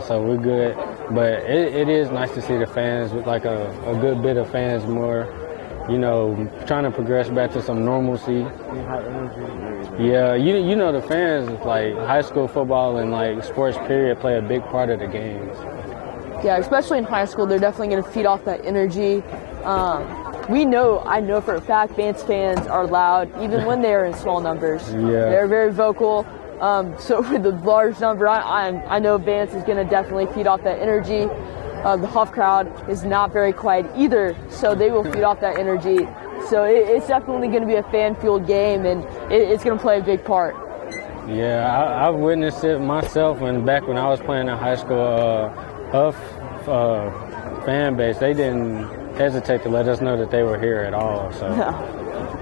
So we're good, but it is nice to see the fans with like a good bit of fans more, you know, trying to progress back to some normalcy. Yeah, you know the fans, like high school football and like sports period play a big part of the games. Yeah, especially in high school, they're definitely going to feed off that energy. I know for a fact Vance fans are loud, even when they're in small numbers. Yeah. They're very vocal. So with the large number, I know Vance is going to definitely feed off that energy. The Hough crowd is not very quiet either, so they will feed off that energy. So it's definitely going to be a fan-fueled game, and it's going to play a big part. Yeah, I've witnessed it myself back when I was playing in high school. Hough fan base, they didn't hesitate to let us know that they were here at all. So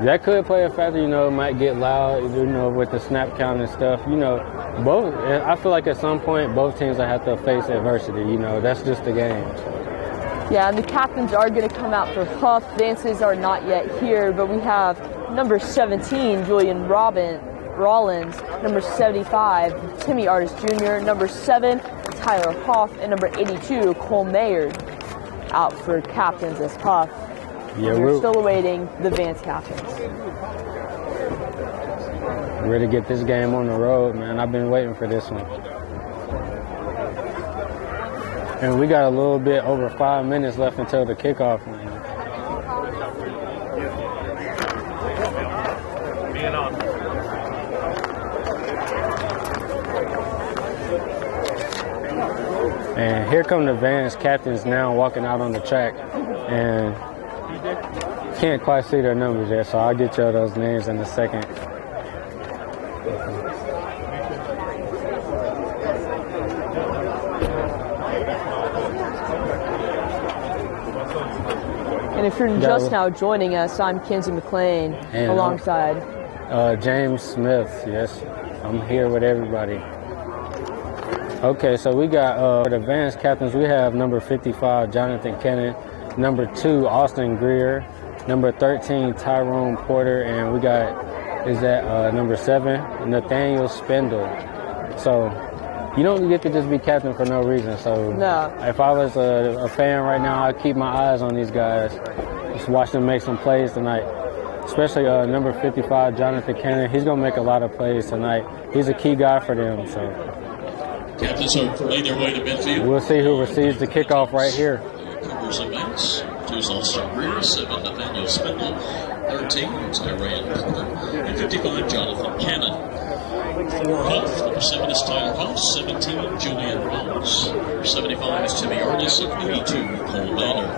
that could play a factor, you know, it might get loud, you know, with the snap count and stuff. You know, I feel like at some point both teams will have to face adversity, you know, that's just the game. Yeah, and the captains are going to come out for Hough. Vance's are not yet here, but we have number 17, Julian Rollins, number 75, Timmy Artis Jr., number 7, Tyler Hough, and number 82, Cole Maynard, out for captains as Hough. Yeah, we're still awaiting the Vance captains. Ready to get this game on the road, man. I've been waiting for this one. And we got a little bit over 5 minutes left until the kickoff. And here come the Vance captains now walking out on the track, and can't quite see their numbers yet, so I'll get you those names in a second. And if you're just now joining us, I'm Kenzie McLean, and alongside James Smith. Yes, I'm here with everybody. Okay, so we got for the Vance captains, we have number 55, Jonathan Kennan, number 2, Austin Greer, number 13, Tyrone Porter, and we got, number 7, Nathaniel Spindle. So you don't get to just be captain for no reason. So no. If I was a fan right now, I'd keep my eyes on these guys, just watch them make some plays tonight. Especially number 55, Jonathan Kennan. He's going to make a lot of plays tonight. He's a key guy for them. So captains are made their way to midfield. We'll see who receives the kickoff right here. Covers of Vance. 2 is Austin Greer, 7 Nathaniel Spindle, 13 Tyrone Porter, and 55 Jonathan Cannon. 4 Hough, number 7 is Tyler Hough, 17 Julian Rollins, number 75 is Timmy Artis, and 82 Cole Maynard.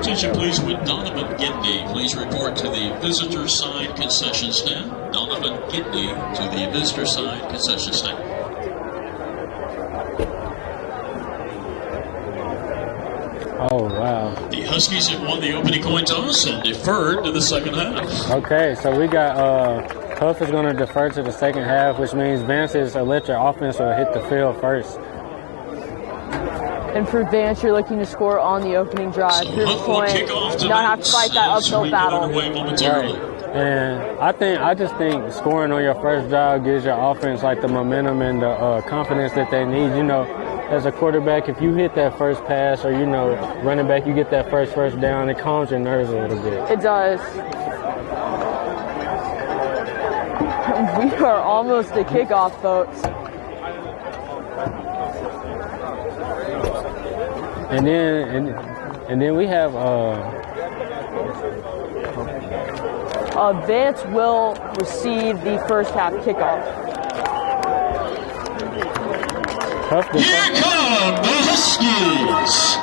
Attention please, with Donovan Gidney, please report to the visitor side concession stand. Donovan Gidney to the visitor side concession stand. Oh, wow. The Huskies have won the opening coin toss and deferred to the second half. Okay, so we got Hough is going to defer to the second half, which means Vance's electric offense will hit the field first. And for Vance, you're looking to score on the opening drive. Through the point, not have to fight that uphill battle. Right. And I just think scoring on your first drive gives your offense like the momentum and the confidence that they need. You know, as a quarterback, if you hit that first pass, or, you know, running back, you get that first down, it calms your nerves a little bit. It does. We are almost at kickoff, folks. And then we have Vance will receive the first half kickoff. Here come the Huskies!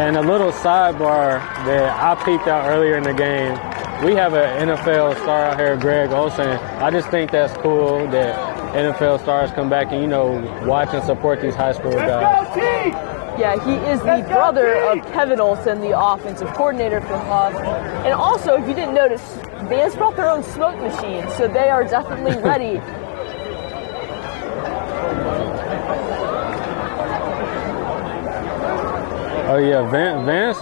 And a little sidebar that I peeped out earlier in the game, we have an NFL star out here, Greg Olsen. I just think that's cool that NFL stars come back and, you know, watch and support these high school guys. Yeah, he is the brother of Kevin Olsen, the offensive coordinator for Hough. And also, if you didn't notice, Vance brought their own smoke machine, so they are definitely ready. Oh yeah, Vance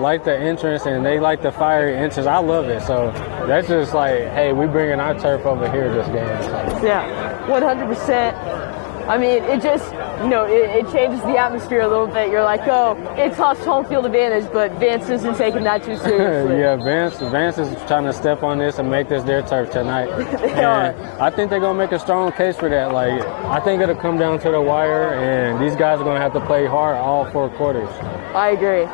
like the entrance, and they like the fiery entrance. I love it. So that's just like, hey, we bringing our turf over here this game. So. Yeah, 100%. I mean, it just, you know, it changes the atmosphere a little bit. You're like, oh, it's Hough's home field advantage, but Vance isn't taking that too seriously. Yeah, Vance is trying to step on this and make this their turf tonight. They are. I think they're going to make a strong case for that. Like, I think it'll come down to the wire, and these guys are going to have to play hard all 4 quarters. I agree.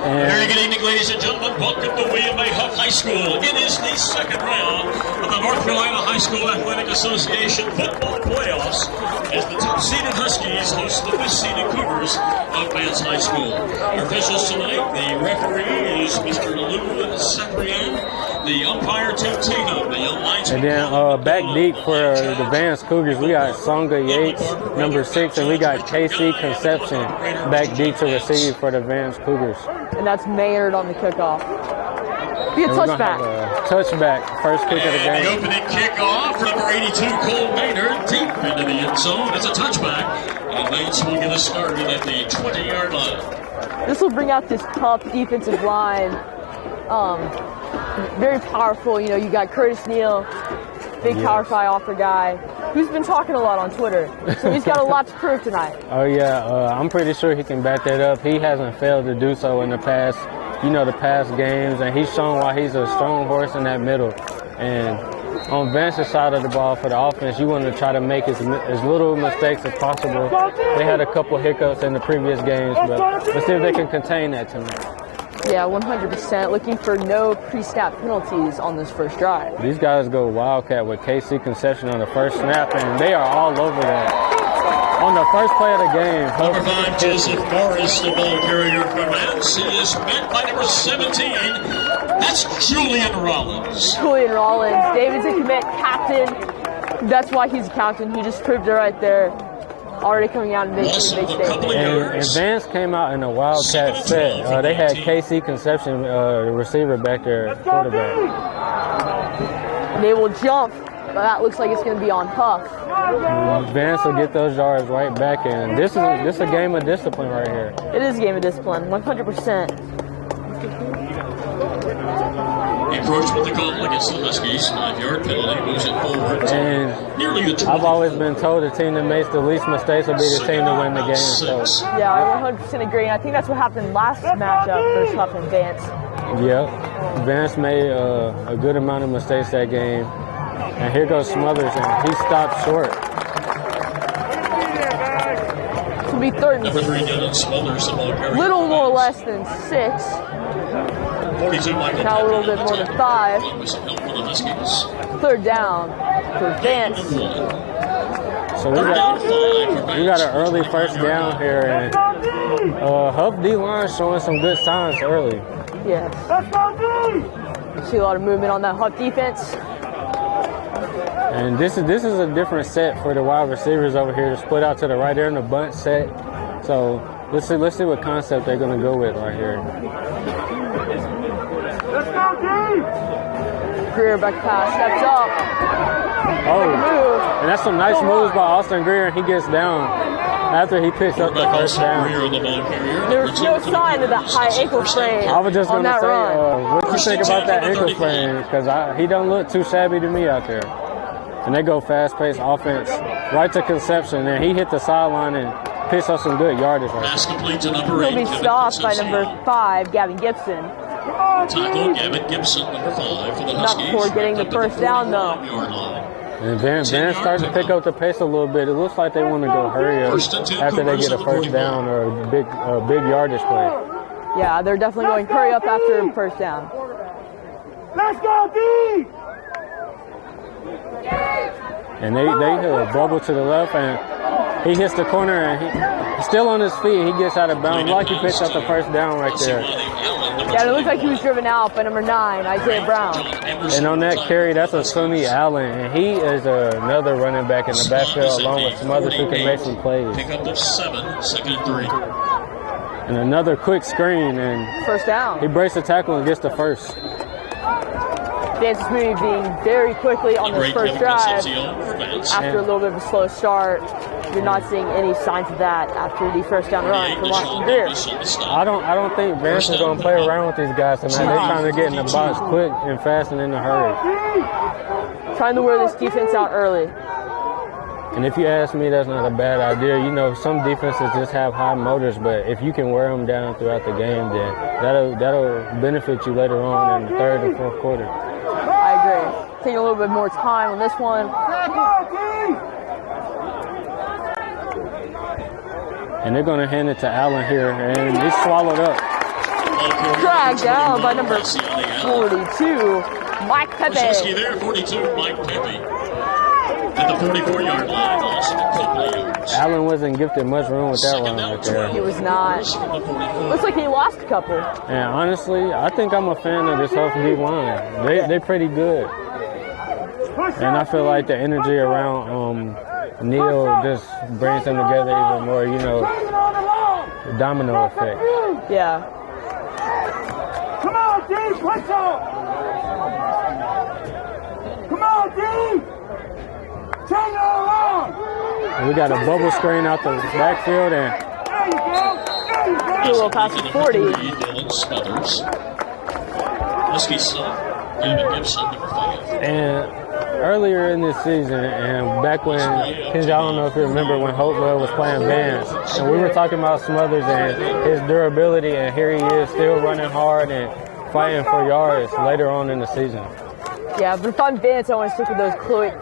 Very good evening, ladies and gentlemen. Welcome to William A. Hough High School. It is the second round of the North Carolina High School Athletic Association football playoffs as the top-seeded Huskies host the 5th-seeded Cougars of Vance High School. Our officials tonight, the referee is Mr. Lou Sacrian. The umpire, Tim Tatum, the young linesman. And then back deep for the Vance Cougars, we got Songa Yates, number 6, and we got KC Conception back deep to receive for the Vance Cougars. And that's Maynard on the kickoff. Be a touchback. Touchback, first kick of the game. The opening kickoff, number 82, Cole Maynard, deep into the end zone. It's a touchback. And Vance will get us started at the 20-yard line. This will bring out this tough defensive line. Very powerful. You know, you got Curtis Neal, big Power 5 offer guy, who's been talking a lot on Twitter. So he's got a lot to prove tonight. Oh yeah, I'm pretty sure he can back that up. He hasn't failed to do so in the past, the past games, and he's shown why he's a strong horse in that middle. And on Vance's side of the ball for the offense, you want to try to make as little mistakes as possible. They had a couple hiccups in the previous games, but let's see if they can contain that tonight. Yeah, 100%. Looking for no pre-snap penalties on this first drive. These guys go Wildcat with KC Conception on the first snap, and they are all over that. On the first play of the game. Number 5, Joseph Morris, the ball carrier for Vance. He is met by number 17. That's Julian Rollins. Julian Rollins, David's a commit captain. That's why he's a captain. He just proved it right there. Already coming out and making a big statement. And Vance came out in a Wildcat set. They had KC Conception, the receiver back there, quarterback. And they will jump, but that looks like it's going to be on Hough. Vance will get those yards right back in. This is a game of discipline right here. It is a game of discipline, 100%. Encroachment the call against the Huskies. 5-yard penalty moves it forward. And nearly the I've always been told the team that makes the least mistakes will be the team to win the game. So. Yeah, I 100% agree. And I think that's what happened last matchup versus Hough and Vance. Yep. Vance made a good amount of mistakes that game. And here goes Smothers, and he stopped short. This will be third and number 3, Dylan Smothers, the ball carrier. Little more less than 6. 42, Michael. Now a little bit more than 5. Third down for Vance. So we got an early first down here, and Hough D-line showing some good signs early. Yeah. See a lot of movement on that Hough defense. And this is a different set for the wide receivers over here to split out to the right there in the bunt set. So let's see what concept they're going to go with right here. Greer back pass, steps up. And that's some nice moves by Austin Greer, and he gets down after he picks up the first down. There's no sign of that high ankle sprain. I was just going to say, run. what do you think about that ankle sprain? Because he don't look too shabby to me out there. And they go fast-paced offense right to Conception, and he hit the sideline and picks up some good yardage right there. He'll be stopped by number 5, Gavin Gibson. Tackle, Gavin Gibson, number 5 for the Huskies. Not before getting the first down, though. And Vance starting to pick up the pace a little bit. It looks like they want to go hurry up after they get a first down or a big yardage play. Yeah, they're definitely going hurry up after a first down. Let's go, D! And they bubble to the left, and he hits the corner, and he's still on his feet. He gets out of bounds like he picked up the first down right there. Yeah, it looks like he was driven out by number 9, Isaiah Brown. And on that carry, that's a Sonny Allen, and he is another running back in the backfield along with Smothers who can make some plays. Pick up of 7, second and 3. And another quick screen, and First down. he breaks the tackle and gets the first. Vance is moving very quickly on this first drive. After a little bit of a slow start, you're not seeing any signs of that after the first down run from Washington Greer. I don't think Vance is going to play around with these guys tonight. They're trying to get in the box quick and fast and in a hurry. Trying to wear this defense out early. And if you ask me, that's not a bad idea. You know, some defenses just have high motors, but if you can wear them down throughout the game, then that'll benefit you later on in the third and fourth quarter. I agree. Taking a little bit more time on this one. And they're going to hand it to Allen here, and he's swallowed up. Dragged down by number 42, Mike Pepe. There, 42, Mike Pepe. At the 44-yard line, lost a couple of yards. Allen wasn't gifted much room with that run right there. He was not. Looks like he lost a couple. And honestly, I think I'm a fan of this Hough D line. They're pretty good. And I feel like the energy around Neal just brings them together even more, you know, the domino effect. Yeah. Come on, D, push up! Come on, D! Turn it around! And we got a bubble screen out the backfield, and There you go! There you go! A little past the 40. Dylan Smothers. Husky's son, Gavin Gibson, number 5. And earlier in this season, and back when, I don't know if you remember when Hope was playing Vance, and we were talking about Smothers and his durability, and here he is still running hard and fighting for yards later on in the season. Yeah, but if I'm Vance, I want to stick with those quick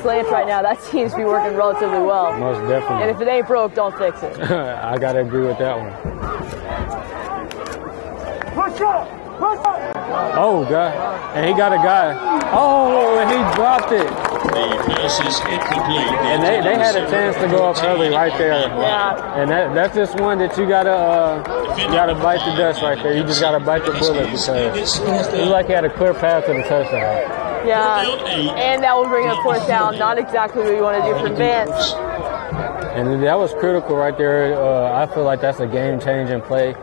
slants right now. That seems to be working relatively well. Most definitely. And if it ain't broke, don't fix it. I got to agree with that one. Push up! Push up! Oh, God. And he got a guy. Oh, and he dropped it. The pass is incomplete. And they had a chance to go up early right there. Yeah. And that's just one that you gotta bite the dust right there. You just gotta bite the bullet because it looked like he had a clear path to the touchdown. Yeah. And that will bring up fourth down. Not exactly what you want to do for Vance. And that was critical right there. I feel like that's a game-changing play.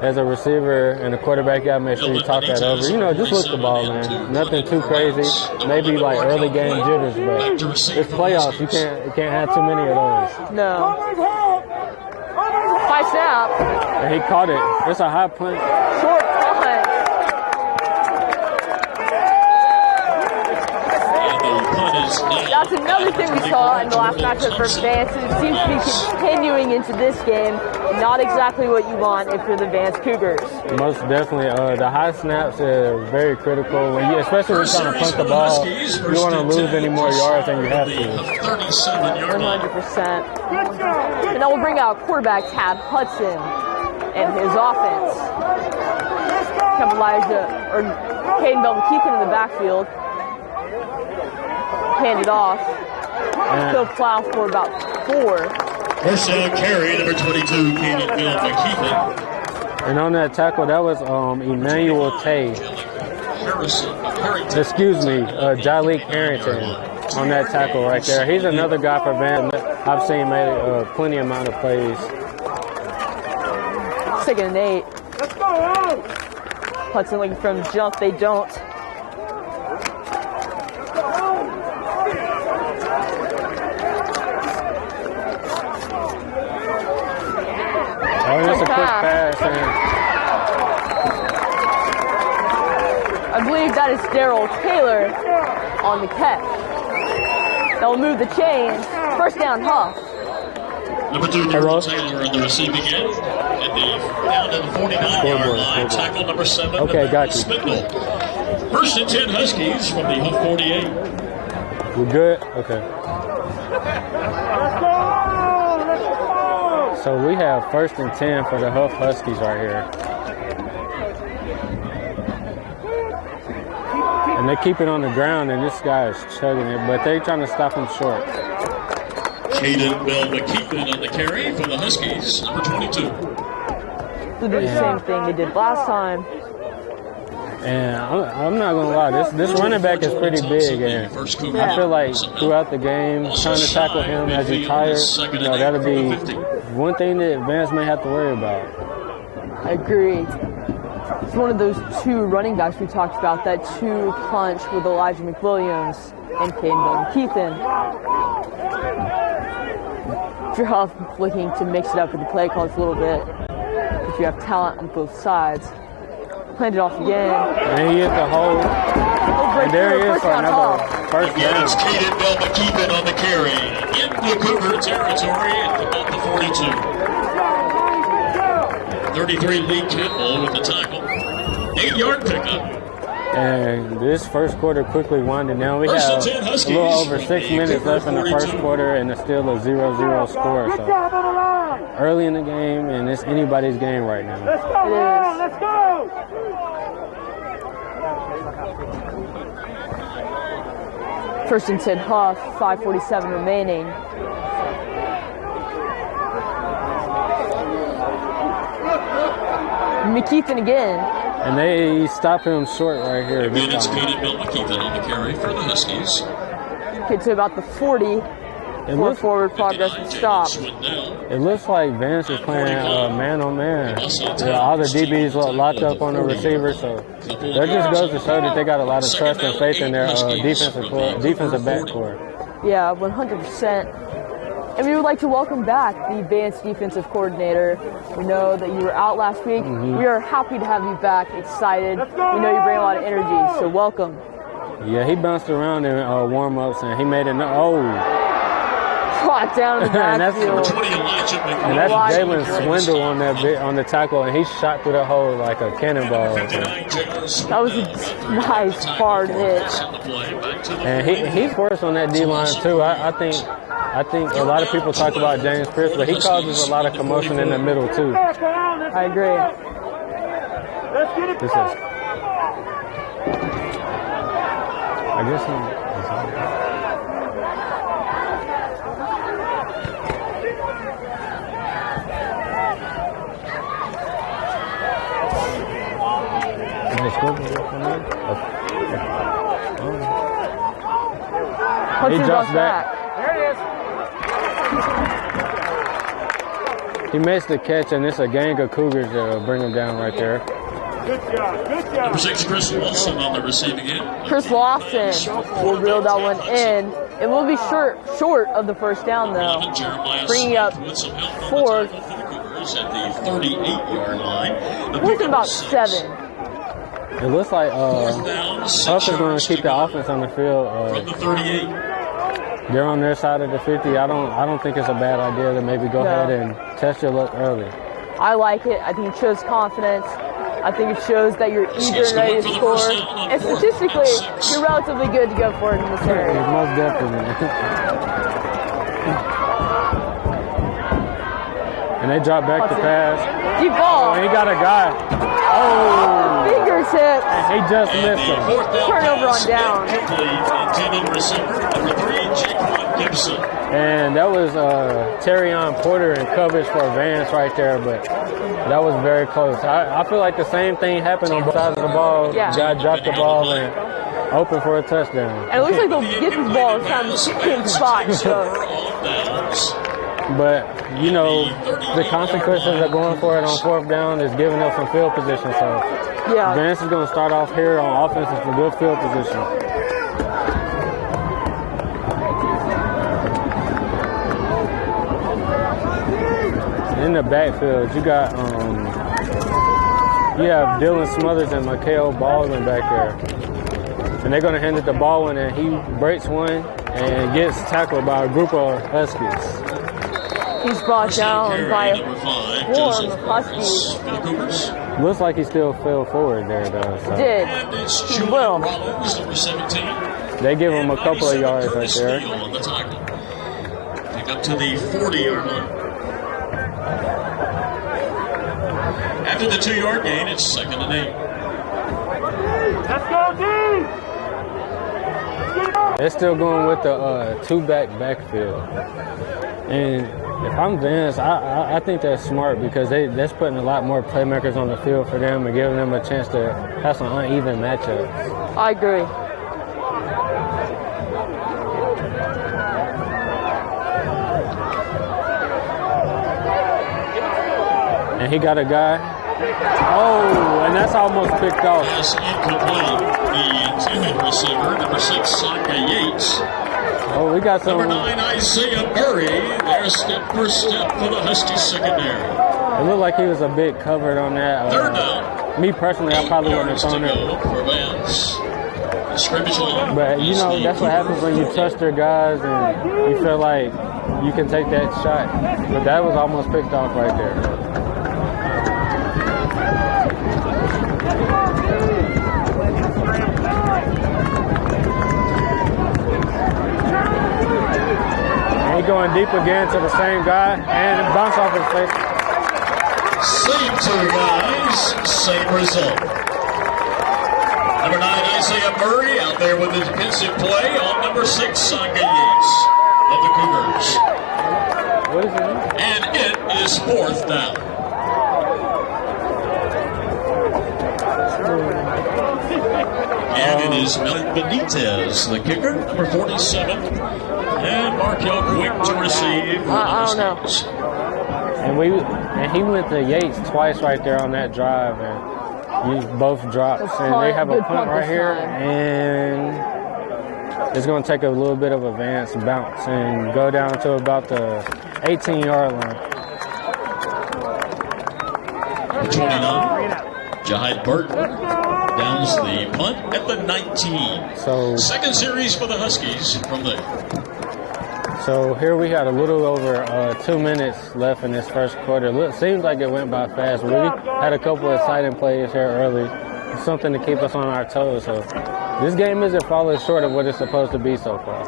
As a receiver and a quarterback, you gotta make sure you talk that over. You know, just look the ball, man. Nothing too crazy. Maybe like early game jitters, but it's playoffs. You can't have too many of those. No. High snap. And he caught it. It's a high punt. Short punt. That's another thing we saw in the last matchup for Vance. It seems to be continuing into this game. Not exactly what you want if you're the Vance Cougars. Most definitely. The high snaps are very critical, especially when you're trying to punt the ball. You don't want to lose any more yards than you have to. 100%. And now we'll bring out quarterback Tab Hudson and his offense. Caden Belmont-Keegan in the backfield. Hand it off. He'll plow for about 4. First down carry, number 22, Caden Belmont-Keegan. And on that tackle, that was Emmanuel Tay. Excuse me, Jalik Harrington on that tackle right there. He's another guy for Vance. I've seen made plenty amount of plays. 2nd and 8. Let's go! Hudson looking from jump. They don't. Oh, that's a quick pass. I believe that is Daryl Taylor on the catch. They'll move the chains. First down, Hough. Number 2, Daryl Taylor on the receiving end. And down to the 49-yard line. Tackle number 7. Okay, got you. Spindle. First and 10 Huskies from the Hough 48. We're good? Okay. Let's go! Let's go! So we have 1st and 10 for the Hough Huskies right here. And they keep it on the ground, and this guy is chugging it, but they're trying to stop him short. Caden Belmont-Keegan on the carry for the Huskies, number 22. They'll do the same thing they did last time. And I'm not going to lie, this running back is pretty big, and I feel like throughout the game, trying to tackle him as he's tired, that'll be one thing that Vance may have to worry about. I agree. It's one of those two running backs we talked about, that two punch with Elijah McWilliams and Caden Keithan. If you're Hough looking to mix it up with the play calls a little bit, if you have talent on both sides. Played it off again. And he hit the hole. And there he is for another first Again, down. it's Caden Keithan on the carry. Into Cougar territory at about the 42. 33 Lee Campbell with the tackle. 8-yard pickup. And this first quarter quickly winding down. We have a little over 6 minutes left in the first quarter, and it's still a 0-0 score. So early in the game, and it's anybody's game right now. Let's go, Ron, let's go! First and 10 Hough, 5:47 remaining. McKeithen again. And they stop him short right here. Again, it's Caden Keithan on the carry for the Huskies. Get to about the 40. Forward progress and stop. It looks like Vance is playing man-on-man. All the DBs look locked up on the receiver, so that just goes to show that they got a lot of trust and faith in their defensive backcourt. Yeah, 100%. And we would like to welcome back the Vance defensive coordinator. We know that you were out last week. We are happy to have you back, excited. We know you bring a lot of energy, so welcome. Yeah, he bounced around in warm-ups, and he made it. Caught down in the backfield. And that's Jalen Swindle on the tackle, and he shot through the hole like a cannonball. That was a nice hard hit. And he's worse on that D-line too. I think a lot of people talk about James Pierce, but he causes a lot of commotion in the middle too. I agree. This is. I guess he. He drops back. There it is. He makes the catch, and it's a gang of Cougars that will bring him down right there. Good job, good job. Number 6, Chris Lawson on the receiving end. At will reel that one in. It will be short of the first down, though. Bringing up fourth. At the 38-yard line. Fourth and about 7. It looks like Hough is going to keep the offense on the field. From the 38. They're on their side of the 50. I don't think it's a bad idea to maybe go ahead and test your luck early. I like it. I think it shows confidence. I think it shows that you're eager and ready to score. And statistically, you're relatively good to go for it in this area. Most definitely. And they drop back to pass. Deep ball. Oh, he got a guy. Oh! Fingertips. And he just missed him. Turnover on down. Intended receiver, number 3, Jaquan Gibson. And that was Terrion Porter in coverage for Vance right there, but that was very close. I feel like the same thing happened on both sides of the ball. Yeah. Guy dropped the ball and open for a touchdown. And it looks like they'll get this ball kind of the same spot. So. But, you know, the consequences of going for it on fourth down is giving up some field position. So Yeah. Vance is going to start off here on offense with a good field position. In the backfield, you got you have Dylan Smothers and Mikael Baldwin back there. And they're going to hand it to Baldwin, and he breaks one and gets tackled by a group of Huskies. He's brought down by a swarm of Huskies. Looks like he still fell forward there, though. So. Did. He will. They give him a couple of yards right there. Pick up to the 40-yard line. After the 2-yard gain, it's 2nd and 8. Let's go, D! They're still going with the two-backfield. And if I'm Vance, I think that's smart because that's putting a lot more playmakers on the field for them and giving them a chance to have some uneven matchups. I agree. And he got a guy. Oh, and that's almost picked off. Pass incomplete. The intended receiver, number 6, Sonia Yates. Oh, we got some. Number 9, Isaiah Murray. They're step for step for the Huskies secondary. It looked like he was a bit covered on that. Third down. Me personally, I probably wouldn't have to thrown it. go for Vance. The scrimmage line. But you know, that's what happens when you trust your guys and you feel like you can take that shot. But that was almost picked off right there. And he going deep again to the same guy and bounce off his face. Same two guys, same result. Number 9, Isaiah Murray out there with the defensive play on number 6, Sonia Yates of the Cougars. What is it? And it is 4th down. And it is Benitez, the kicker, number 47. And Markel quick to receive. I don't know. And he went to Yates twice right there on that drive and used both drops. And they have a punt right here, and it's going to take a little bit of a Vance bounce and go down to about the 18-yard line. 29. Jahide Burton downs the punt at the 19. So second series for the Huskies from there. So here we had a little over 2 minutes left in this first quarter. Seems like it went by fast. We had a couple of exciting plays here early. Something to keep us on our toes. So this game isn't falling short of what it's supposed to be so far.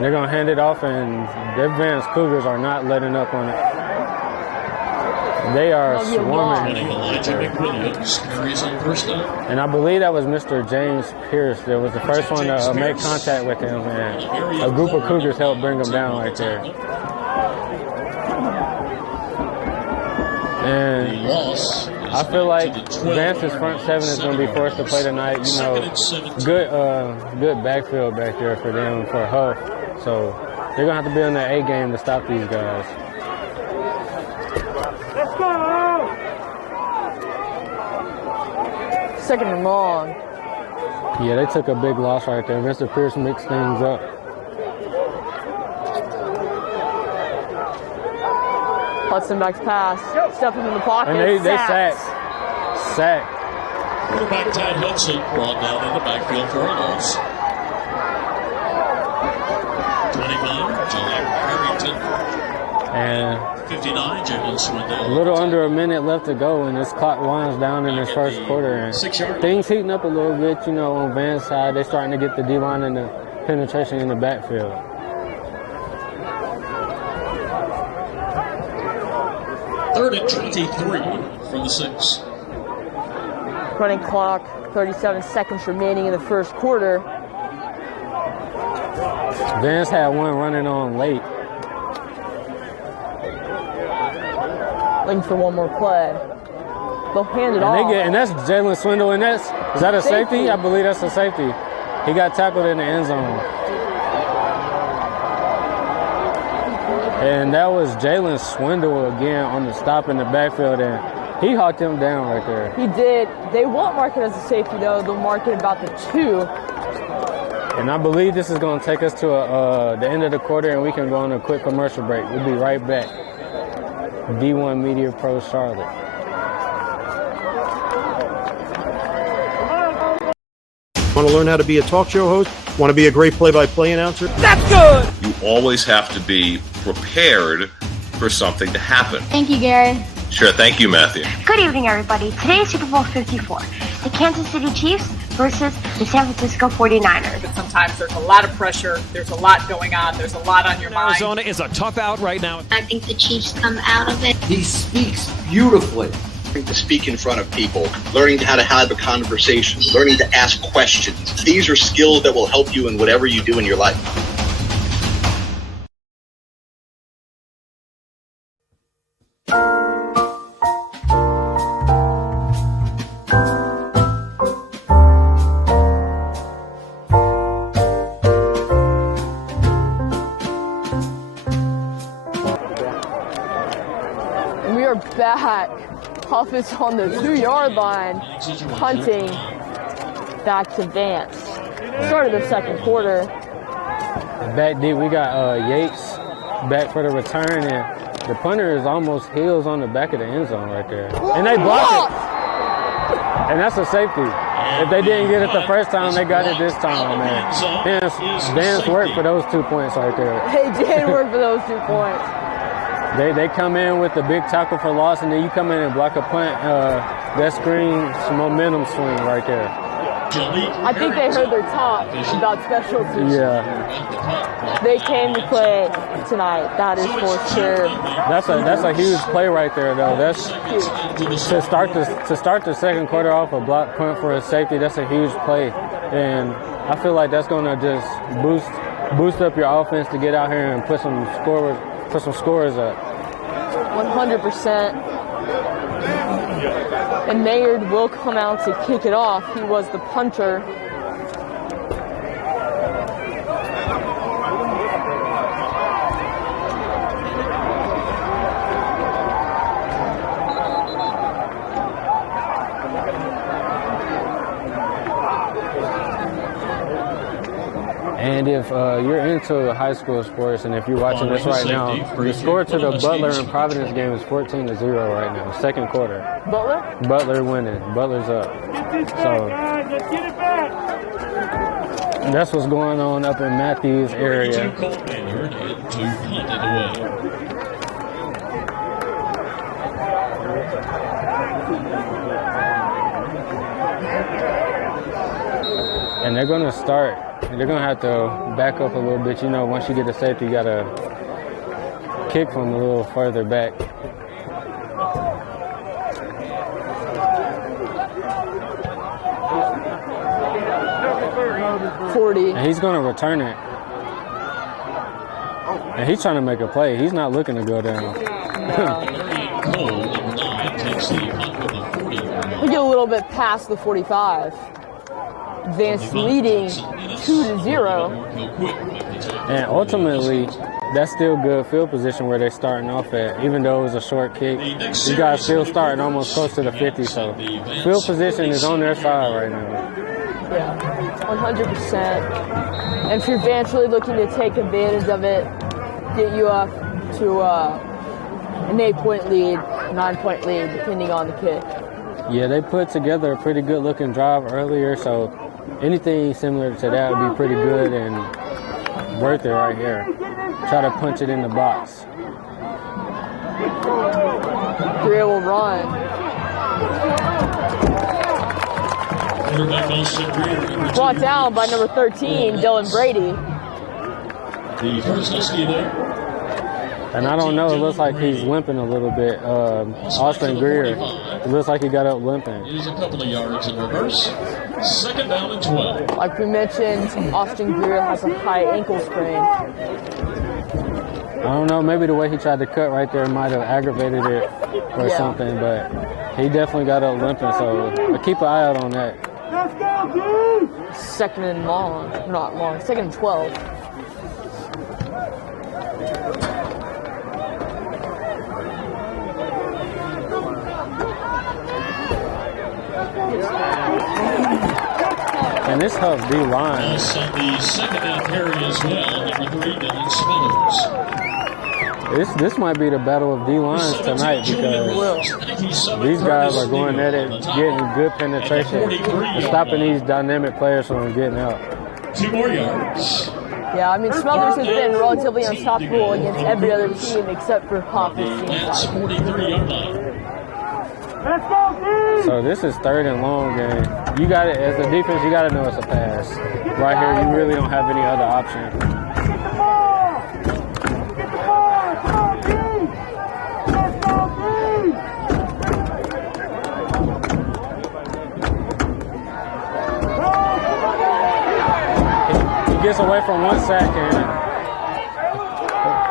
They're going to hand it off, and the Vance Cougars are not letting up on it. They are swarming. And I believe that was Mr. James Pierce. That was the first one to make contact with him, and a group of Cougars helped bring him down right there. And I feel like Vance's front seven is going to be forced to play tonight. You know, good backfield back there for them, for Hough. So they're going to have to be on their A game to stop these guys. Let's go! Second and long. Yeah, they took a big loss right there. Mr. Pierce mixed things up. Hudson back's pass. Stepping in the pocket. And they sacked. Quarterback Ty Hudson brought down in the backfield for a loss. 25, Johnny Harrington. And 59, Jalen Swindell. a little under a minute left to go, and this clock winds down in this first quarter. And things heating up a little bit, you know, on Van's side. They're starting to get the D-line and the penetration in the backfield. Third and 23 from the 6. Running clock, 37 seconds remaining in the first quarter. Vance had one running on late. Looking for one more play. They'll hand it off. And that's Jalen Swindell, and is that a safety? I believe that's a safety. He got tackled in the end zone. And that was Jalen Swindell again on the stop in the backfield, and he hawked him down right there. He did. They won't mark it as a safety, though. They'll mark it about the 2. And I believe this is going to take us to the end of the quarter, and we can go on a quick commercial break. We'll be right back. D1 Media Pro Charlotte. Want to learn how to be a talk show host? Want to be a great play-by-play announcer? That's good! You always have to be prepared for something to happen. Thank you, Gary. Sure, thank you, Matthew. Good evening, everybody. Today is Super Bowl 54. The Kansas City Chiefs versus the San Francisco 49ers. But sometimes there's a lot of pressure. There's a lot going on. There's a lot on your mind. Arizona is a tough out right now. I think the Chiefs come out of it. He speaks beautifully. To speak in front of people, learning how to have a conversation, learning to ask questions. These are skills that will help you in whatever you do in your life. back. Hough is on the 2-yard line, punting back to Vance. Start of the second quarter. Back deep, we got Yates back for the return, and the punter is almost heels on the back of the end zone right there. And they block it. And that's a safety. If they didn't get it the first time, they got it this time, man. Vance worked for those 2 points right there. They did work for those 2 points. They come in with the big tackle for loss, and then you come in and block a punt. That screams momentum swing right there. I think they heard their talk about special teams. Yeah. They came to play tonight. That is for sure. That's a huge play right there, though. That's to start the second quarter off a block punt for a safety. That's a huge play, and I feel like that's gonna just boost up your offense to get out here and put some scores up. 100%. And Maynard will come out to kick it off. He was the punter. And if you're into high school sports, and if you're watching this right now, the score to the Butler and Providence game is 14-0 right now, second quarter. Butler? Butler winning. Butler's up. So that's what's going on up in Matthews area. And they're going to start. They're going to have to back up a little bit. You know, once you get a safety, you got to kick from a little further back. And he's going to return it. And he's trying to make a play. He's not looking to go down. We get a little bit past the 45. Vance leading 2-0. And ultimately, that's still good field position where they're starting off at. Even though it was a short kick, you guys still starting almost close to the 50. So field position is on their side right now. Yeah, 100%. And if you're Vance really looking to take advantage of it, get you up to an 8-point lead, 9-point lead, depending on the kick. Yeah, they put together a pretty good looking drive earlier, so anything similar to that would be pretty good and worth it right here. Try to punch it in the box. Greer will run. Brought down by number 13, Dylan Brady. The first Husky there. And I don't know, it looks like he's limping a little bit. Austin Greer, it looks like he got up limping. He's a couple of yards in reverse. Second down and 12. Like we mentioned, Austin Greer has a high ankle sprain. I don't know, maybe the way he tried to cut right there might have aggravated it or something, but he definitely got up limping, so keep an eye out on that. Let's go, dude! Second and long, not long, second and 12. And this Hough D-line. Also the second down carry as well, number 3, Dylan Smothers. This might be the battle of D-lines tonight because these guys are going at it, getting good penetration, and stopping these dynamic players from getting out. 2 more yards. Yeah, I mean, Smothers has been relatively unstoppable against every other team except for Hough. That's 43-yard line. Let's go, dude! So this is third and long, and you got it as a defense. You got to know it's a pass. Right here, you really don't have any other option. Get the ball! Get the ball! Come on, dude! Let's go, dude! He gets away from 1 sack, and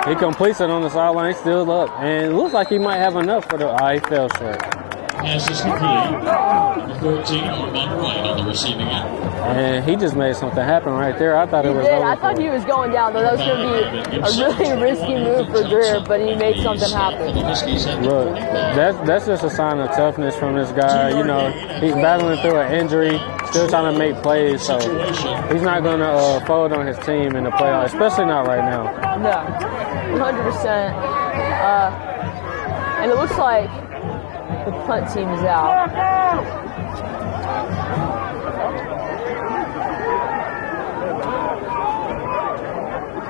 he completes it on the sideline, still up. And it looks like he might have enough for the he fell short. Pass is complete. Number 14, Armand Wright on the receiving end. And he just made something happen right there. I thought it was over. I thought he was going down, though. That was going to be a really risky move for Greer, but he made something happen. Look, that's just a sign of toughness from this guy. You know, he's battling through an injury, still trying to make plays, so he's not going to fold on his team in the playoffs, especially not right now. No, 100%. And it looks like the punt team is out.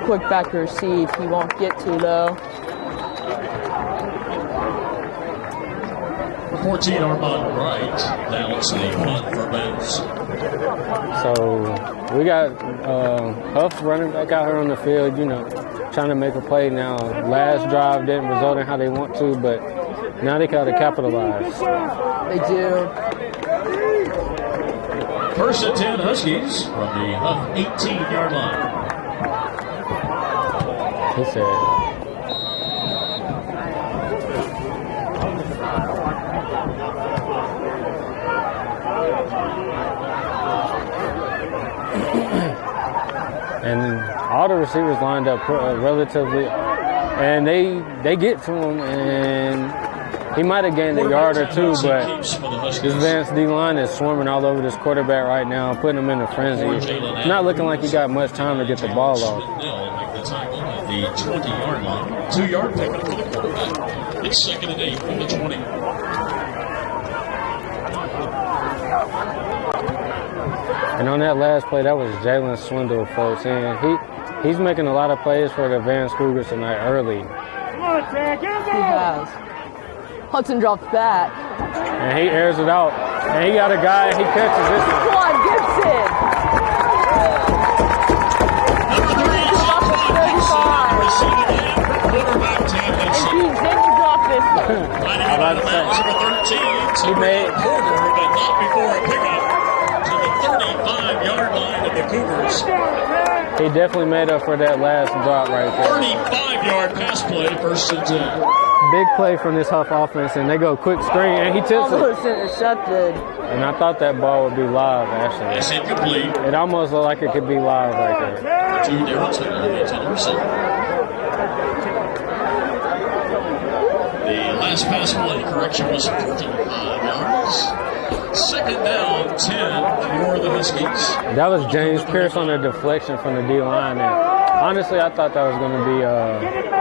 Quick back to receive, he won't get to though. 14 Armand Wright. Now it's the punt for Vance. So we got Hough running back out here on the field, you know, trying to make a play now. Last drive didn't result in how they want to, but now they got to capitalize. They do. First and 10 Huskies from the Hough 18-yard line. He said. And all the receivers lined up relatively, and they get to him, and he might have gained a yard or two, but this Vance D-line is swarming all over this quarterback right now, putting him in a frenzy. It's not looking like he got much time to get the ball off. The 20-yard line. 2-yard pickup for the quarterback. It's 2nd and 8 from the 20. And on that last play, that was Jalen Swindle, folks. And he's making a lot of plays for the Vance Cougars tonight early. He has. Hudson drops back. And he airs it out. And he got a guy, he catches this one. Come on, Gibson! He made but not before a pickup to the 35-yard line of the Cougars. He definitely made up for that last drop right there. 35-yard pass play, 1st and 10. Big play from this Hough offense, and they go quick screen, and he tips almost it. Intercepted. And I thought that ball would be live, actually. It's incomplete. It almost looked like it could be live right there. To Darryl Taylor, the receiver. The last pass play correction was 45 yards. 2nd down, 10 for the Huskies. That was James Pierce on a deflection from the D-line. And honestly, I thought that was going to be,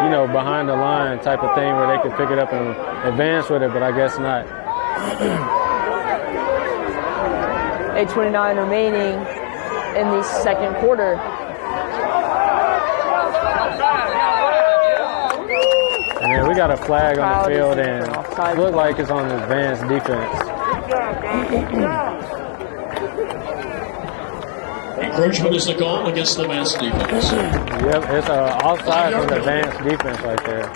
you know, behind the line type of thing where they could pick it up and advance with it, but I guess not. 8:29 remaining in the 2nd quarter. And then we got a flag on the field, and it looked like it's on the Vance defense. Encroachment is the call against the Vance defense. Yep, it's offside from the Vance defense right there.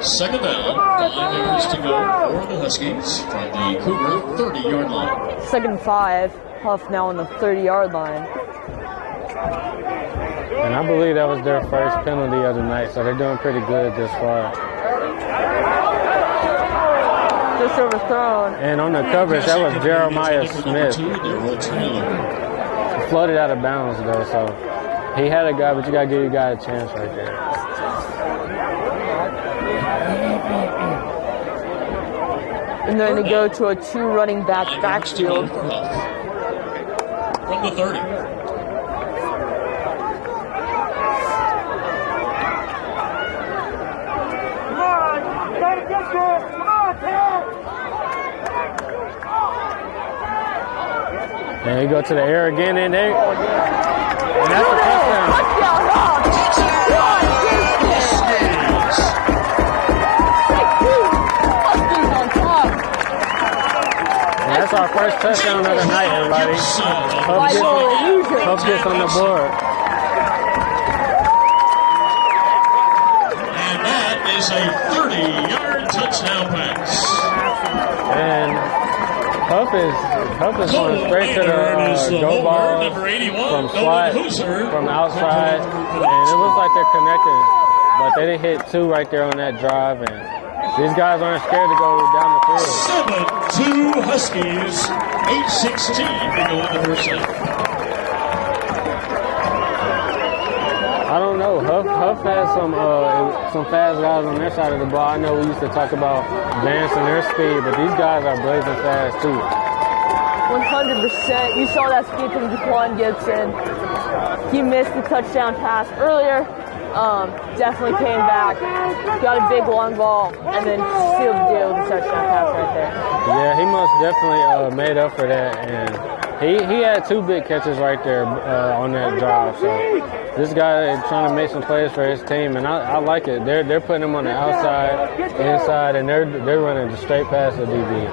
2nd down, 5 yards to go for the Huskies from the Cougar 30-yard line. 2nd and 5. Hough now on the 30-yard line. And I believe that was their first penalty of the night, so they're doing pretty good this far. Just overthrown. And on the coverage, that was Jeremiah Smith. He floated out of bounds, though, so he had a guy, but you got to give your guy a chance right there. And they're going to go to a 2 running back backfield. From the 30. And he go to the air again, and that's a touchdown. And that's our first touchdown of the night, everybody. Hough gets on the board. And that is a 30-yard touchdown pass. And Hough is going straight to the go ball from slot, from outside, and it looks like they're connected, but they didn't hit 2 right there on that drive, and These guys aren't scared to go down the field. 7-2 Huskies, 8:16 to go in the first half. I don't know. Hough has some fast guys on their side of the ball. I know we used to talk about Vance and their speed, but these guys are blazing fast too. 100%. You saw that speed from Jaquan Gibson. He missed the touchdown pass earlier. Definitely came back, got a big long ball, and then sealed the deal with the touchdown pass right there. Yeah, he most definitely made up for that, and he had 2 big catches right there on that drive. So this guy is trying to make some plays for his team, and I like it. They're putting him on the outside, inside, and they're running the straight past the DB.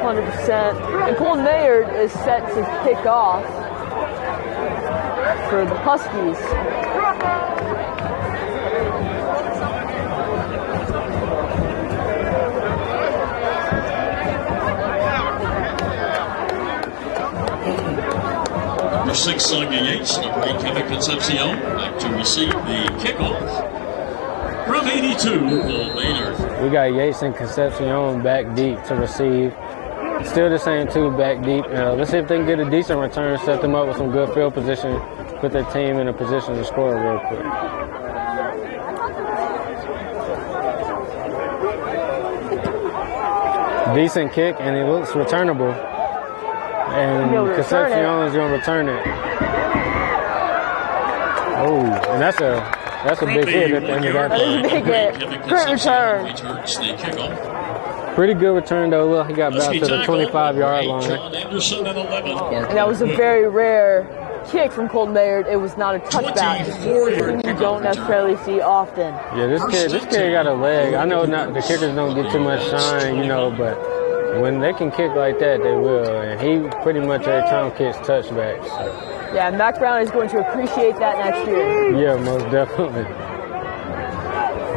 100%. And Cole Maynard is set to kick off for the Huskies. Number 6, Sonia Yates. Number 8, Kevin Concepcion. Back to receive the kickoff. From 82, Cole Maynard. We got Yates and Concepcion back deep to receive. Still the same 2 back deep. Let's see if they can get a decent return, set them up with some good field position, put their team in a position to score real quick. Decent kick, and it looks returnable. And Concepcion is going to return it. Oh, and that's a big hit at the end of that play. That is a big hit. Great return. Returns the kickoff. Pretty good return, though. Look, he got back to the 25-yard line. And that was a very rare kick from Cole Maynard. It was not a touchback. Something you don't necessarily see often. Yeah, this kid got a leg. I know not the kickers don't get too much shine, you know, but when they can kick like that, they will. And he pretty much every time kicks touchbacks. So. Yeah, Mac Brown is going to appreciate that next year. Yeah, most definitely.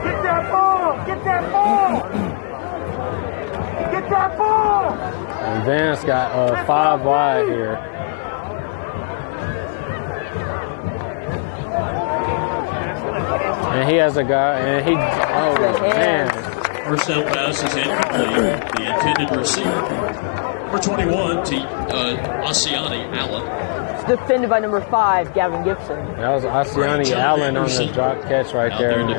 Get that ball! Get that ball! Get that ball! And Vance got 5 wide here. And he has a guy, and he, oh man. First down pass is incomplete. The intended receiver. Number 21, Asiani Allen. Defended by number 5, Gavin Gibson. That was Asiani Allen on the drop catch right there. And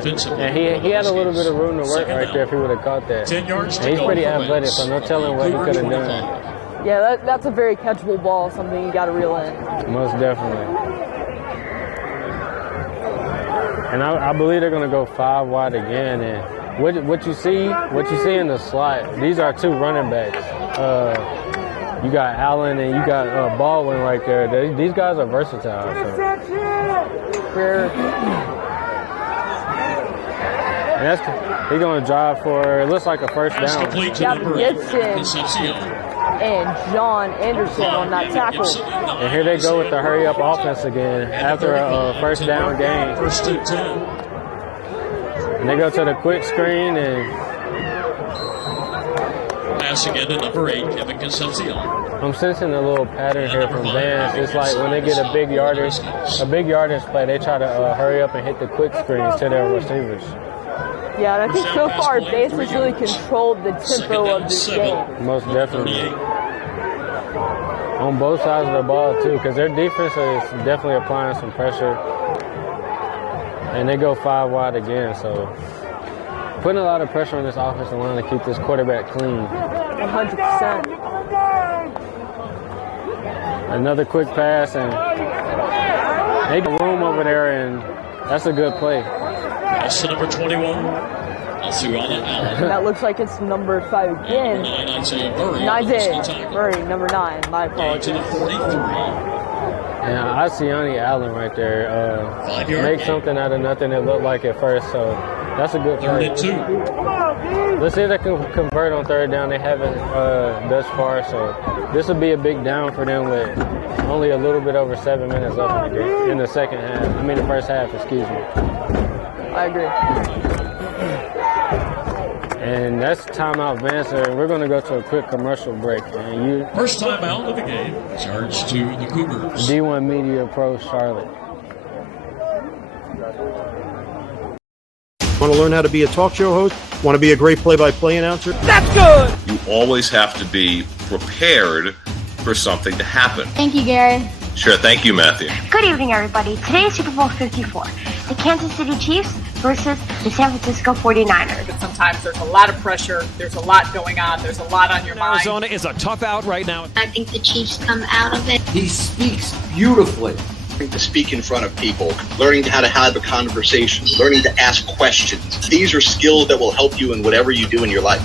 he had a little bit of room to work right there if he would have caught that. 10 yards and he's pretty athletic, so no telling what he could have done. Yeah, that's a very catchable ball, something you got to reel in. Most definitely. And I believe they're going to go 5 wide again. And what you see in the slot, these are 2 running backs. You got Allen and you got Baldwin right there. These guys are versatile. So. And he's going to drive for, it looks like a first down. Gavin Gibson and John Anderson on that tackle. And here they go with the hurry-up offense again after a first down game. First and 10. And they go to the quick screen and passing into number 8, Kevin Concepcion. I'm sensing a little pattern here from Vance. It's like when they get a big yardage play, they try to hurry up and hit the quick screens to their receivers. Yeah, and I think so far Vance has really controlled the tempo of this game. Most definitely. On both sides of the ball too, because their defense is definitely applying some pressure. And they go 5 wide again, so putting a lot of pressure on this offensive line to keep this quarterback clean. 100%. Another quick pass, and they got room over there, and that's a good play. That's to number 21, Asiani Allen. That looks like it's number 5 again. Isaiah Murray, number 9. My apologies. To the 43. Yeah, Asiani Allen right there. Make something out of nothing it looked like at first, so that's a good play. 3rd and 2. Let's see if they can convert on 3rd down. They haven't thus far, so this will be a big down for them with only a little bit over 7 minutes left in the game, in the second half. I mean the first half, excuse me. I agree. And that's timeout, Vance. We're going to go to a quick commercial break. And first timeout of the game, charged to the Cougars. D1 Media Pro Charlotte. Want to learn how to be a talk show host? Want to be a great play-by-play announcer? That's good! You always have to be prepared for something to happen. Thank you, Gary. Sure, thank you, Matthew. Good evening, everybody. Today is Super Bowl 54. The Kansas City Chiefs versus the San Francisco 49ers. But sometimes there's a lot of pressure. There's a lot going on. There's a lot on your mind. Arizona is a tough out right now. I think the Chiefs come out of it. He speaks beautifully. Learning to speak in front of people, learning how to have a conversation, learning to ask questions. These are skills that will help you in whatever you do in your life.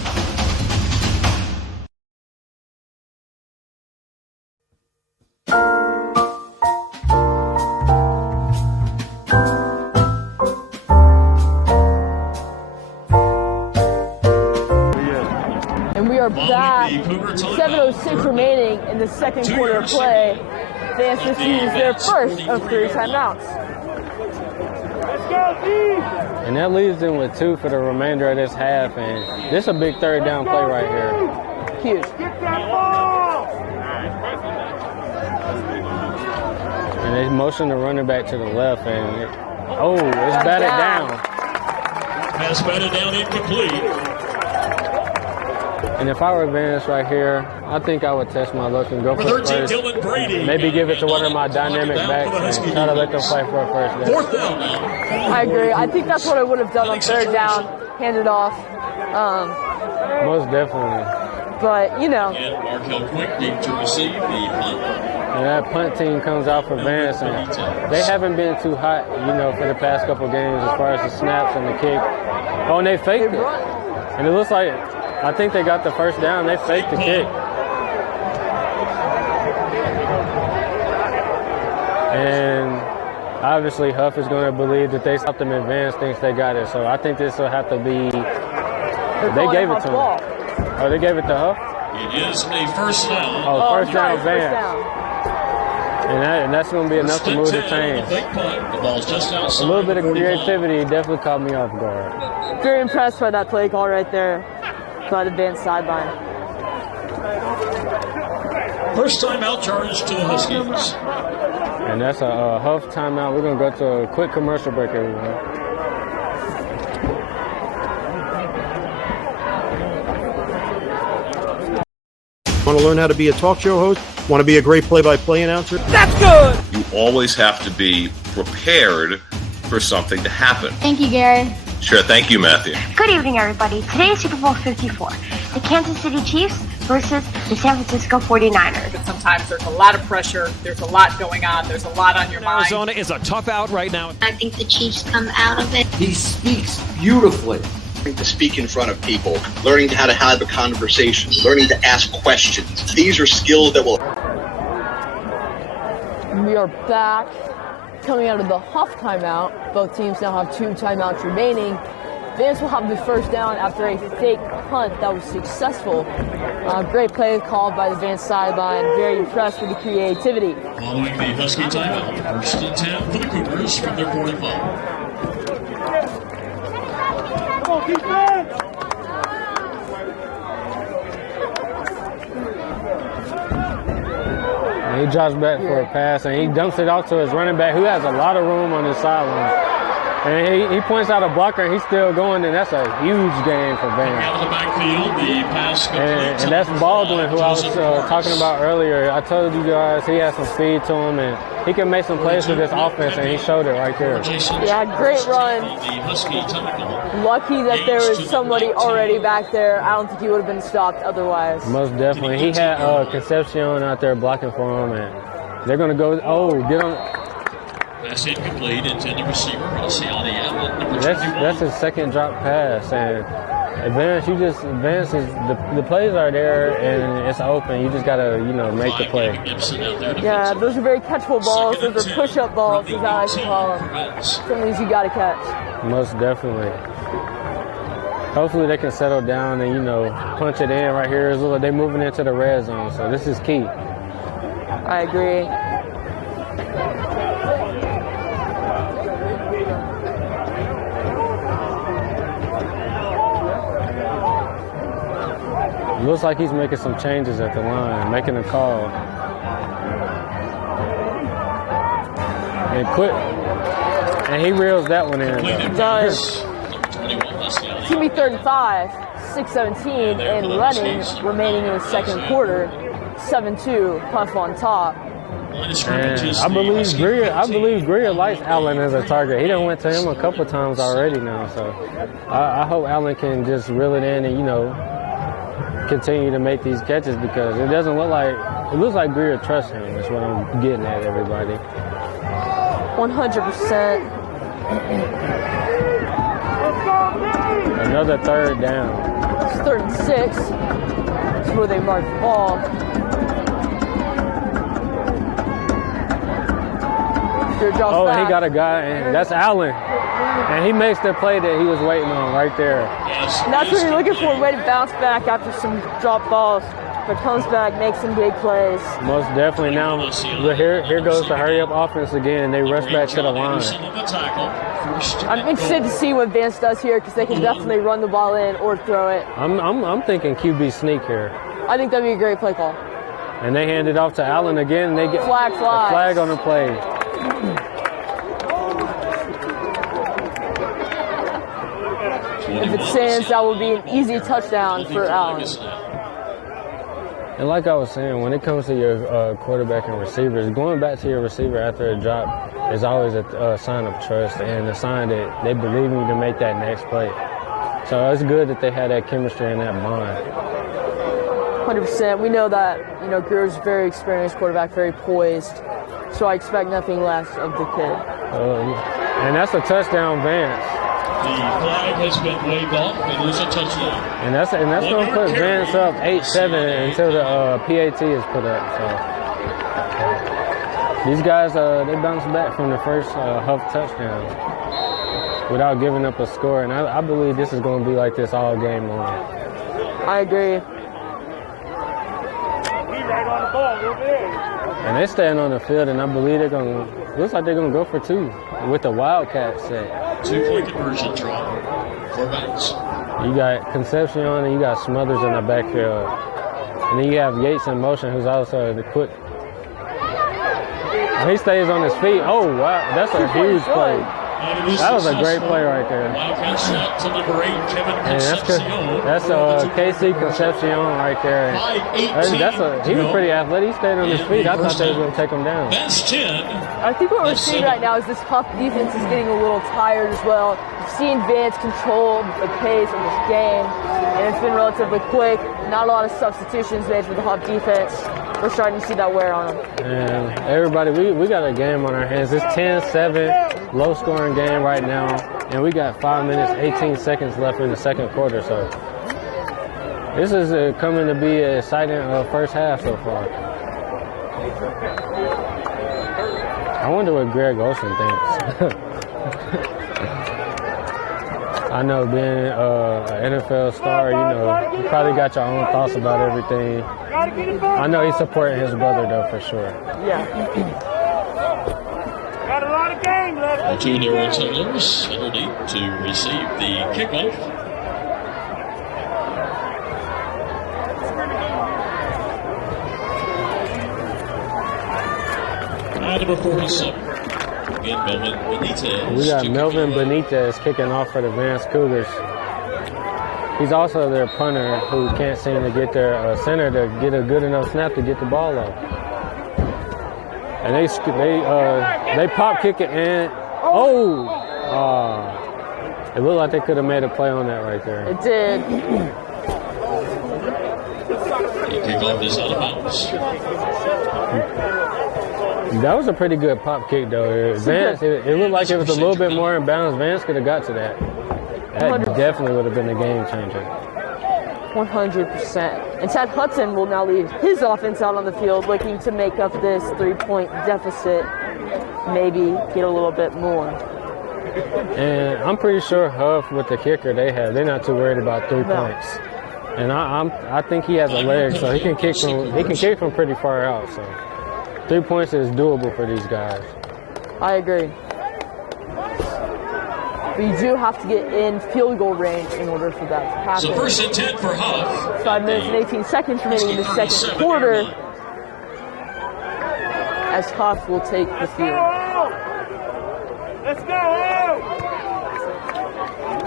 And we are back. 7:06 remaining in the second quarter of play. Vance just used their first of 3 timeouts. And that leaves them with 2 for the remainder of this half. And this is a big third down play right here. Huge. And they motion the running back to the left. And it's batted down. Pass batted down, incomplete. And if I were Vance right here, I think I would test my luck and go for the first. Maybe give it to one of my dynamic backs and try to let them play for a first down. Fourth down now. I agree. I think that's what I would have done on third down, hand it off. Most definitely. But, you know. And Markel Quick deep to receive the punt. And that punt team comes out for Vance, and they haven't been too hot, for the past couple games as far as the snaps and the kick. Oh, and they faked it. And it looks like, I think they got the first down. They faked the kick. And obviously Hough is going to believe that they stopped them in Vance, thinks they got it. So I think this will have to be, they gave it to him. Oh, they gave it to Hough? It is a first down. Oh, first down Vance. And that's going to be enough to move the chains. The ball's just outside. A little bit of creativity definitely caught me off guard. Very impressed by that play call right there by the Vance sideline. First timeout charge to the Huskies. And that's a Hough timeout. We're going to go to a quick commercial break, everyone. Want to learn how to be a talk show host? Want to be a great play-by-play announcer? That's good! You always have to be prepared for something to happen. Thank you, Gary. Sure, thank you, Matthew. Good evening, everybody. Today is Super Bowl 54. The Kansas City Chiefs versus the San Francisco 49ers. But sometimes there's a lot of pressure. There's a lot going on. There's a lot on your mind. Arizona is a tough out right now. I think the Chiefs come out of it. He speaks beautifully. Learning to speak in front of people, learning how to have a conversation, learning to ask questions. These are skills that will... We are back. Coming out of the Hough timeout, both teams now have 2 timeouts remaining. Vance will have the first down after a fake punt that was successful. Great play called by the Vance sideline. Very impressed with the creativity. Following the Husky timeout, first and 10 for the Cougars from their 45. Come on, defense! And he drops back for a pass, and he dumps it off to his running back, who has a lot of room on his sideline. And he points out a blocker, and he's still going, and that's a huge gain for Vance. Out of the backfield, the pass and that's Baldwin, who I was talking about earlier. I told you guys he has some speed to him, and he can make some plays with this offense, and he showed it right there. Yeah, great run. Lucky that there was somebody already back there. I don't think he would have been stopped otherwise. Most definitely. He had Concepcion out there blocking for him, and they're going to go, get on. Pass incomplete, intended receiver, Alciani Allen, number 21. That's his second drop pass, and Vance, the plays are there, and it's open. You just got to, make the play. Yeah, those are very catchable balls. Those are push-up balls, as I like to call them. Some of these you got to catch. Most definitely. Hopefully they can settle down and, punch it in right here. They're moving into the red zone, so this is key. I agree. It looks like he's making some changes at the line, making a call. And he reels that one in. Does. It's going to be 3rd and 5, 6:17 and running remaining in the second quarter. 7-2, Huff on top. And I believe Greer likes Allen as a target. He done went to him a couple times already now, so I hope Allen can just reel it in and, you know, continue to make these catches, because it doesn't look like, it looks like Greer trusts him. That's what I'm getting at, everybody. 100%. Another 3rd down. It's 3rd and 6. That's where they mark the ball. Oh, he got a guy, and that's Allen. And he makes the play that he was waiting on right there. And that's what you're looking for, way to bounce back after some drop balls. But comes back, makes some big plays. Most definitely. Now, but here goes the hurry-up offense again. They rush back to the line. I'm interested to see what Vance does here, because they can definitely run the ball in or throw it. I'm thinking QB sneak here. I think that'd be a great play call. And they hand it off to Allen again, and they get flag on the play. If it stands, that will be an easy touchdown for Allen. And like I was saying, when it comes to your quarterback and receivers, going back to your receiver after a drop is always a sign of trust and a sign that they believe in you to make that next play. So it's good that they had that chemistry and that bond. 100%. We know that, you know, Greer's a very experienced quarterback, very poised. So I expect nothing less of the kid. And that's a touchdown, Vance. The flag has been waved off. It is a touchdown. And that's going to put Vance up 8-7 until the PAT is put up. So these guys, they bounced back from the first Hough touchdown without giving up a score. And I believe this is going to be like this all game long. I agree. And they're staying on the field, and I believe looks like they're going to go for 2 with the Wildcat set. 2-point conversion drop for Vance. You got Concepcion and you got Smothers in the backfield. And then you have Yates in motion, who's also the quick. And he stays on his feet. Oh, wow. That's a huge play. That was a great play right there. And that's KC Concepcion right there. He was pretty athletic. He stayed on his feet. I thought they were going to take him down. That's 10. I think what we're seeing right now is this Hough defense is getting a little tired as well. We've seen Vance control the pace of this game, and it's been relatively quick. Not a lot of substitutions made for the Hough defense. We're starting to see that wear on them. And everybody, we got a game on our hands. It's 10-7, low-scoring game right now, and we got 5 minutes, 18 seconds left in the second quarter. So this is coming to be an exciting first half so far. I wonder what Greg Olsen thinks. I know being an NFL star, you know, you probably got your own thoughts about everything. I know he's supporting his brother, though, for sure. Yeah. Got a lot of game left. The two new retailers underneath to receive the kickoff. Number 47. Again, Melvin Benitez. We got Melvin Benitez kicking off for the Vance Cougars. He's also their punter who can't seem to get their center to get a good enough snap to get the ball off. And they pop kick it and it looked like they could have made a play on that right there. It did. The kickoff is out of bounds. That was a pretty good pop kick, though. Vance, it looked like it was a little bit more in bounds. Vance could have got to that. That definitely would have been a game changer. 100%. And Chad Hudson will now leave his offense out on the field, looking to make up this 3-point deficit, maybe get a little bit more. And I'm pretty sure Hough, with the kicker they have, they're not too worried about 3 points. And I think he has a leg, so he can kick from pretty far out. So 3 points is doable for these guys. I agree. But you do have to get in field goal range in order for that to happen. So first and 10 for Hough. 5 minutes and 18 seconds remaining in the second quarter, as Hough will take the field. Let's go!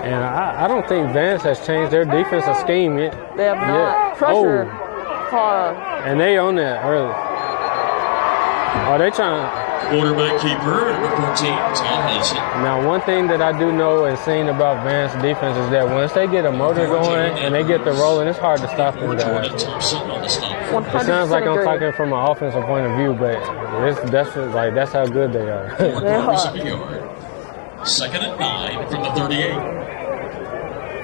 And I don't think Vance has changed their defensive scheme yet. They have not. Pressure. And they own that early. Oh, they trying to. Quarterback keeper, number 14, Tom Hudson. Now, one thing that I do know and seen about Vance defense is that once they get a motor going and they get the rolling, it's hard to stop them guys. It sounds like I'm talking from an offensive point of view, but that's how good they are. Second and 9 from the 38.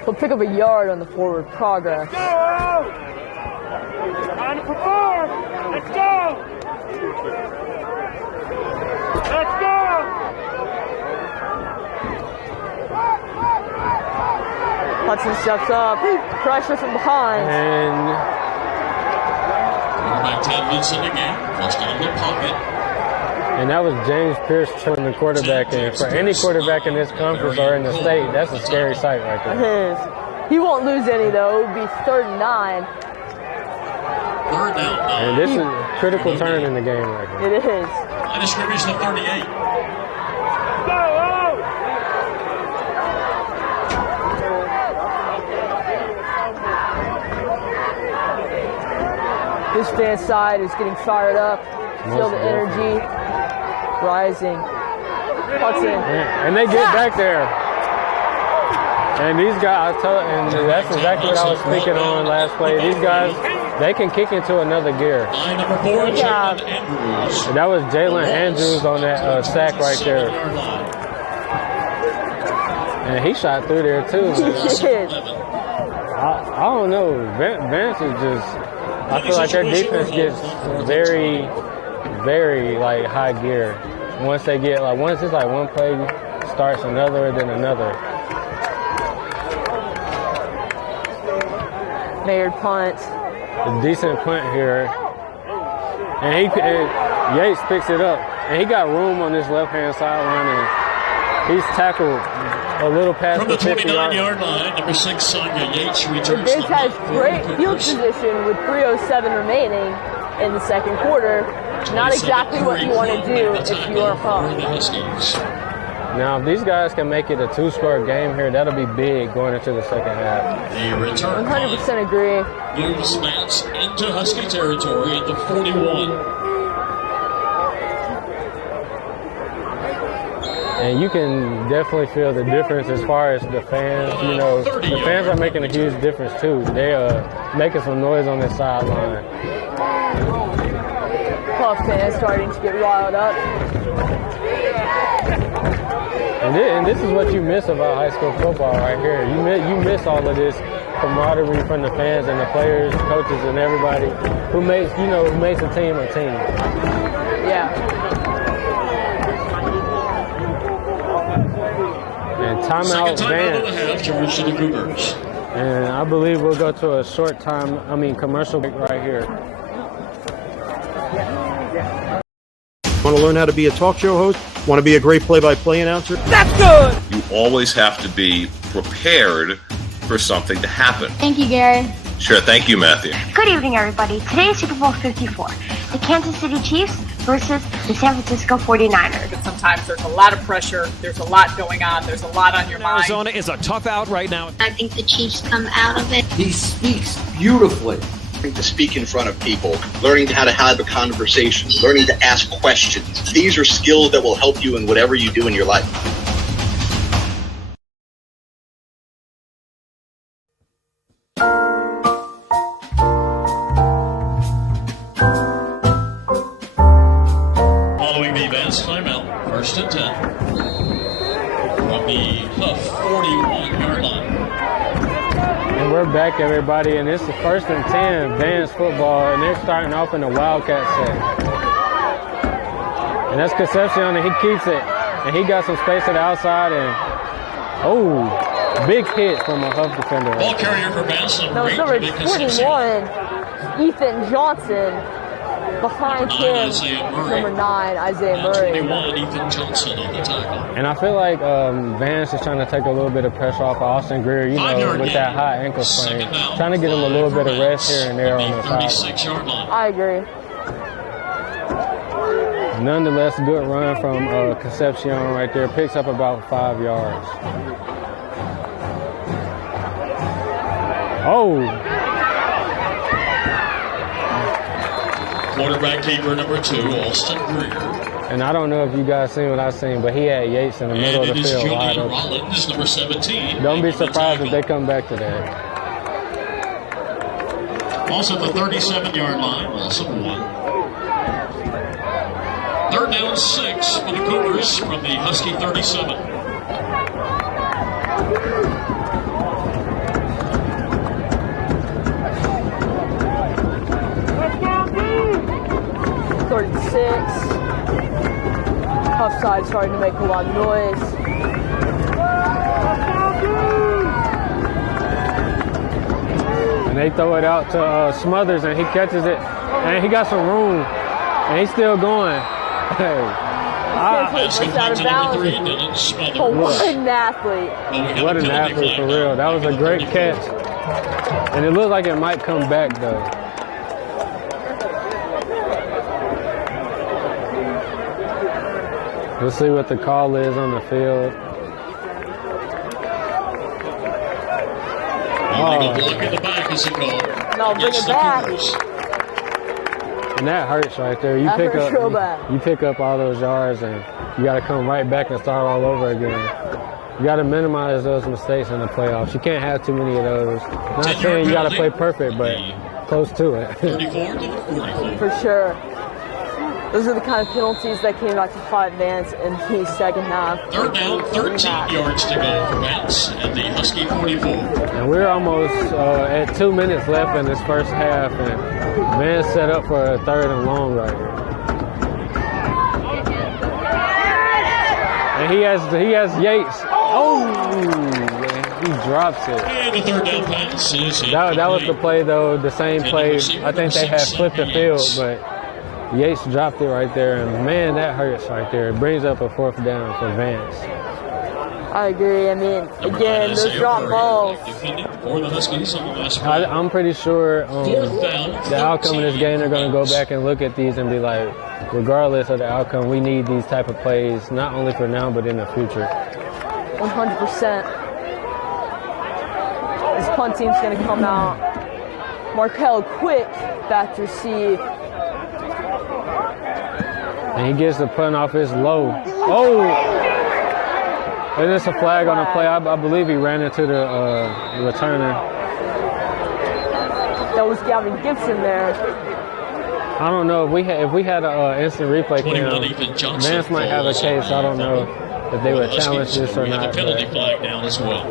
He'll pick up a yard on the forward progress. Time to perform. Let's go. Let's go! Hudson steps up. Pressure from behind. And quarterback 10 Vincent again. First down in the pocket. And that was James Pierce throwing the quarterback in. For any quarterback in this conference or in the state, that's a scary sight right there. It is. He won't lose any, though. It would be 3rd and 9. Third down. And this is a critical turn in the game right here. It is. Line of scrimmage to 38. This fan side is getting fired up. Feel the energy rising. Hudson. And they get back there. And these guys, and that's exactly what I was speaking on last play. These guys, they can kick into another gear. Number 4, Jalen Andrews. And that was Jalen Andrews on that sack right there. And he shot through there too. I don't know. Vance is just. I feel like their defense gets very, very like high gear. Once they get once it's like one play starts another, then another. Maynard punt. A decent punt here. And Yates picks it up. And he got room on this left-hand sideline, and he's tackled a little past from the 29-yard line. Number 6, Sonia Yates returns. Vance has great field position with 3:07 remaining in the second quarter. Not exactly what you want to do if you are Hough. Now, if these guys can make it a 2-score game here, that'll be big going into the second half. The return 100% agree. Moves Vance into Husky territory at the 41. And you can definitely feel the difference as far as the fans. You know, the fans are making a huge difference too. They are making some noise on this sideline. Hough fans starting to get riled up. And this is what you miss about high school football right here. You miss all of this camaraderie from the fans and the players, coaches, and everybody who makes a team a team. Yeah. And timeout Vance. And I believe we'll go to a commercial break right here. Want to learn how to be a talk show host? Want to be a great play-by-play announcer? That's good! You always have to be prepared for something to happen. Thank you, Gary. Sure, thank you, Matthew. Good evening, everybody. Today is Super Bowl 54. The Kansas City Chiefs versus the San Francisco 49ers. But sometimes there's a lot of pressure. There's a lot going on. There's a lot on your mind. Arizona is a tough out right now. I think the Chiefs come out of it. He speaks beautifully. To speak in front of people, learning how to have a conversation, learning to ask questions. These are skills that will help you in whatever you do in your life. Following the Vance timeout, 1st and 10 from the Hough 41-yard line. And we're back, everybody, and this is 1st and 10, Vance football, and they're starting off in a Wildcat set. And that's Concepcion, and he keeps it. And he got some space to the outside, and big hit from a Hough defender. Ball carrier for Vance, number 21, Ethan Johnson. Behind him, number 9, Isaiah Murray. 21, Ethan Johnson on the tackle. And I feel like Vance is trying to take a little bit of pressure off of Austin Greer, with that high ankle sprain. Trying to get him a little bit of rest here and there on the sideline. I agree. Nonetheless, good run from Concepcion right there. Picks up about 5 yards. Oh. Quarterback keeper number 2, Austin Greer. And I don't know if you guys seen what I seen, but he had Yates in the middle of the field wide Julian open. Rollins, number 17. Don't be surprised if they come back to that. Also the 37-yard line, loss of 1. Third down 6 for the Cougars from the Husky 37. Hough side starting to make a lot of noise. And they throw it out to Smothers, and he catches it, and he got some room, and he's still going. Hey, It's out of bounds. Oh, what an athlete. What an athlete, for real. That was a great catch. And it looked like it might come back, though. We'll see what the call is on the field. Illegal block in the back is a call. No, bring it back. And that hurts right there. You pick up all those yards, and you got to come right back and start all over again. You got to minimize those mistakes in the playoffs. You can't have too many of those. Not saying you got to play perfect, but close to it. 34 to 44. For sure. Those are the kind of penalties that came back to fight Vance in the second half. Third down, 13 yards to go for Vance at the Husky 44. And we're almost at 2 minutes left in this first half, and Vance set up for a 3rd and long right here. And he has Yates. Oh, he drops it. And the third down pass is that was the play, though. The same play. I think they had flipped the field, but Yates dropped it right there, and man, that hurts right there. It brings up a 4th down for Vance. I agree. I mean, again, those drop balls. I'm pretty sure the outcome of this game, they're going to go back and look at these and be like, regardless of the outcome, we need these type of plays, not only for now, but in the future. 100%. This punt team's going to come out. Markel quick back to receive. And he gets the punt off his low. Oh! And it's a flag on the play. I believe he ran into the returner. That was Gavin Gibson there. I don't know if we had an instant replay cam. Vance might have a case. I don't know if they would challenge this or not. The penalty flag down as well.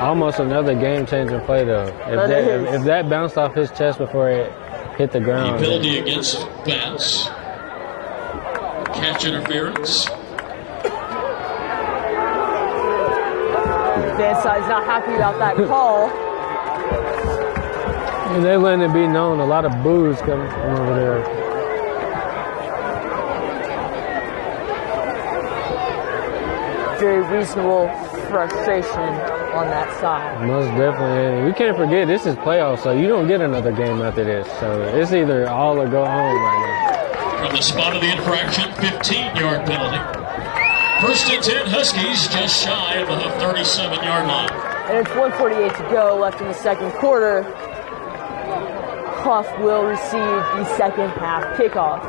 Almost another game-changing play, though. If that bounced off his chest before it hit the ground. The penalty against Vance. Catch interference. Vance side's not happy about that call. And they're letting it be known. A lot of boos coming from over there. Very reasonable frustration on that side. Most definitely. We can't forget, this is playoffs, so you don't get another game after this. So it's either all or go home right now. From the spot of the infraction, 15-yard penalty. 1st and 10, Huskies just shy of the 37-yard line. And it's 1:48 to go left in the second quarter. Hough will receive the second half kickoff.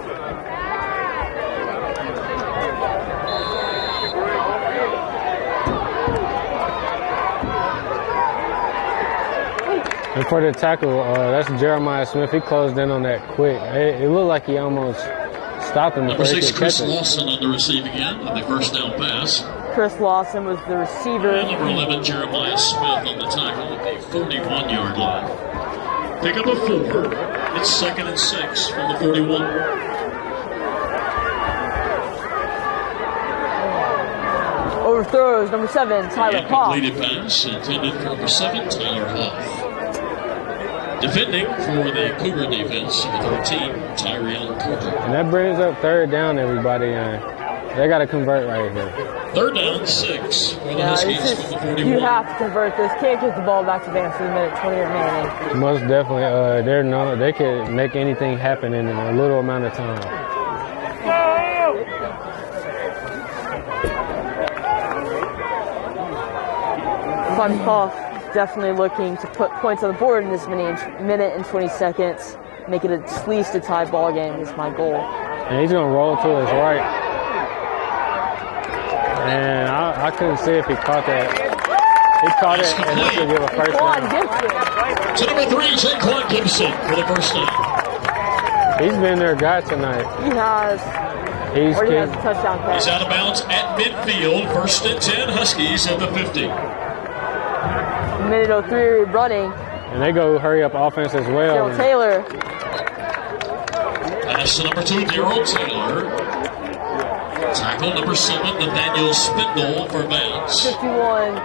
And for the tackle, that's Jeremiah Smith. He closed in on that quick. It looked like he almost stopped him. Number 6, Chris Lawson on the receiving end on the first down pass. Chris Lawson was the receiver. And number 11, Jeremiah Smith on the tackle at the 41-yard line. Pick up a 4. It's 2nd and 6 from the 41. Overthrows number 7, Tyler Hough. Completed pass intended for number 7, Tyler Hough. Defending for the Cougar defense, number 13, Tyrell Cooper. And that brings up 3rd down, everybody. They got to convert right here. 3rd down, 6 for the Huskies from the 41. You have to convert this. Can't get the ball back to Vance with a minute 20 remaining. Most definitely. They can make anything happen in a little amount of time. If I'm Hough, definitely looking to put points on the board in this minute and 20 seconds. Make it at least a tie ball game is my goal. And he's going to roll to his right. And I couldn't see if he caught that. He caught it, and he should give a first down. To number 3, Jaquan Gibson for the first down. He's been their guy tonight. He has. He's has a touchdown pass. He's out of bounds at midfield. First and 10, Huskies at the 50. Minute 03 running. And they go hurry up offense as well. Daryl Taylor. Pass to number 2, Daryl Taylor. Tackle number 7, Nathaniel Spindle for Vance. 51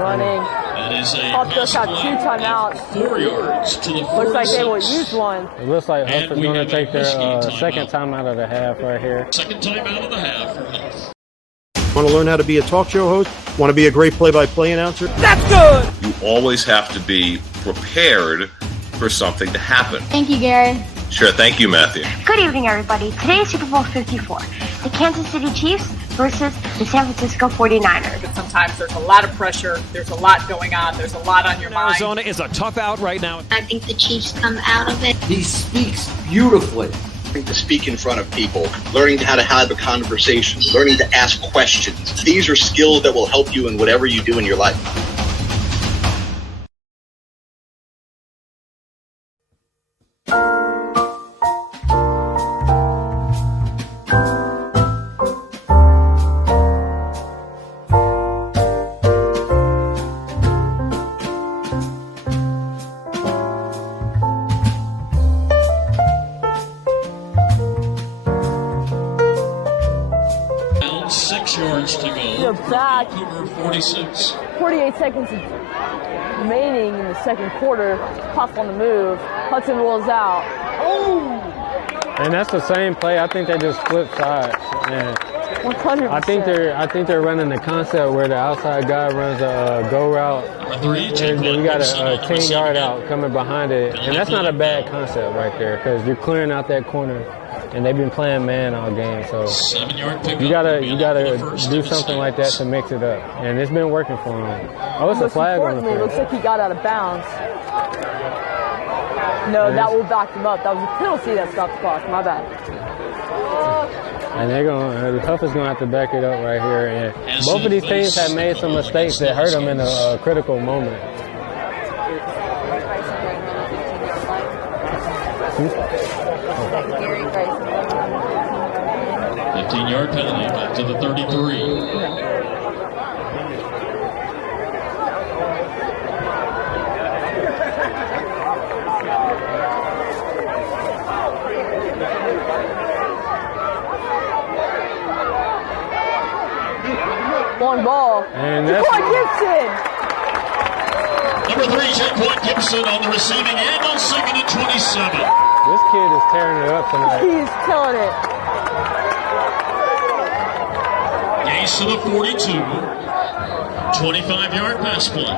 running. That is a Hough does have 2 timeouts. 4 yards to the 46. Looks like they will use one. It looks like Hough is going to take their second timeout of the half right here. Second timeout of the half for Hough. Want to learn how to be a talk show host? Want to be a great play-by-play announcer? That's good! You always have to be prepared for something to happen. Thank you, Gary. Sure, thank you, Matthew. Good evening, everybody. Today is Super Bowl 54. The Kansas City Chiefs versus the San Francisco 49ers. But sometimes there's a lot of pressure. There's a lot going on. There's a lot on your mind. Arizona is a tough out right now. I think the Chiefs come out of it. He speaks beautifully. Learning to speak in front of people, learning how to have a conversation, learning to ask questions. These are skills that will help you in whatever you do in your life. Down 6 yards to go. They're back. Vancouver 46. 48 seconds remaining in the second quarter. Hough on the move. Hudson rolls out. Oh! And that's the same play. I think they just flip sides. And 100%. I think they're running the concept where the outside guy runs a go route, and then you got a 10-yard out coming behind it, and that's not a bad concept right there because you're clearing out that corner, and they've been playing man all game. So 7-yard pickup. you gotta do something like that to mix it up, and it's been working for him. Oh, it's a flag on the It looks field. like he got out of bounds. No, that will back him up. That was a penalty that stopped the clock. My bad. And they're going. Hough is going to have to back it up right here. And both of these teams have made some mistakes that hurt them in a critical moment. Hmm? 15-yard penalty back to the 33. Long ball. And Jaquan Gibson. Number 3, Jaquan Gibson on the receiving end on 2nd and 27. This kid is tearing it up tonight. He's killing it. Gains to the 42. 25-yard pass play.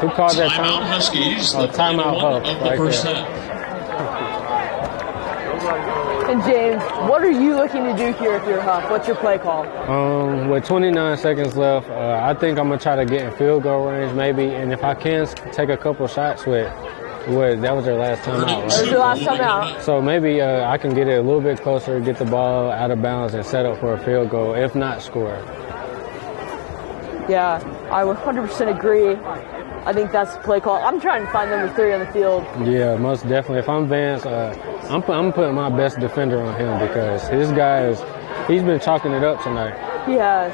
Who called that Timeout time? Huskies. Oh, The timeout final one Hough of the right first there. half. And James, what are you looking to do here if you're Hough? What's your play call? With 29 seconds left, I think I'm gonna try to get in field goal range maybe, and if I can take a couple shots with that was their last time out, That was right? your last time out. So maybe I can get it a little bit closer, get the ball out of bounds, and set up for a field goal, if not score. Yeah, I 100% agree. I think that's the play call. I'm trying to find number 3 on the field. Yeah, most definitely. If I'm Vance, I'm putting my best defender on him because his guy he's been chalking it up tonight. He has.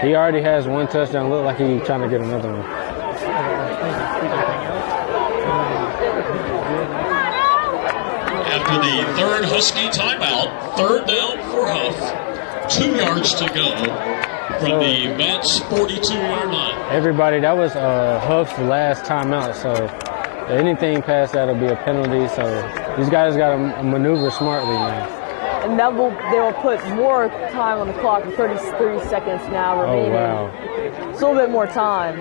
He already has one touchdown. Look like he's trying to get another one. After the third Husky timeout, 3rd down for Hough. 2 yards to go from the Vance 42-yard line. Everybody, that was Hough's last timeout, so anything past that will be a penalty. So these guys got to maneuver smartly now. And they will put more time on the clock with 33 seconds now remaining. Oh, wow. It's a little bit more time.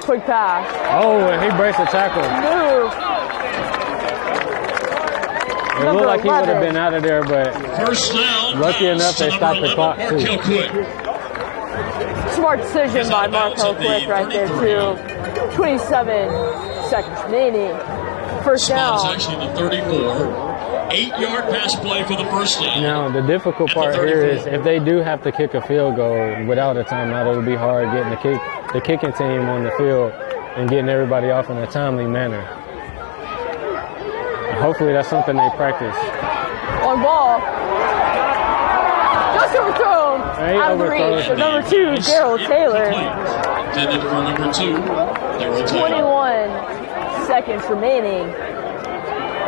Quick pass. Oh, and he breaks the tackle. Move. It looked like he would have been out of there, but First down. lucky enough they stopped the clock too. Smart decision by Marco Quick right there, too. 27 seconds remaining. First down. It's actually the 34. 8-yard pass play for the first down. Now, the difficult part here is if they do have to kick a field goal without a timeout, it'll be hard getting the kicking team on the field and getting everybody off in a timely manner. And hopefully that's something they practice. On ball. Just overthrown. Out of the reach of number 2, Darrell Taylor. Intended for number 2, Darrell Taylor. 21 seconds remaining.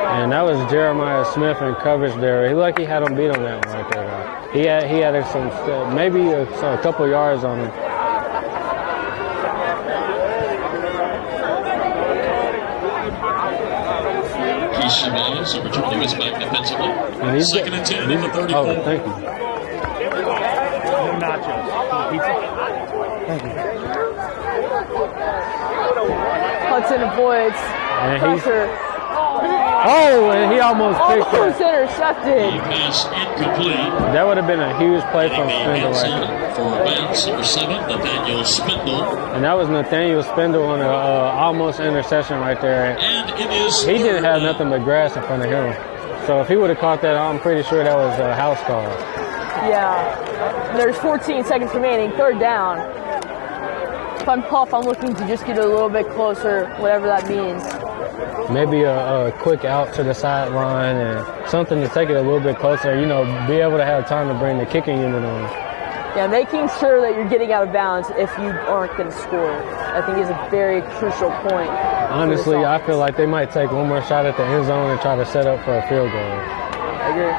And that was Jeremiah Smith in coverage there. He lucky had him beat on that one right there. Though. He had some maybe a couple yards on him. Keith Shimon, so returning us back defensively. And second and 10 at the 34. Oh, thank you. Thank you. Hudson avoids pressure. Oh, and he almost picked it. Almost intercepted. Pass incomplete. That would have been a huge play from Spindle right there. For Vance, number 7, Nathaniel Spindle. And that was Nathaniel Spindle on an almost interception right there. And it is he didn't have nothing but grass in front of him. So if he would have caught that, I'm pretty sure that was a house call. Yeah. There's 14 seconds remaining. Third down. If I'm Huff, I'm looking to just get a little bit closer, whatever that means. Maybe a quick out to the sideline and something to take it a little bit closer, you know, be able to have time to bring the kicking unit on. Yeah, making sure that you're getting out of bounds if you aren't going to score, I think is a very crucial point. Honestly, I feel like they might take one more shot at the end zone and try to set up for a field goal. I agree.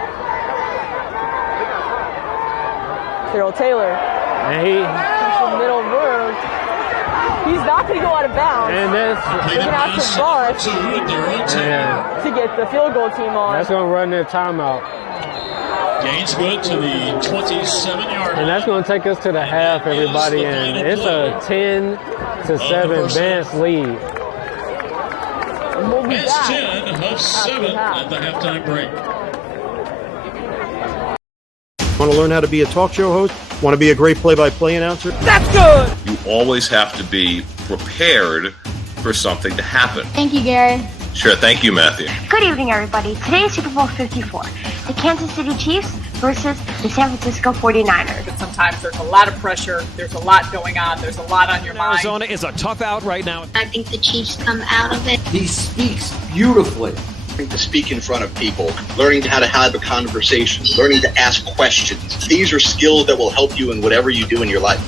Darrell Taylor. And he's in the middle of the room. He's not going to go out of bounds. And that's they're going to have to rush to get the field goal team on. That's going to run their timeout. Gains good to the 27-yard line. And that's going to take us to the half, everybody. And it's a 10-7 Vance lead. And we'll be Vance back 10, Hough 7 at the halftime break. Want to learn how to be a talk show host? Want to be a great play-by-play announcer? That's good! You always have to be prepared for something to happen. Thank you, Gary. Sure, thank you, Matthew. Good evening, everybody. Today is Super Bowl 54. The Kansas City Chiefs versus the San Francisco 49ers. But sometimes there's a lot of pressure. There's a lot going on. There's a lot on your mind. Arizona is a tough out right now. I think the Chiefs come out of it. He speaks beautifully. To speak in front of people, learning how to have a conversation, learning to ask questions. These are skills that will help you in whatever you do in your life.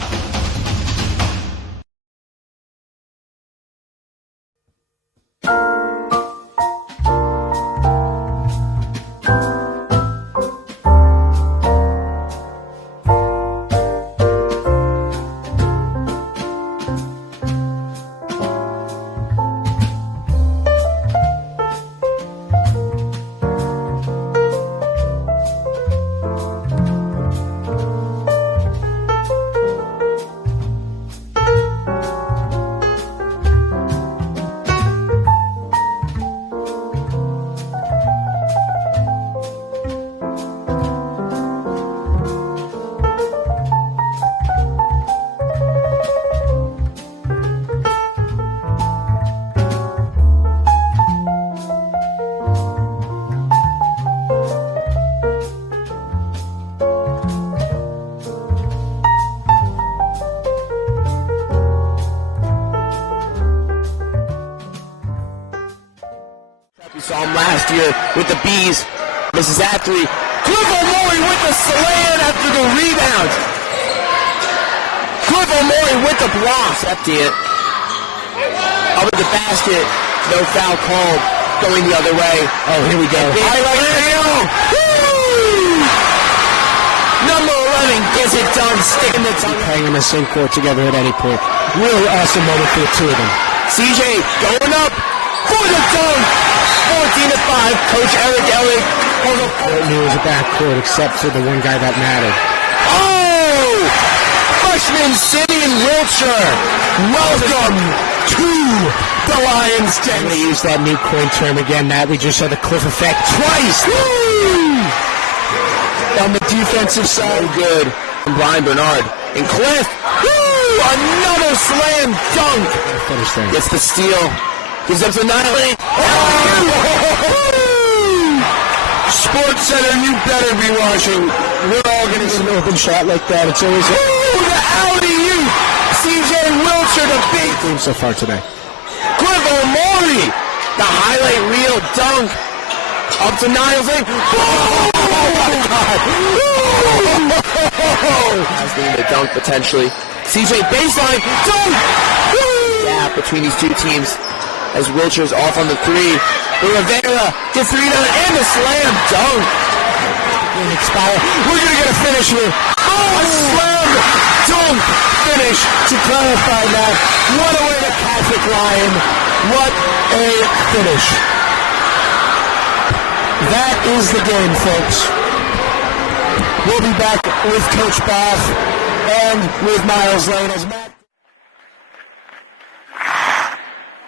Saw him last year with the Bees. Mrs. Athley. Cliff O'Mori with the slam after the rebound. Cliff O'Mori with the block. Accepting it. Over the basket. No foul called. Going the other way. Oh, here we go. Number 11 gets it done. Sticking the tongue. Playing in the same court together at any point. Really awesome moment for the two of them. CJ going up for the dunk. 14-5, Coach Eric Ellick. It was a backcourt except for the one guy that mattered. Oh! Freshman Simeon Wiltshire. Welcome to the Lions Den. I'm going to use that new coin term again, Matt. We just saw the cliff effect twice. Woo! On the defensive side, good. Brian Bernard. And Cliff, woo, another slam dunk. Gets the steal. Gives up to Nile. Sports Center, you better be watching. We're all going to see an open shot like that. It's always, the alley-oop. CJ Wilcher, the big game so far today. Cliff O'Malley, the highlight reel dunk. Up to Niles Lane. Oh, my God. Niles Lane to dunk potentially. CJ baseline. Dunk. Gap between these two teams as Wilcher's off on the three. The Rivera gets the rebound and the slam dunk. Expire. We're going to get a finish here. Oh, a slam dunk finish to clarify that. What a way to Patrick Ryan. What a finish. That is the game, folks. We'll be back with Coach Bath and with Miles Lane as Matt.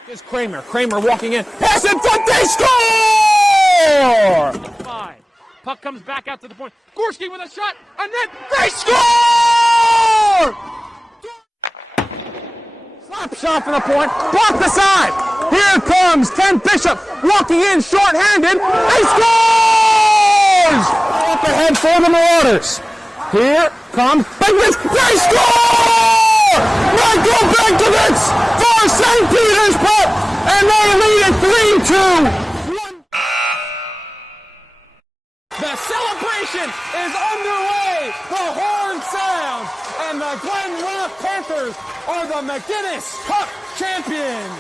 Here's Kramer. Kramer walking in. Pass in front. They score! 5. Puck comes back out to the point. Gorski with a shot, and then they score! Slap shot from the point. Block the side. Here comes Ken Bishop walking in short-handed. He scores! Up ahead for the Marauders. Here comes Bengals. They score! Michael Benkovitz for St. Peter's Pep, and they lead it 3-2. The celebration is underway. The horn sounds, and the Glen Rock Panthers are the McGinnis Cup champions.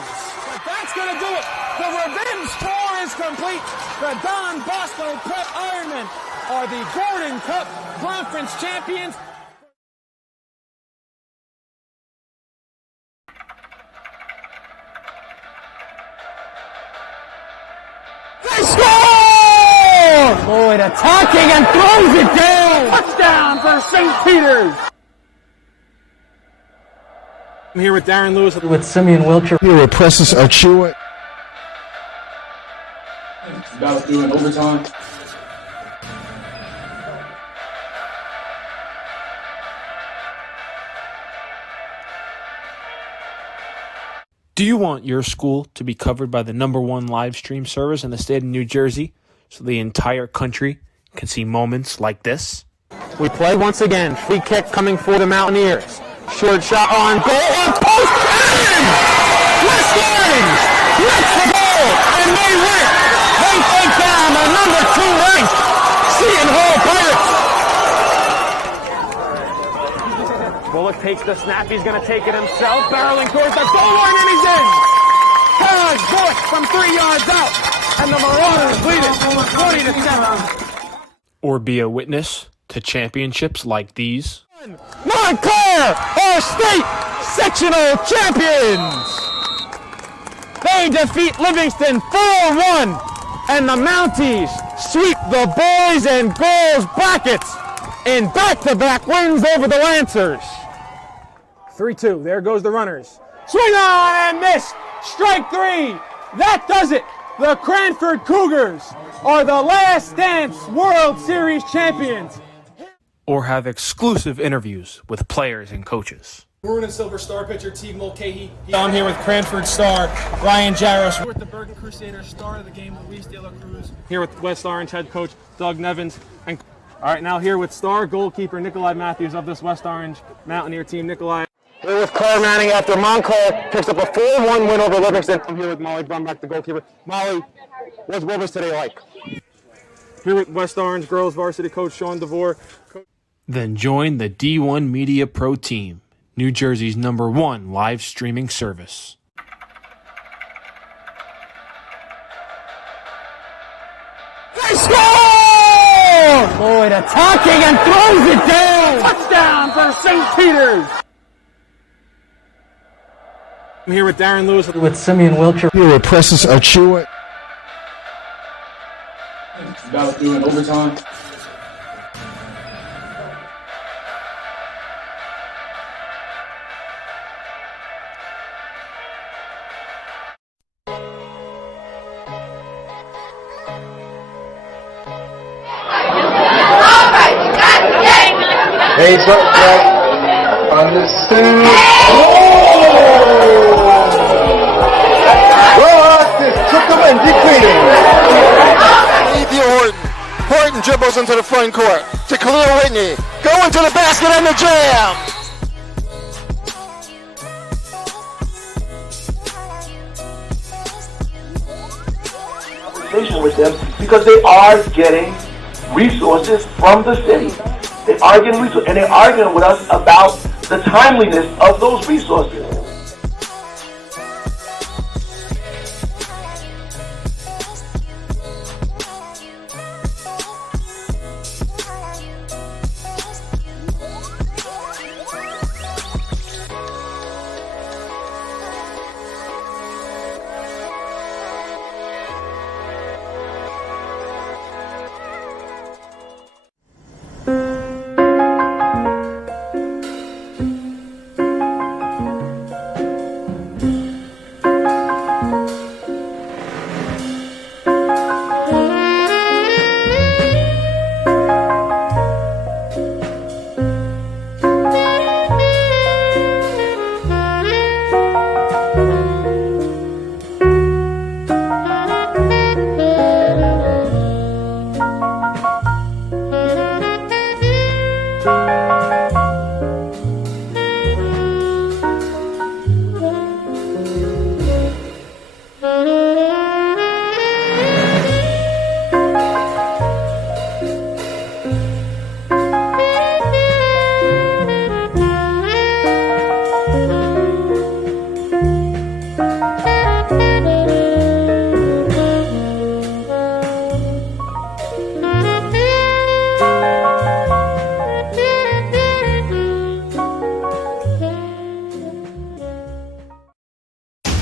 But that's going to do it. The revenge tour is complete. The Don Bosco Prep Ironmen are the Gordon Cup Conference champions. They score! Lloyd attacking and throws it down. Touchdown for St. Peter's. I'm here with Darren Lewis. With Simeon Wilcher. Here with Precious Achua. About doing overtime. Do you want your school to be covered by the #1 live stream service in the state of New Jersey so the entire country can see moments like this? We play once again. Free kick coming for the Mountaineers. Short shot on goal. On post. In! West Orange gets the ball, and they win. They take down the #2 ranked Seton Hall Pirates. Bullock takes the snap. He's going to take it himself. Barreling towards the goal line, and he's in. Harris Bullock from 3 yards out, and the Marauders lead it 20-7. Or be a witness to championships like these. Montclair are state sectional champions. They defeat Livingston 4-1, and the Mounties sweep the boys and girls brackets in back-to-back wins over the Lancers. 3-2. There goes the runners. Swing on and miss. Strike 3. That does it. The Cranford Cougars are the Last Dance World Series champions. Or have exclusive interviews with players and coaches. Maroon and Silver Star pitcher Teague Mulcahy. I'm here with Cranford star Ryan Jaros. We're with the Bergen Crusaders star of the game, Luis De La Cruz. Here with West Orange head coach Doug Nevins. And all right, now here with star goalkeeper Nikolai Matthews of this West Orange Mountaineer team. Nikolai. Here with Claire Manning after Montclair picks up a 4-1 win over Livingston. I'm here with Molly Brumback, the goalkeeper. Molly, what was today like? Here with West Orange girls varsity coach Sean DeVore. Then join the D1 Media Pro team, New Jersey's #1 live streaming service. They score! Lloyd attacking and throws it down. Touchdown for St. Peter's. I'm here with Darren Lewis. With Simeon Wilcher. Here with Precious Achua. About doing overtime. Hey, Brett. Understood. Took him and defeated him. Horton dribbles into the front court to Khalil Whitney. Go into the basket and the jam. Conversation with them because they are getting resources from the city. They are getting resources, and they're arguing with us about the timeliness of those resources.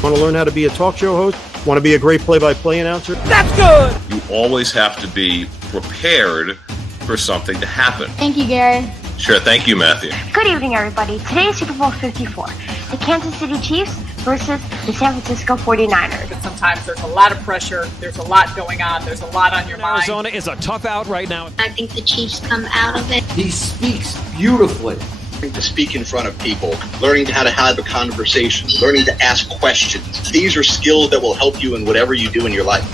Want to learn how to be a talk show host? Want to be a great play-by-play announcer? That's good! You always have to be prepared for something to happen. Thank you, Gary. Sure, thank you, Matthew. Good evening, everybody. Today is Super Bowl 54. The Kansas City Chiefs versus the San Francisco 49ers. Sometimes there's a lot of pressure. There's a lot going on. There's a lot on your mind. Arizona is a tough out right now. I think the Chiefs come out of it. He speaks beautifully. To speak in front of people, learning how to have a conversation, learning to ask questions. These are skills that will help you in whatever you do in your life.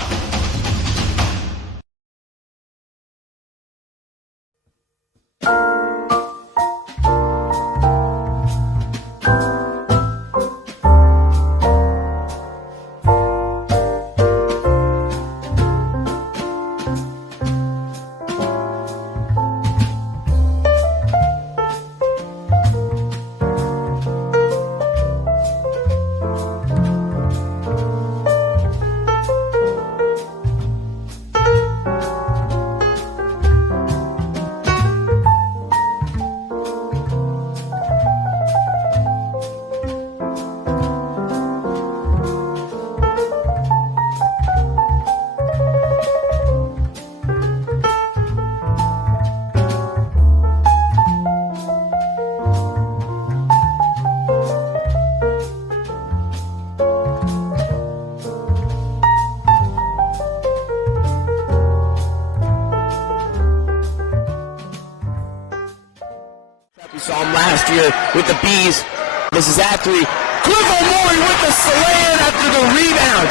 We saw him last year with the Bees. This is after Cliff O'Morey with the slam after the rebound.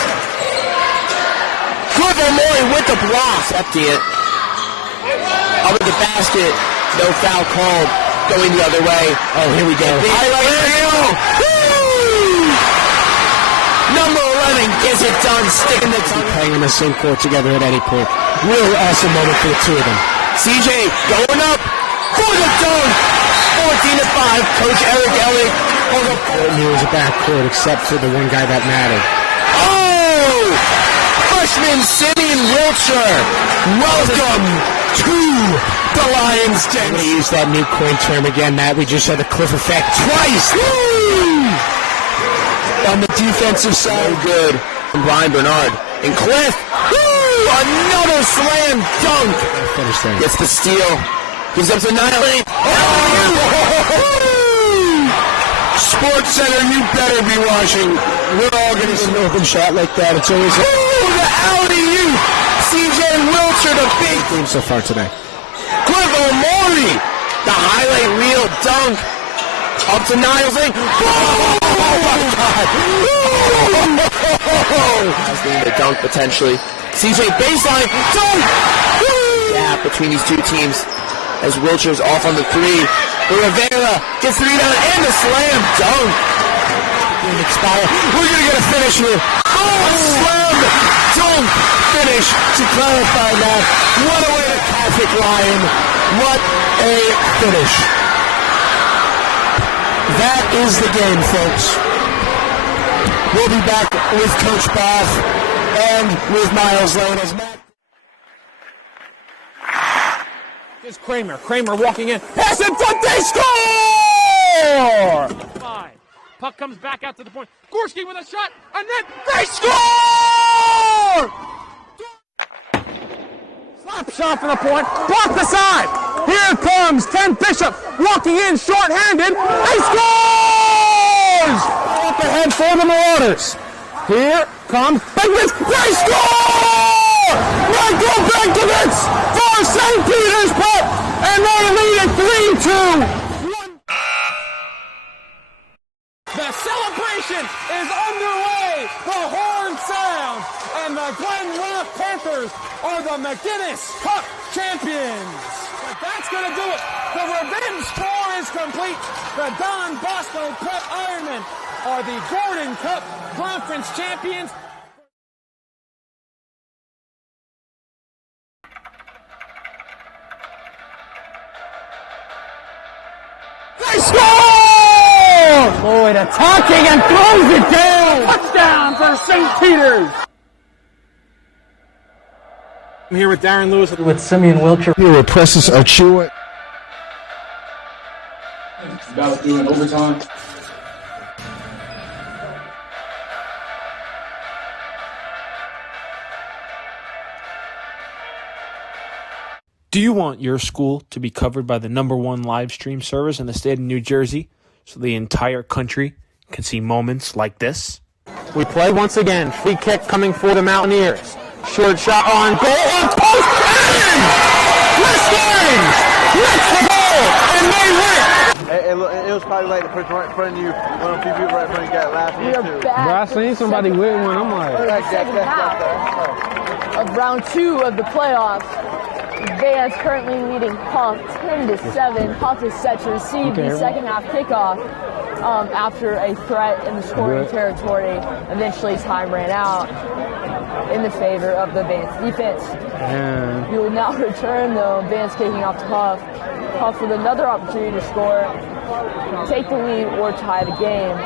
Cliff O'Morey with the block. Empty it. Over the basket. No foul called. Going the other way. Oh, here we go. Highlight reel. Number 11 gets it done. Sticking the tongue. Playing on the same court together at any point. Really awesome moment for the two of them. CJ going up for the dunk. 14-5. Coach Eric Elliott. He was a backcourt except for the one guy that mattered. Oh! Freshman Simeon Wiltshire. Welcome to the Lions Den. I'm going to use that new coin term again, Matt. We just had the Cliff effect twice. Woo! On the defensive side. So good. From Brian Bernard. And Cliff. Woo! Another slam dunk. Gets the steal. Gives up to Nile. Sports Center, you better be watching. We're all going to see an open shot like that. It's always the alley-oop. CJ Wiltshire, the big game so far today. Cliff O'Morey, the highlight reel dunk. Up to Niles. Oh, my God. Has been a dunk potentially. CJ baseline. Dunk. Gap between these two teams as Wiltshire's off on the three. But Rivera gets three down and a slam dunk. Expire. We're going to get a finish here. Oh, slam dunk finish to clarify that. What a way to Catholic Lion. What a finish. That is the game, folks. We'll be back with Coach Bath and with Miles Lane as Matt. Here's Kramer. Kramer walking in. Pass in front. They score! 5. Puck comes back out to the point. Gorski with a shot, and then they score! Slap shot for the point. Block the side. Here comes Ken Bishop walking in short-handed. He scores! Up ahead for the Marauders. Here comes Bigwitz. They score! Michael Bigwitz for St. Petersburg, and they lead it 3-2. The celebration is underway. The horn sounds, and the Glen Rock Panthers are the McGinnis Cup champions. But that's going to do it. The revenge tour is complete. The Don Bosco Prep Ironmen are the Gordon Cup Conference champions. They score! Lloyd attacking and throws it down. Touchdown for St. Peter's. I'm here with Darren Lewis. With Simeon Wiltshire. Here with Precious Achua. About doing overtime. Do you want your school to be covered by the #1 live stream service in the state of New Jersey so the entire country can see moments like this? We play once again. Free kick coming for the Mountaineers. Short shot on goal. On post. And West Orange lets the goal, and they win. It was probably like the person right in front of you. One of the people right in front of you got last one too. Bro, I seen somebody with one. I'm like, of round 2 of the playoffs. Vance currently leading Hough 10-7. Hough is set to receive the second half kickoff after a threat in the scoring territory. Eventually, time ran out in the favor of the Vance defense. We will now return, though. Vance kicking off to Hough. Hough with another opportunity to score, take the lead, or tie the game.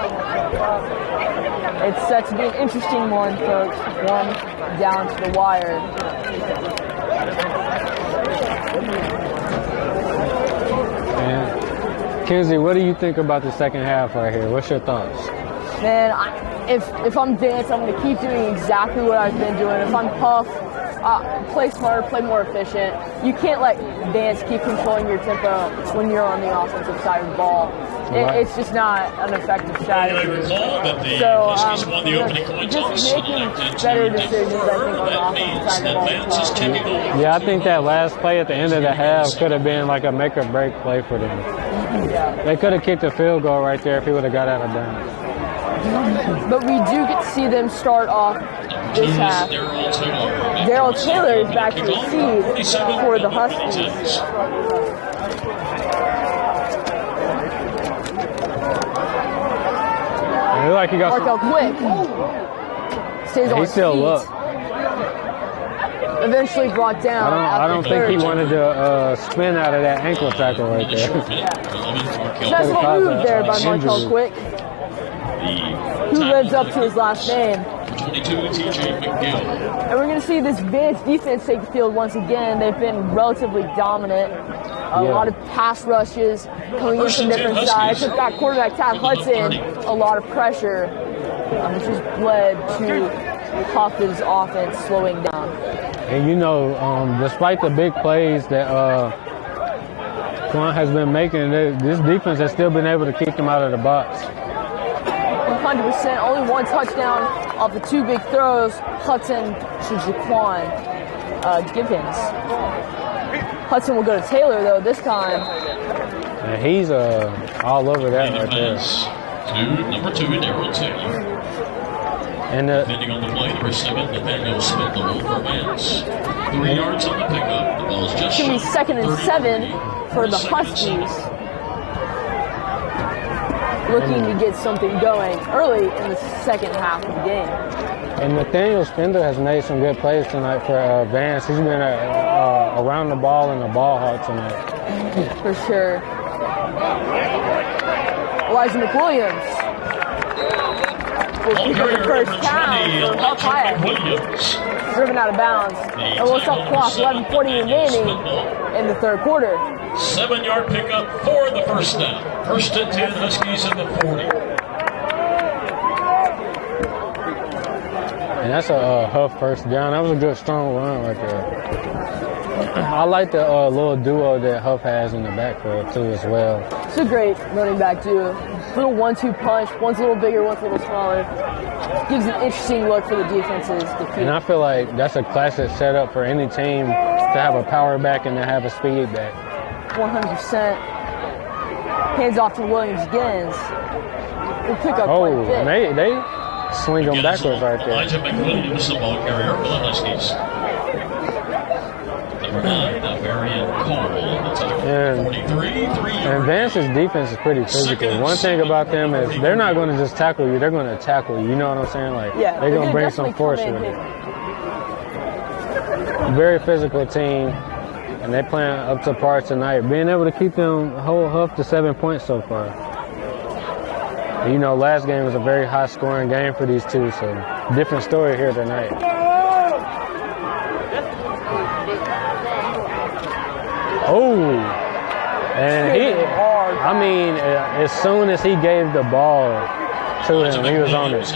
It's set to be an interesting one, folks. One down to the wire. Kenzie, what do you think about the second half right here? What's your thoughts? Man, if I'm Vance, I'm going to keep doing exactly what I've been doing. If I'm Hough, play smarter, play more efficient. You can't let Vance keep controlling your tempo when you're on the offensive side of the ball. It's just not an effective strategy. So just making better decisions, I think, on the offensive side of the ball. Yeah, I think that last play at the end of the half could have been like a make or break play for them. They could have kicked a field goal right there if he would have got out of bounds. But we do get to see them start off this half. Daryl Taylor is back to receive for the Huskies. Like he got Markel quick. Stays on he still feet. up. Eventually brought down. I don't think he wanted to spin out of that ankle tackle right there. Nice little move there by Markel Quick, who lives up to his last name. And we're going to see this Vance defense take the field once again. They've been relatively dominant. A lot of pass rushes coming in from different sides. They've got quarterback Tad Hudson, a lot of pressure, which has led to Hough's offense slowing down. And you know, despite the big plays that Quan has been making, this defense has still been able to keep them out of the box. 100%. Only one touchdown off the 2 big throws. Hudson to Jaquan Gibbons. Hudson will go to Taylor, though, this time. And he's all over that right there. To number 2, Darryl Taylor. And defending on the play, number 7, Nathaniel Spindle for Vance. 3 yards on the pickup. The ball's just it's going to be 2nd and 7 for the Huskies. Looking to get something going early in the second half of the game. And Nathaniel Spindle has made some good plays tonight for Vance. He's been around the ball and a ball hawk tonight. For sure. Elijah McWilliams will pick up the first down for Hough. Driven out of bounds. And we'll stop clock. 11:40 remaining in the third quarter. 7-yard pickup for the first down. 1st and 10, Huskies at the 40. And that's a Hough first down. That was a good, strong run right there. I like the little duo that Hough has in the backfield, too, as well. It's a great running back duo. Little 1-2 punch. One's a little bigger, one's a little smaller. Gives an interesting look for the defense's defeat. And I feel like that's a classic setup for any team to have a power back and to have a speed back. 100%. Hands off to Williams again. We'll pick up quite a bit. They swing them backwards right there. Elijah McWilliams, the ball carrier for the Huskies. Number 9, Marion Cole. 43, 3 and Vance's defense is pretty physical. One thing about them is they're not going to just tackle you, they're going to tackle you. You know what I'm saying? Like, yeah, they're going to bring some force with it. Very physical team. And they're playing up to par tonight. Being able to keep them hold Hough to 7 points so far. And, you know, last game was a very high-scoring game for these two, so different story here tonight. Oh, and as soon as he gave the ball to him, he was on it.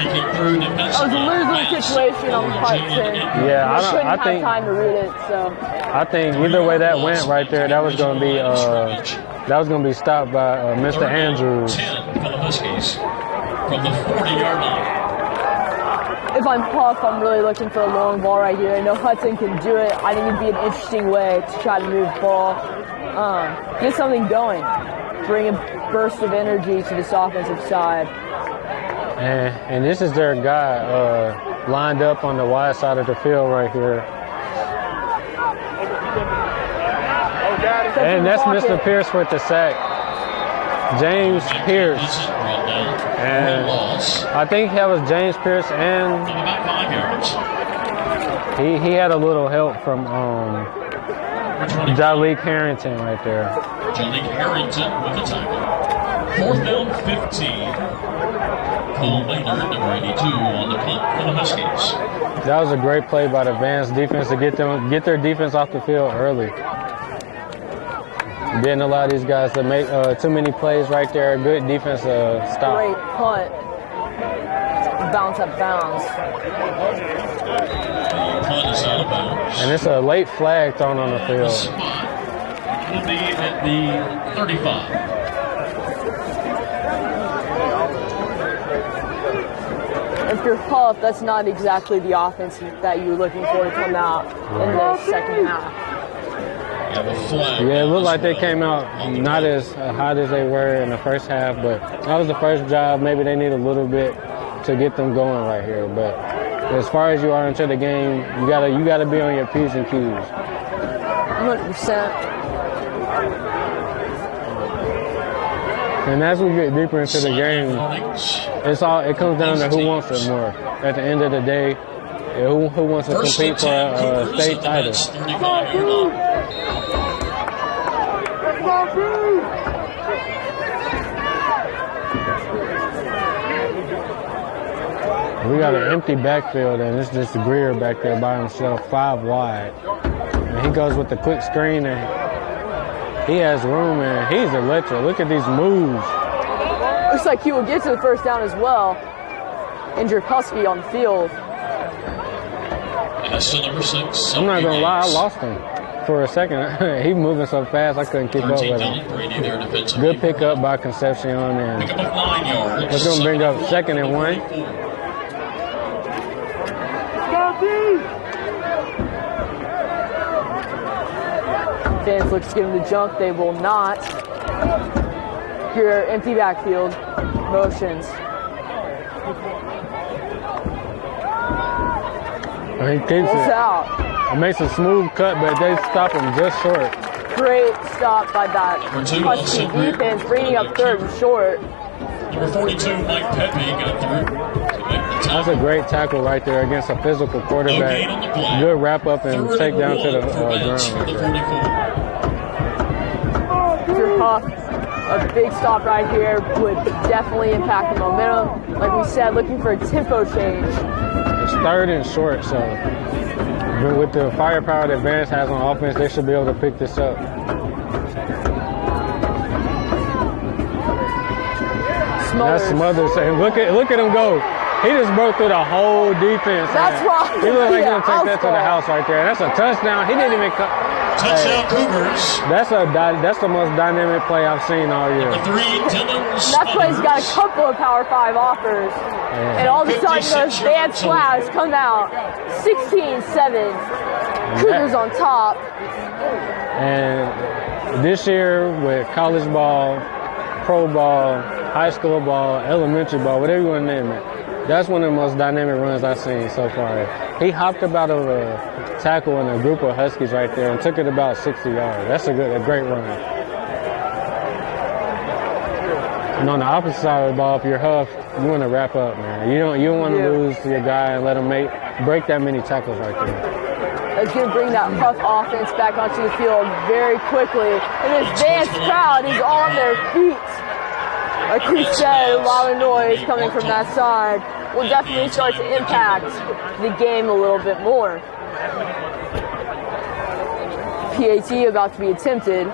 That was a losing situation on Hudson. Yeah, I couldn't think have time to read it. So I think either way that went right there, that was going to be stopped by Mr. Andrews. 10 for the Huskies from the 40-yard line. If I'm Hough, I'm really looking for a long ball right here. I know Hudson can do it. I think it'd be an interesting way to try to move the ball, get something going, bring a burst of energy to this offensive side. And this is their guy lined up on the wide side of the field right here. And that's Mr. Pierce with the sack. James Pierce. And I think that was James Pierce, and he had a little help from Jalik Harrington right there. Jalik Harrington with the tackle. 4th down 15. Cole Maynard, number 82, on the punt for the Huskies. That was a great play by the Vance defense to get their defense off the field early. Didn't allow these guys to make too many plays right there. Good defense stop. Great punt. Bounce up bounds. The punt is out of bounds. And it's a late flag thrown on the field. The spot will be at the 35. If you're Hough, that's not exactly the offense that you're looking for to come out in the second half. Yeah, it looked like they came out not as hot as they were in the first half, but that was the first drive. Maybe they need a little bit to get them going right here. But as far as you are into the game, you gotta be on your P's and Q's. 100%. And as we get deeper into the game, it comes down to who wants it more. At the end of the day, who wants to compete for a state title. We got an empty backfield, and it's just Greer back there by himself, 5 wide. And he goes with the quick screen, and he has room, and he's electric. Look at these moves. Looks like he will get to the first down as well. Injured Husky on the field. That's the number 6. I'm not going to lie, I lost him for a second. He's moving so fast, I couldn't keep up with him. Good pickup by Concepcion, and pick up 9 yards. We're going to bring up 2nd and 1. Vance looks to give him the jump. They will not. Here, empty backfield. Motions. He keeps Pulls it. out. It makes a smooth cut, but they stop him just short. Great stop by that Husky defense, bringing up 3rd and short. Number 42, Mike Pepe, got through. That's a great tackle right there against a physical quarterback. Good wrap up and take down to the ground right there. Hough, a big stop right here would definitely impact the momentum. Like we said, looking for a tempo change. It's 3rd and short, so with the firepower that Vance has on offense, they should be able to pick this up. That's Smothers. And look at him go. He just broke through the whole defense. That's right. He looked like he's going to take that to the house right there. That's a touchdown. He didn't even cut. Touchdown Cougars. That's the most dynamic play I've seen all year. That play's got a couple of Power 5 offers. Yeah. And all of a sudden, those Vance flags come out. 16-7. Cougars on top. And this year with college ball, pro ball, high school ball, elementary ball, whatever you want to name it, that's one of the most dynamic runs I've seen so far. He hopped about of a tackle in a group of Huskies right there and took it about 60 yards. That's a great run. And on the opposite side of the ball, if you're Hough, you want to wrap up, man. You don't want to lose to your guy and let him break that many tackles right there. It's going to bring that Hough offense back onto the field very quickly. And this Vance crowd is on their feet. Like we said, a lot of noise coming from that side will definitely start to impact the game a little bit more. PAT about to be attempted.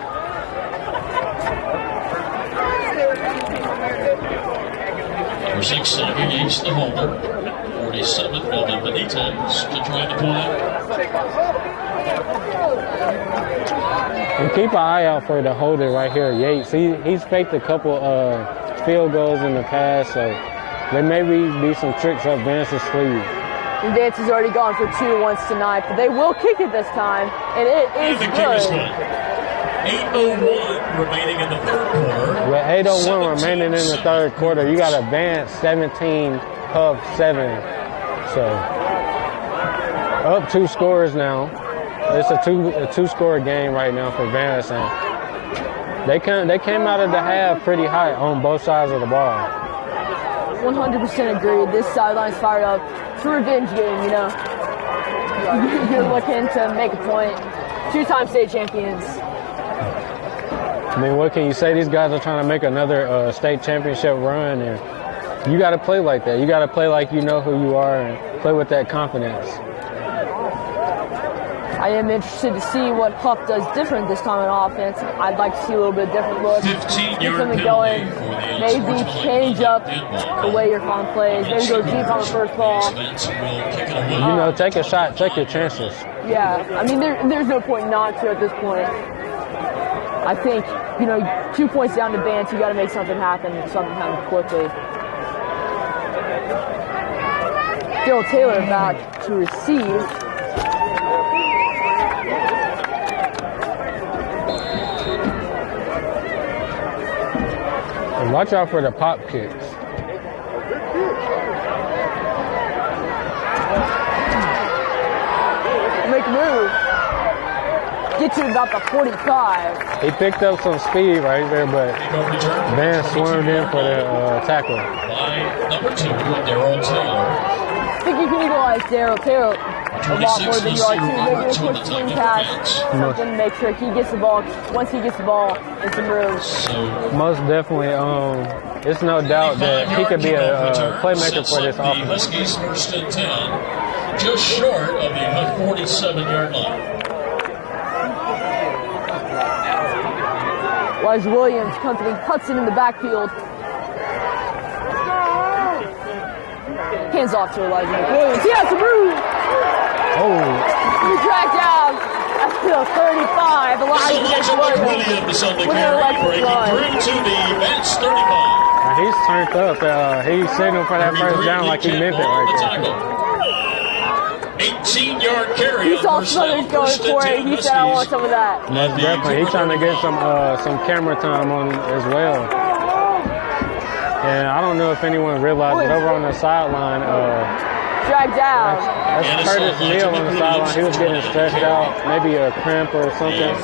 Number 6, Simon Yates, the holder. 47, Melvin Benitez to try the play. And keep an eye out for the holder right here, Yates. He's faked a couple field goals in the past, so there may be some tricks up Vance's sleeve. And Vance has already gone for 2 once tonight, but they will kick it this time, and it is good. 8:01 remaining in the 3rd quarter. With 8:01 remaining in the 3rd quarter, you got a Vance 17, Hough 7. So up 2 scores now. It's a two-score game right now for Vance, and they came out of the half pretty high on both sides of the ball. 100% agreed. This sideline's fired up. It's a revenge game, you know. You're looking to make a point. 2-time state champions. I mean, what can you say? These guys are trying to make another state championship run, and you got to play like that. You got to play like you know who you are and play with that confidence. I am interested to see what Hough does different this time on offense. I'd like to see a little bit different look. Get something going. Maybe change up the way your calling plays. Maybe go deep on the first ball. You know, take a shot. Take your chances. Yeah, I mean, there's no point not to at this point. I think, 2 points down to Vance, you got to make something happen quickly. Daryl Taylor back to receive. And watch out for the pop kicks. Make a move. Get to about the 45. He picked up some speed right there, but Vance swerved in for the tackle. Number 2, Daryl Taylor. I think you can utilize Daryl Taylor a lot more than you are too. Maybe a quick swing pass, something to make sure he gets the ball. Once he gets the ball, it's a move. Most definitely, it's no doubt that he could be a playmaker for this offense. Huskies 1st and 10, just short of the 47-yard line. Elijah Williams company Hudson in the backfield. Hands off to Elijah Williams. He has to move. Oh. He dragged down at the 35. Elijah Williams on the carry, breaking through to the Vance 35. He's turned up. He's signaled for that first down like he meant it right there. 18-yard carry. He saw Smothers going for it. He said, I want some of that. Most definitely. He's trying to get some camera time on as well. And I don't know if anyone realized it over on the sideline. Dragged down. That's Curtis Neal on the sideline. He was getting stretched out, maybe a cramp or something.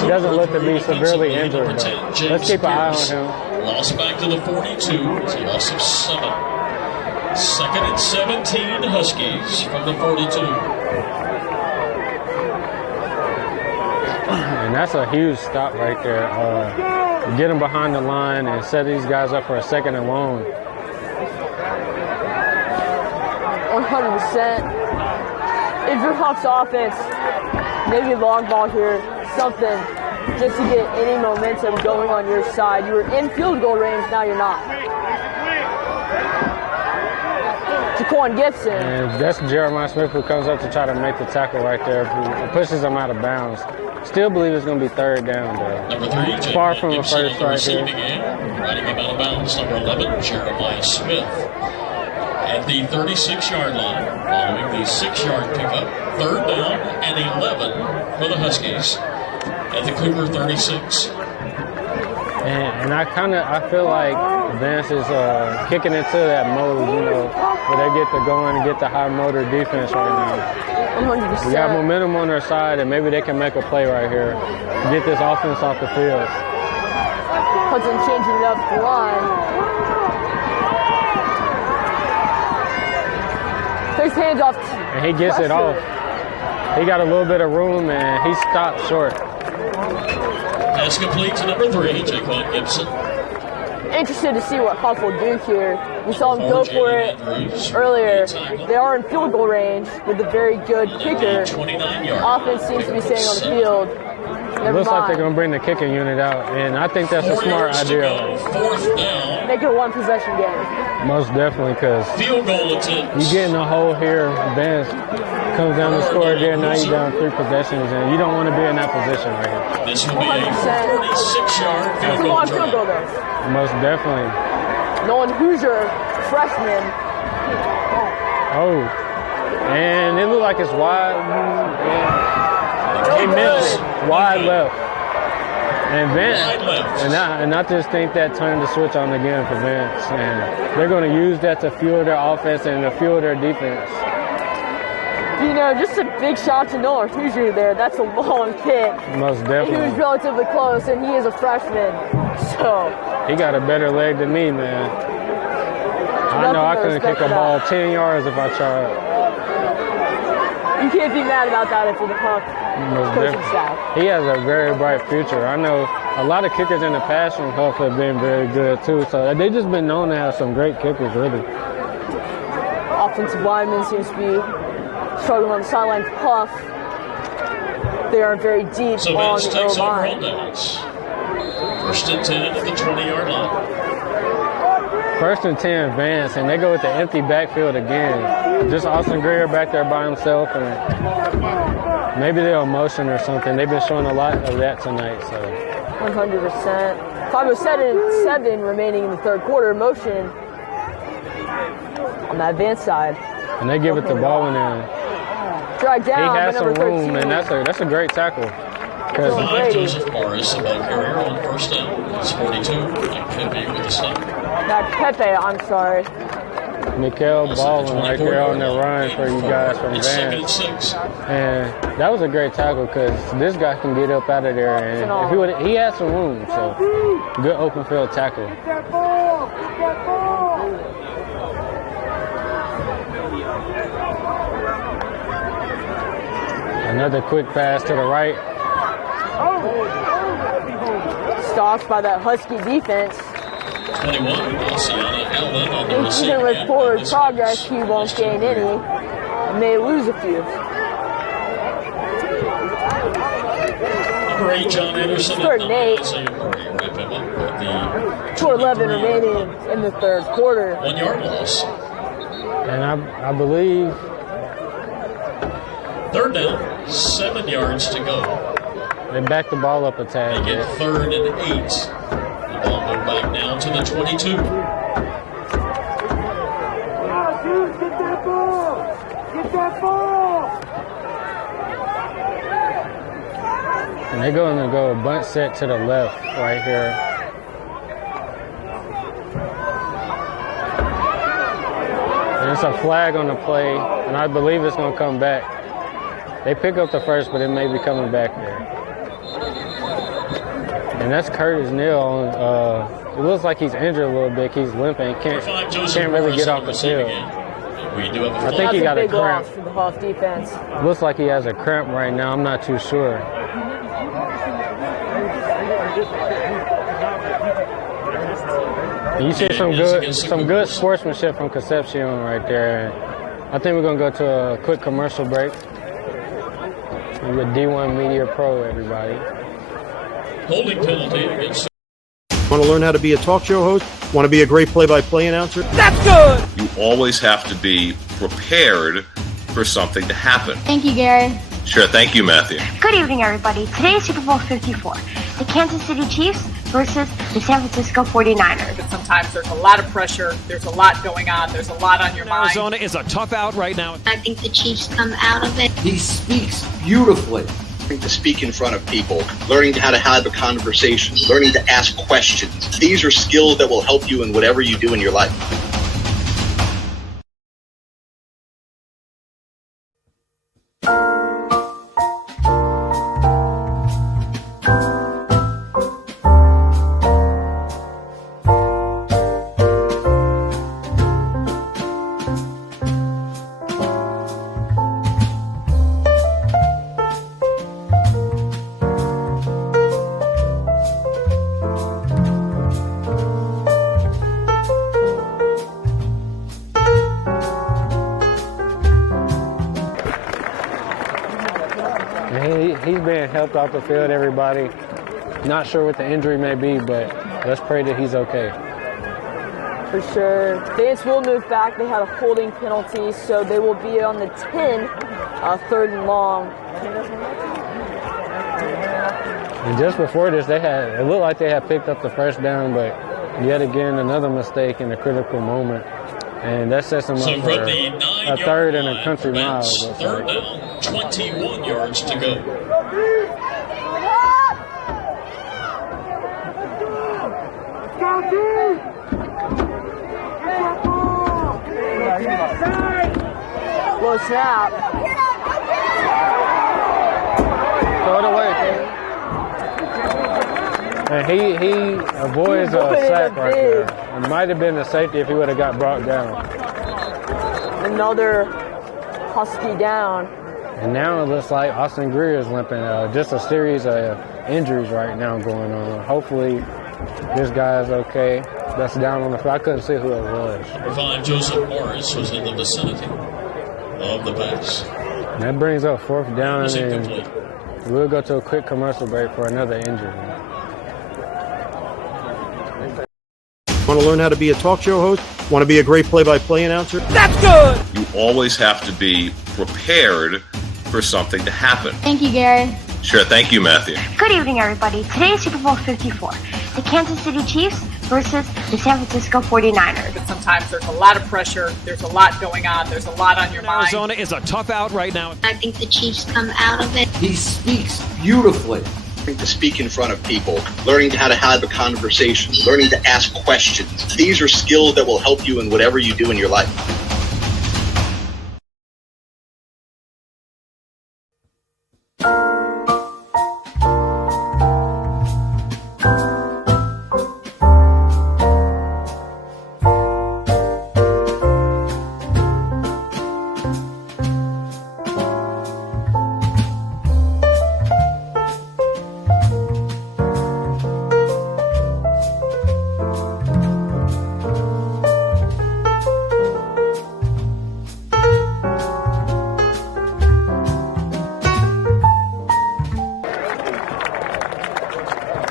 He doesn't look to be severely injured, but let's keep an eye on him. Lost back to the 42. It's a loss of 7. 2nd and 17 Huskies from the 42. And that's a huge stop right there. Get them behind the line and set these guys up for a 2nd and long. 100%. If your Hawks offense, maybe a long ball here, something, just to get any momentum going on your side. You were in field goal range, now you're not. Jaquan Gibson. And that's Jeremiah Smith who comes up to try to make the tackle right there. He pushes him out of bounds. Still believe it's going to be 3rd down, though. Number 3, far from the Gibson first right here. Riding him out of bounds, number 11, Jeremiah Smith. At the 36-yard line, following the 6-yard pickup, 3rd down and 11 for the Huskies at the Cougar 36. And I feel like Vance is kicking into that mode, you know, where they get to go in and get the high motor defense right now. 100%. We got momentum on their side, and maybe they can make a play right here. Get this offense off the field. Hudson changing up the line. Takes hands off. And he gets it off. He got a little bit of room, and he stopped short. Pass complete to number 3, Jaquan Gibson. Interested to see what Hough will do here. We saw him go for it earlier. They are in field goal range with a very good kicker. Offense seems to be staying on the field. It looks like they're going to bring the kicking unit out, and I think that's a smart idea. Make it a 1-possession game. Most definitely, because field goal attempts. You get in a hole here, Vance comes down to score again, now you're down 3 possessions, and you don't want to be in that position right here. This will be a 46-yard field goal drive. Most definitely. Nolan Hoosier, freshman. Oh, and it looked like it's wide. He missed it. Wide left. And Vance, and I just think that turned the switch on again for Vance. And they're going to use that to fuel their offense and to fuel their defense. You know, just a big shot to Nolan Hoosier there. That's a long kick. Most definitely. He was relatively close, and he is a freshman. So he got a better leg than me, man. I know I couldn't kick a ball 10 yards if I tried. You can't be mad about that if you're the Hough coaching staff. He has a very bright future. I know a lot of kickers in the past from Hough have been very good too. So they just been known to have some great kickers, really. Offensive lineman seems to be struggling on the sideline. Hough. They are very deep so on Vance the takes over line. on downs. 1st and 10 at the 20-yard line. 1st and 10, Vance, and they go with the empty backfield again. Just Austin Greer back there by himself, and maybe they're motion or something. They've been showing a lot of that tonight. So 100%. 5:07 remaining in the 3rd quarter. Motion on that Vance side. And they give it to Baldwin and drag down. He has some room, 13. and that's a great tackle. 5, Joseph Morris, the ball carrier on 1st down. It's 42. Mike Pepe with the stop. Not Pepe, I'm sorry. Mikael Baldwin right there on the run for you guys from Vance. And that was a great tackle because this guy can get up out of there, and if he had some room, so good open field tackle. Another quick pass to the right. Stopped by that Husky defense. 21, Luciana Allen on the receiving even with end. forward progress, he won't gain any. May lose a few. Number 8, John Anderson. 3rd and 8. 2:11 remaining in the 3rd quarter. 1-yard loss. And I believe 3rd down, 7 yards to go. They back the ball up a tad. They get 3rd and 8. The ball moved back now to the 22. Get that ball! Get that ball! And they're going to go a bunt set to the left right here. And it's a flag on the play, and I believe it's going to come back. They pick up the first, but it may be coming back there. And that's Curtis Neal. It looks like he's injured a little bit. He's limping. Can't really get off the field. I think he got a cramp. For the Hough defense. Looks like he has a cramp right now. I'm not too sure. You see some good sportsmanship from Concepcion right there. I think we're gonna go to a quick commercial break. With D1 Media Pro, everybody. Holding penalty against. Want to learn how to be a talk show host? Want to be a great play-by-play announcer? That's good! You always have to be prepared for something to happen. Thank you, Gary. Sure, thank you, Matthew. Good evening, everybody. Today is Super Bowl 54. The Kansas City Chiefs versus the San Francisco 49ers. But sometimes there's a lot of pressure. There's a lot going on. There's a lot on your mind. Arizona is a tough out right now. I think the Chiefs come out of it. He speaks beautifully. Learning to speak in front of people, learning how to have a conversation, learning to ask questions. These are skills that will help you in whatever you do in your life. He's being helped off the field, everybody. Not sure what the injury may be, but let's pray that he's okay. For sure. Vance will move back. They had a holding penalty, so they will be on the 10, third and long. And just before this, it looked like they had picked up the first down, but yet again, another mistake in a critical moment. And that sets them up for a third and a country mile. Third down, 21 yards to go. Low snap. Throw it away. And he avoids a sack right there. It might have been a safety if he would have got brought down. Another Husky down. And now it looks like Austin Greer is limping. Just a series of injuries right now going on. Hopefully this guy is okay. That's down on the field. I couldn't see who it was. 5 Joseph Morris was in the vicinity of the pass. And that brings up fourth down, and we'll go to a quick commercial break for another injury. Want to learn how to be a talk show host? Want to be a great play-by-play announcer? That's good! You always have to be prepared for something to happen. Thank you, Gary. Sure, thank you, Matthew. Good evening, everybody. Today is Super Bowl 54. The Kansas City Chiefs versus the San Francisco 49ers. But sometimes there's a lot of pressure. There's a lot going on. There's a lot on your mind. Arizona is a tough out right now. I think the Chiefs come out of it. He speaks beautifully. Learning to speak in front of people, learning how to have a conversation, learning to ask questions. These are skills that will help you in whatever you do in your life.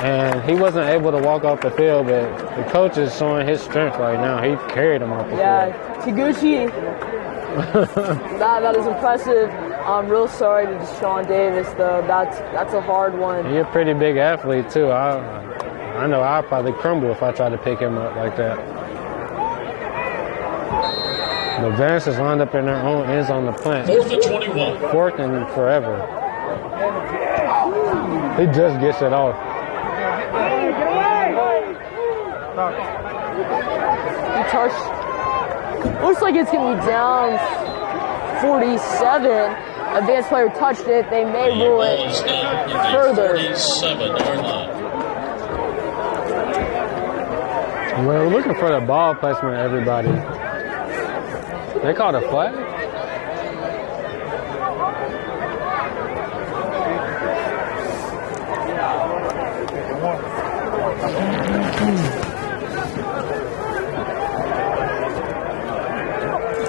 And he wasn't able to walk off the field, but the coach is showing his strength right now. He carried him off the field. Yeah, Taguchi. that is impressive. I'm real sorry to Deshaun Davis, though. That's a hard one. He's a pretty big athlete, too. I know I'd probably crumble if I tried to pick him up like that. But Vance is lined up in their own end zone to plant. 4th and 21. Fourth and forever. He just gets it off. He touched. Looks like it's going to be down 47. A Vance player touched it. They may rule it further. 47-yard line. We're looking for the ball placement, everybody. They called a flag?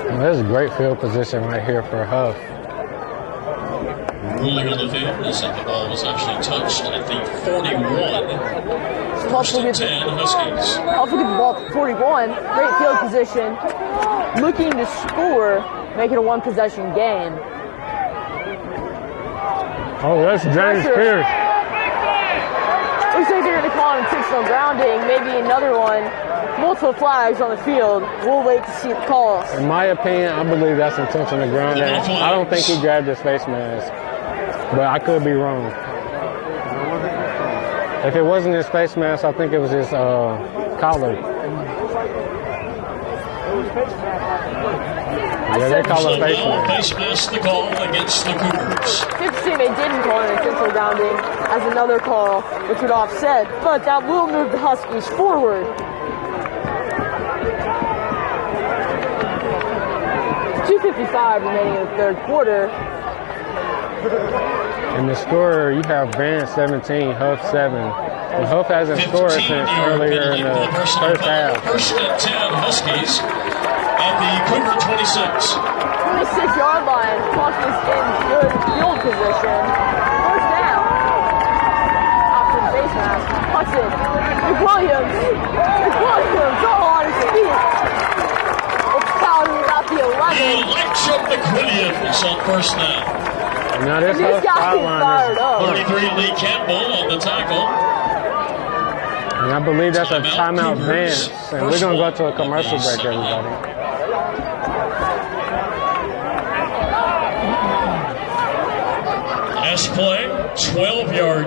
Well, this is great field position right here for Hough. Ruling on the field is that the ball was actually touched at the 41. First and 10 Huskies. Hough will get the ball at 41. Great field position. Looking to score, make it a one-possession game. Oh, that's James Pierce. Looks like they're going to call an intentional grounding, maybe another one. Multiple flags on the field. We'll wait to see the calls. In my opinion, I believe that's intentional grounding. I don't think he grabbed his face mask, but I could be wrong. If it wasn't his face mask, I think it was his collar. Yeah, they call it face mask. Face mask the call against the Cougars. 15, they didn't call an intentional grounding as another call, which would offset, but that will move the Huskies forward. 2:55 remaining in the third quarter. In the score, you have Vance 17, Hough 7. And Hough hasn't scored since earlier in the first half. First and 10 Huskies at the Cougar 26. 26-yard line. Clock is in good field position. First down. After the face mask. Hudson. McWilliams. McWilliams all on his feet. It's fouled about the 11. Electric McWilliams on first down. And now this Hough sideline is 33 Lee Campbell on the tackle. And I believe that's a timeout Vance. And we're going to go to a commercial break, everybody. Last play, 12-yard.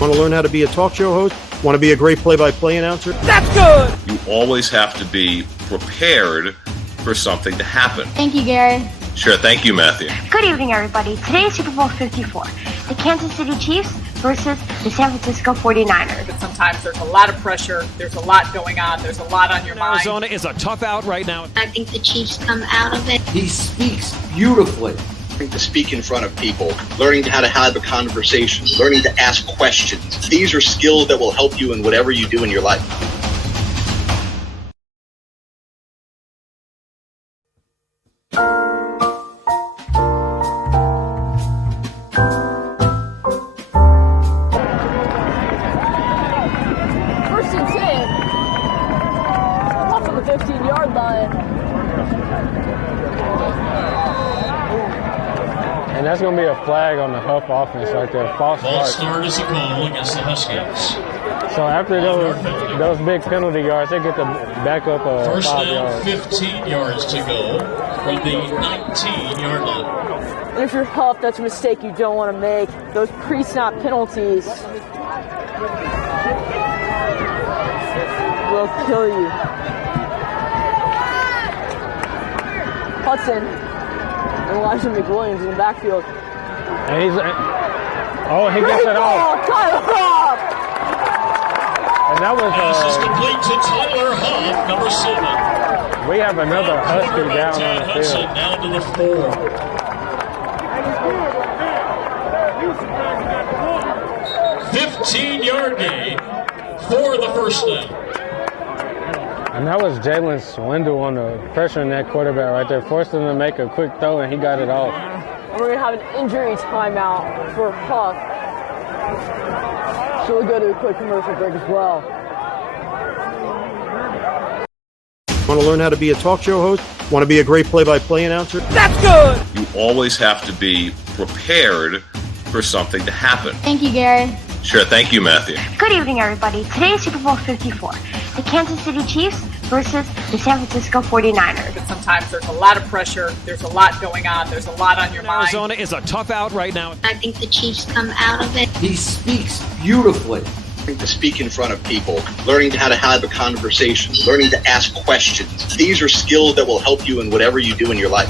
Want to learn how to be a talk show host? Want to be a great play-by-play announcer? That's good! You always have to be prepared for something to happen. Thank you, Gary. Sure, thank you, Matthew. Good evening, everybody. Today is Super Bowl 54. The Kansas City Chiefs versus the San Francisco 49ers. But sometimes there's a lot of pressure. There's a lot going on. There's a lot on your mind. Arizona is a tough out right now. I think the Chiefs come out of it. He speaks beautifully. Learning to speak in front of people, learning how to have a conversation, learning to ask questions. These are skills that will help you in whatever you do in your life. First and 10. Off of the 15-yard line. And that's going to be a flag on the Hough offense right there. False start is a call against the Huskies. So after those big penalty yards, they get to back up First 5 down, yards. 15 yards to go from the 19-yard line. And if you're Hough, that's a mistake you don't want to make. Those pre-snap penalties will kill you. Hudson and Elijah McWilliams in the backfield. And he gets it off. Tyler! And that was Pass is complete to Tyler Hough, number 7. we have another Husky down on the Hudson field. down to the 4. 15-yard gain for the first down. And that was Jalen Swindle on the pressure in that quarterback right there. Forced him to make a quick throw, and he got it off. And we're going to have an injury timeout for Hough. So we'll go to a quick commercial break as well. Want to learn how to be a talk show host? Want to be a great play-by-play announcer? That's good! You always have to be prepared for something to happen. Thank you, Gary. Sure, thank you, Matthew. Good evening, everybody. Today is Super Bowl 54. The Kansas City Chiefs versus the San Francisco 49ers. But sometimes there's a lot of pressure, there's a lot going on, there's a lot on your mind. Arizona is a tough out right now. I think the Chiefs come out of it. He speaks beautifully. To speak in front of people, learning how to have a conversation, learning to ask questions. These are skills that will help you in whatever you do in your life.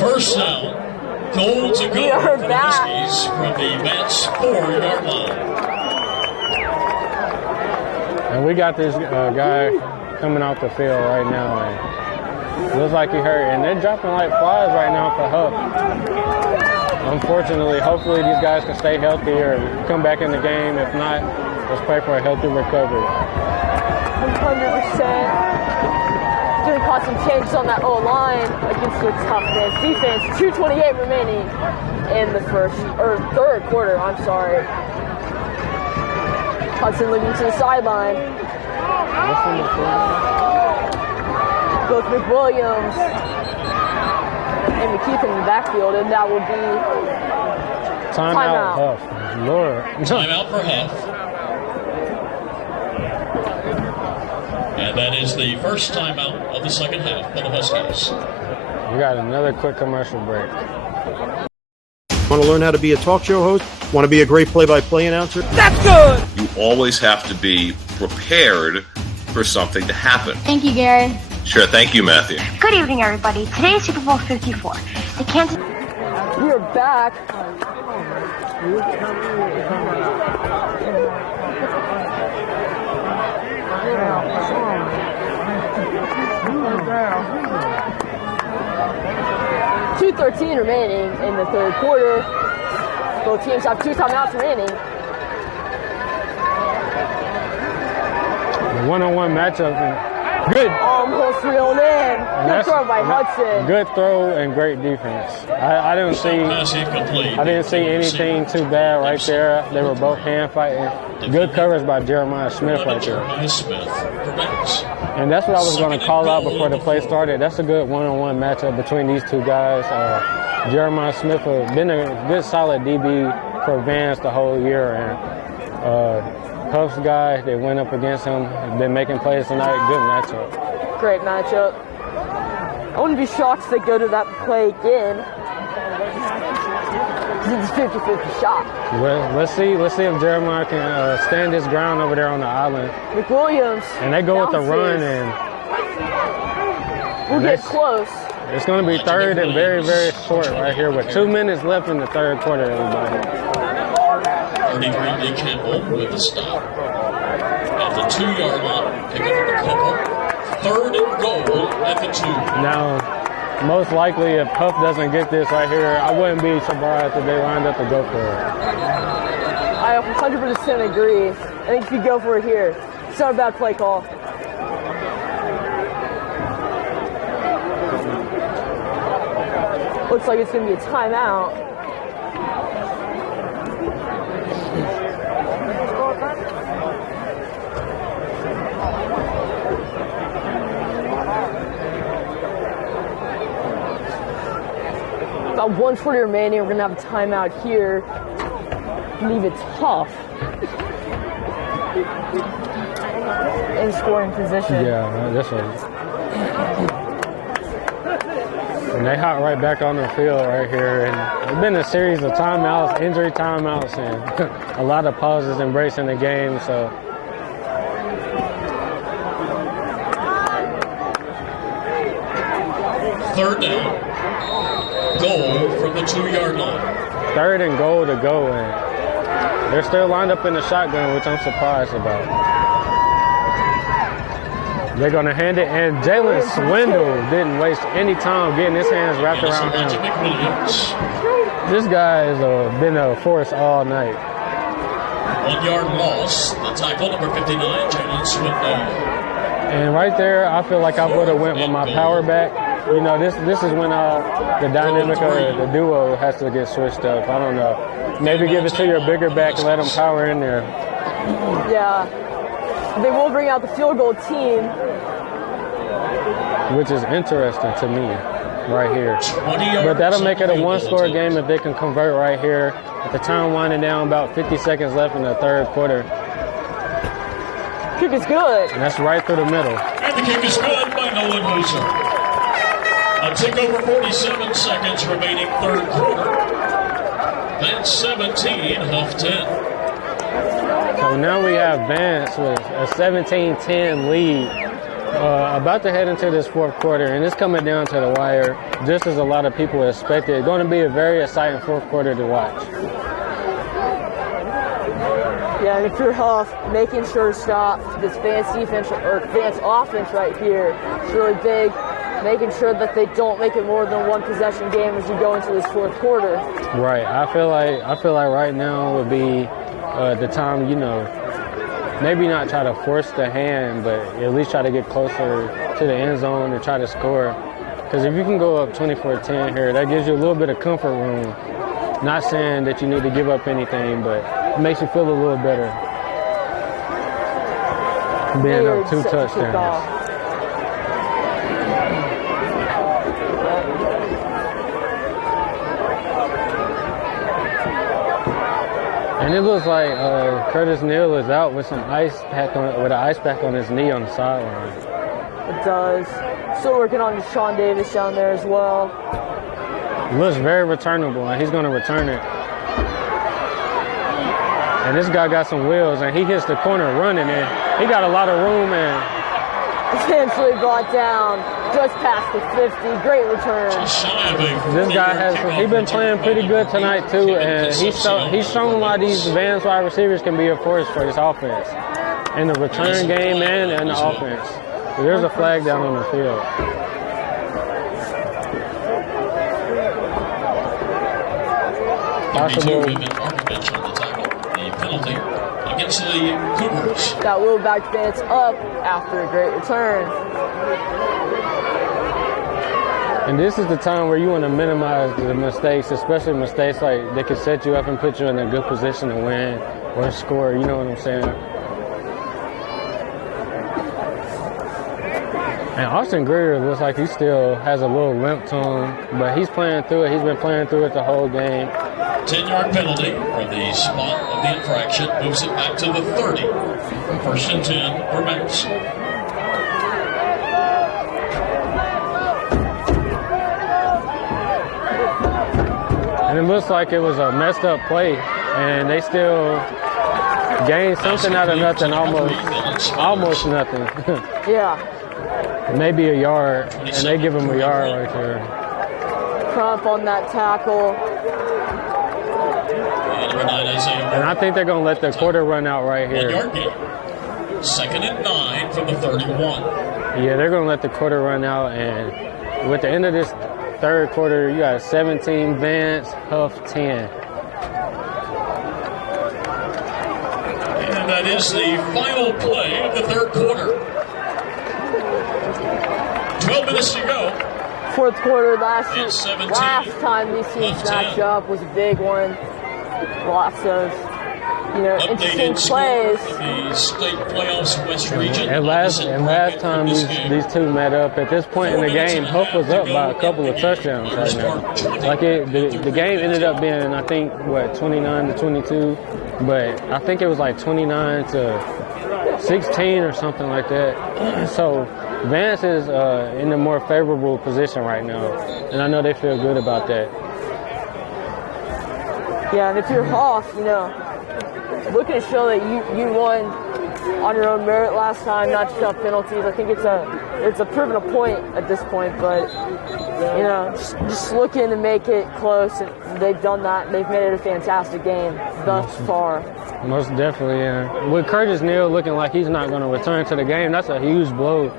First down, goal to go for the Huskies from the Vance 4-yard line. And we got this guy coming off the field right now, and looks like he hurt. And they're dropping like flies right now for Hough. Unfortunately, hopefully these guys can stay healthy or come back in the game. If not, let's pray for a healthy recovery. 100%. Going to cause some changes on that O-line against their toughness defense. 2:28 remaining in the third quarter. I'm sorry. Hudson looking to the sideline. Both McWilliams and McKeith in the backfield, and that will be timeout. Hough. Lord. Timeout for Hough. And that is the first timeout of the second half for the Huskies. We got another quick commercial break. Want to learn how to be a talk show host? Want to be a great play-by-play announcer? That's good! You always have to be prepared for something to happen. Thank you, Gary. Sure, thank you, Matthew. Good evening, everybody. Today is Super Bowl 54. The Kansas... We are back. 2:13 remaining in the third quarter. Both teams have 2 timeouts remaining. The one-on-one matchup. Good. Almost reeled in. Good throw by Hudson. Good throw and great defense. I didn't see anything too bad right there. They were both hand fighting. Good coverage by Jeremiah Smith right there. And that's what I was going to call out before the play started. That's a good one-on-one matchup between these two guys. Jeremiah Smith has been a good solid DB for Vance the whole year. And Hough's guy, they went up against him, been making plays tonight. Good matchup. Great matchup. I wouldn't be shocked if they go to that play again. It's a 50-50 shot. Well, let's see if Jeremiah can stand his ground over there on the island. McWilliams. And they go with the run, and we'll get close. It's going to be third and very, very short right here with 2 minutes left in the third quarter, everybody. Ernie Greenlee Campbell with the stop. At the 2-yard line, pick up a couple. Third and goal at the 2. Now, most likely, if Hough doesn't get this right here, I wouldn't be surprised if they lined up to go for it. I 100% agree. I think if you go for it here, it's not a bad play call. Looks like it's going to be a timeout. About 1:40 remaining. We're gonna have a timeout here. Leave it tough. In scoring position. Yeah, this one. And they hop right back on the field right here. And it's been a series of timeouts, injury timeouts, and a lot of pauses and breaks in the game. So. Third down. Goal from the 2-yard line. Third and goal to go, and they're still lined up in the shotgun, which I'm surprised about. They're going to hand it, and Jalen Swindle didn't waste any time getting his hands wrapped around him. This guy has been a force all night. 1-yard loss. The tackle, number 59, Jalen Swindle. And right there, I feel like I would have went with my power back. You know, this is when the dynamic of the duo has to get switched up. I don't know. Maybe give it to your bigger back and let them power in there. Yeah. They will bring out the field goal team. which is interesting to me right here. But that'll make it a one-score game if they can convert right here. At the time winding down, about 50 seconds left in the third quarter. Kick is good. And that's right through the middle. And the kick is good by Nolan Moser. A tick over 47 seconds remaining third quarter. Vance 17, Hough 10. So now we have Vance with a 17-10 lead. About to head into this fourth quarter, and it's coming down to the wire, just as a lot of people expected. It's going to be a very exciting fourth quarter to watch. Yeah, and if you're Hough, making sure to stop this Vance defense or Vance offense right here, it's really big. Making sure that they don't make it more than one possession game as you go into this fourth quarter. Right. I feel like right now would be the time, you know, maybe not try to force the hand, but at least try to get closer to the end zone and try to score. Because if you can go up 24-10 here, that gives you a little bit of comfort room. Not saying that you need to give up anything, but it makes you feel a little better. Being up 2 touchdowns. And it looks like Curtis Neal is out with an ice pack on his knee on the sideline. It does. Still working on Deshaun Davis down there as well. Looks very returnable, and he's going to return it. And this guy got some wheels, and he hits the corner running, and he got a lot of room, and essentially brought down just past the 50. Great return. This guy he's been playing pretty good tonight too, and he's shown why these Vance wide receivers can be a force for this offense in the return game and in the offense. So there's a flag down on the field. Possible. Against the Cougars. That will back Vance up after a great return. And this is the time where you want to minimize the mistakes, especially mistakes like they could set you up and put you in a good position to win or score, you know what I'm saying? And Austin Greer looks like he still has a little limp to him, but he's playing through it. He's been playing through it the whole game. 10-yard penalty from the spot of the infraction. Moves it back to the 30. First and 10 for Vance. And it looks like it was a messed up play, and they still gained something out of nothing, almost nothing. Yeah. Maybe a yard, and they give him a yard right there. Crump on that tackle. And I think they're going to let the quarter run out right here. 1-yard gain. 2nd and 9 from the 31. Yeah, they're going to let the quarter run out, and with the end of this third quarter, you got 17 Vance, Hough 10. And that is the final play of the third quarter. 12 minutes to go. Fourth quarter last time these teams matched up was a big one. Lots of, interesting plays. The state playoffs West region. And last time these two met up, at this point in the game, Hough was up by a couple of touchdowns right now. Like the game ended up being, I think, 29-22, but I think it was like 29-16 or something like that. So Vance is in a more favorable position right now, and I know they feel good about that. Yeah, and if you're Hough, looking to show that you won on your own merit last time, not just off penalties. I think it's a proven a point at this point, but just looking to make it close, and they've done that. They've made it a fantastic game thus far. Most definitely, yeah. With Curtis Neal looking like he's not going to return to the game, that's a huge blow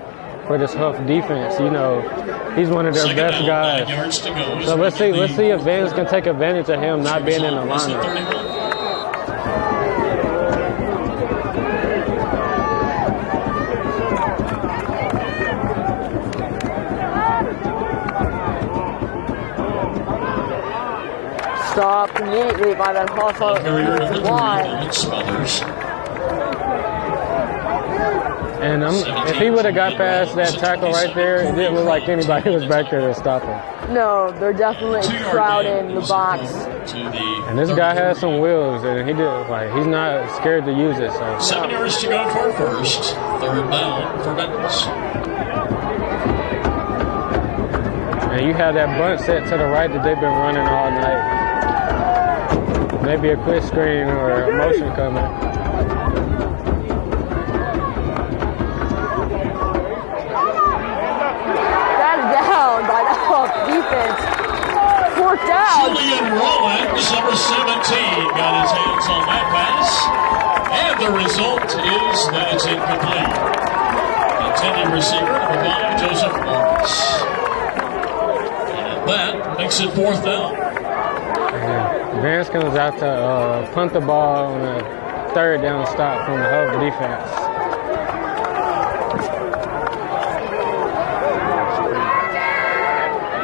for this Hough defense. He's one of their best guys. So let's see if Vance can take advantage of him not being in the lineup. Stopped immediately by that Hough line. And if he would have got past that tackle right there, it didn't look like anybody was back there to stop him. No, they're definitely crowding the box. And this guy has some wheels, and he's not scared to use it. So 7 yards to go for first. Third down for Vance. And you have that bunt set to the right that they've been running all night. Maybe a quick screen or a motion coming. Defense. Fourth down. Julian Rollins, number 17, got his hands on that pass. And the result is that it's incomplete. Intended receiver, number 5, Joseph Morris. And that makes it fourth down. Vance comes out to punt the ball on a third down stop from the Hough defense.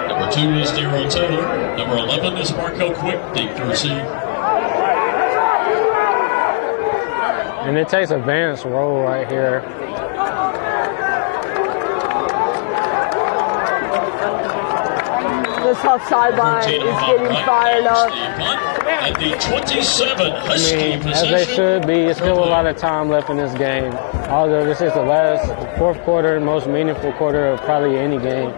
Number 2 is Darryl Taylor. Number 11 is Marco Quick, deep to receive. And it takes a Vance roll right here. This Hough sideline is getting fired up. At the 27, Husky as possession. they should be. It's still a lot of time left in this game. Although this is the fourth quarter, most meaningful quarter of probably any game.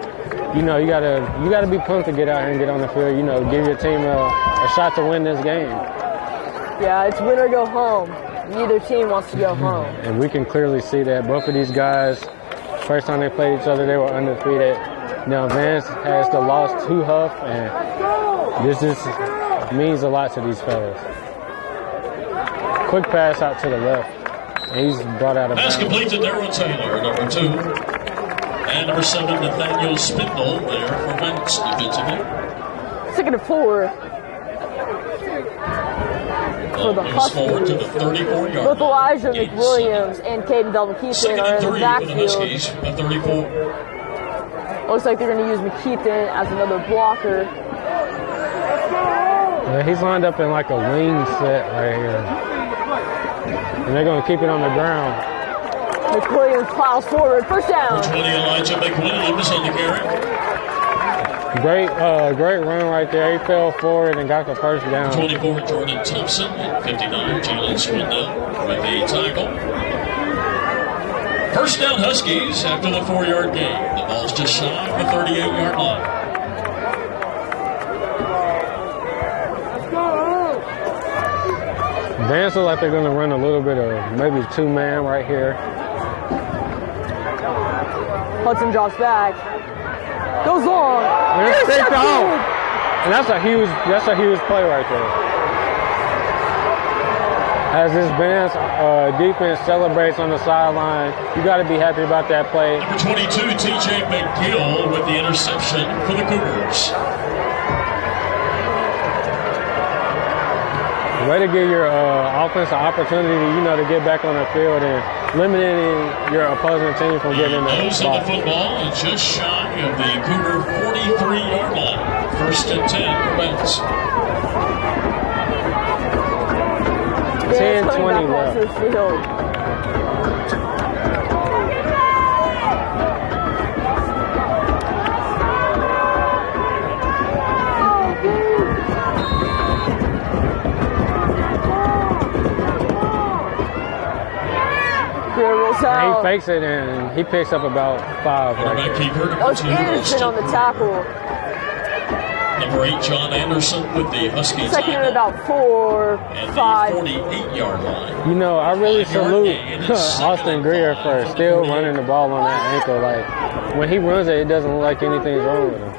You know, you gotta be pumped to get out here and get on the field. You know, give your team a shot to win this game. Yeah, it's win or go home. Neither team wants to go home. And we can clearly see that both of these guys, first time they played each other, they were undefeated. Now Vance has the loss to Hough, and this just means a lot to these fellas. Quick pass out to the left, and he's brought out of bounds. Pass complete to Darryl Taylor, number 2. And number 7, Nathaniel Spindle there for Vance defensively. 2nd and 4. For the Huskies. Forward to the 34-yard. Both Elijah McWilliams and Caden Delmakeithen are in the backfield. 34. Looks like they're going to use McKeithen as another blocker. Yeah, he's lined up in like a wing set right here. And they're going to keep it on the ground. McWilliams plows forward. First down. 20 Elijah McWilliams on the carry. Great run right there. He fell forward and got the first down. 24, Jordan Thompson. And 59, Jalen Swindell with the tackle. First down Huskies after the 4-yard gain. The ball's just shy of the 38-yard line. Vance looks like they're going to run a little bit of maybe 2-man right here. Hudson drops back. Goes long. And that's a huge play right there. As this Vance defense celebrates on the sideline, you got to be happy about that play. Number 22, TJ McGill with the interception for the Cougars. Way to give your offense an opportunity, to get back on the field and limiting your opposing team from getting in the Nose of the football is just shy of the Cougar 43-yard line. First and 10 for Vance. 10-20 left. He fakes it and he picks up about 5 right there. That's Anderson on the tackle. Number 8, John Anderson with the Husky Second and about 4, and 5. the 48-yard line. I really salute Austin Greer for still running the ball on that ankle. Like, when he runs it doesn't look like anything's wrong with him.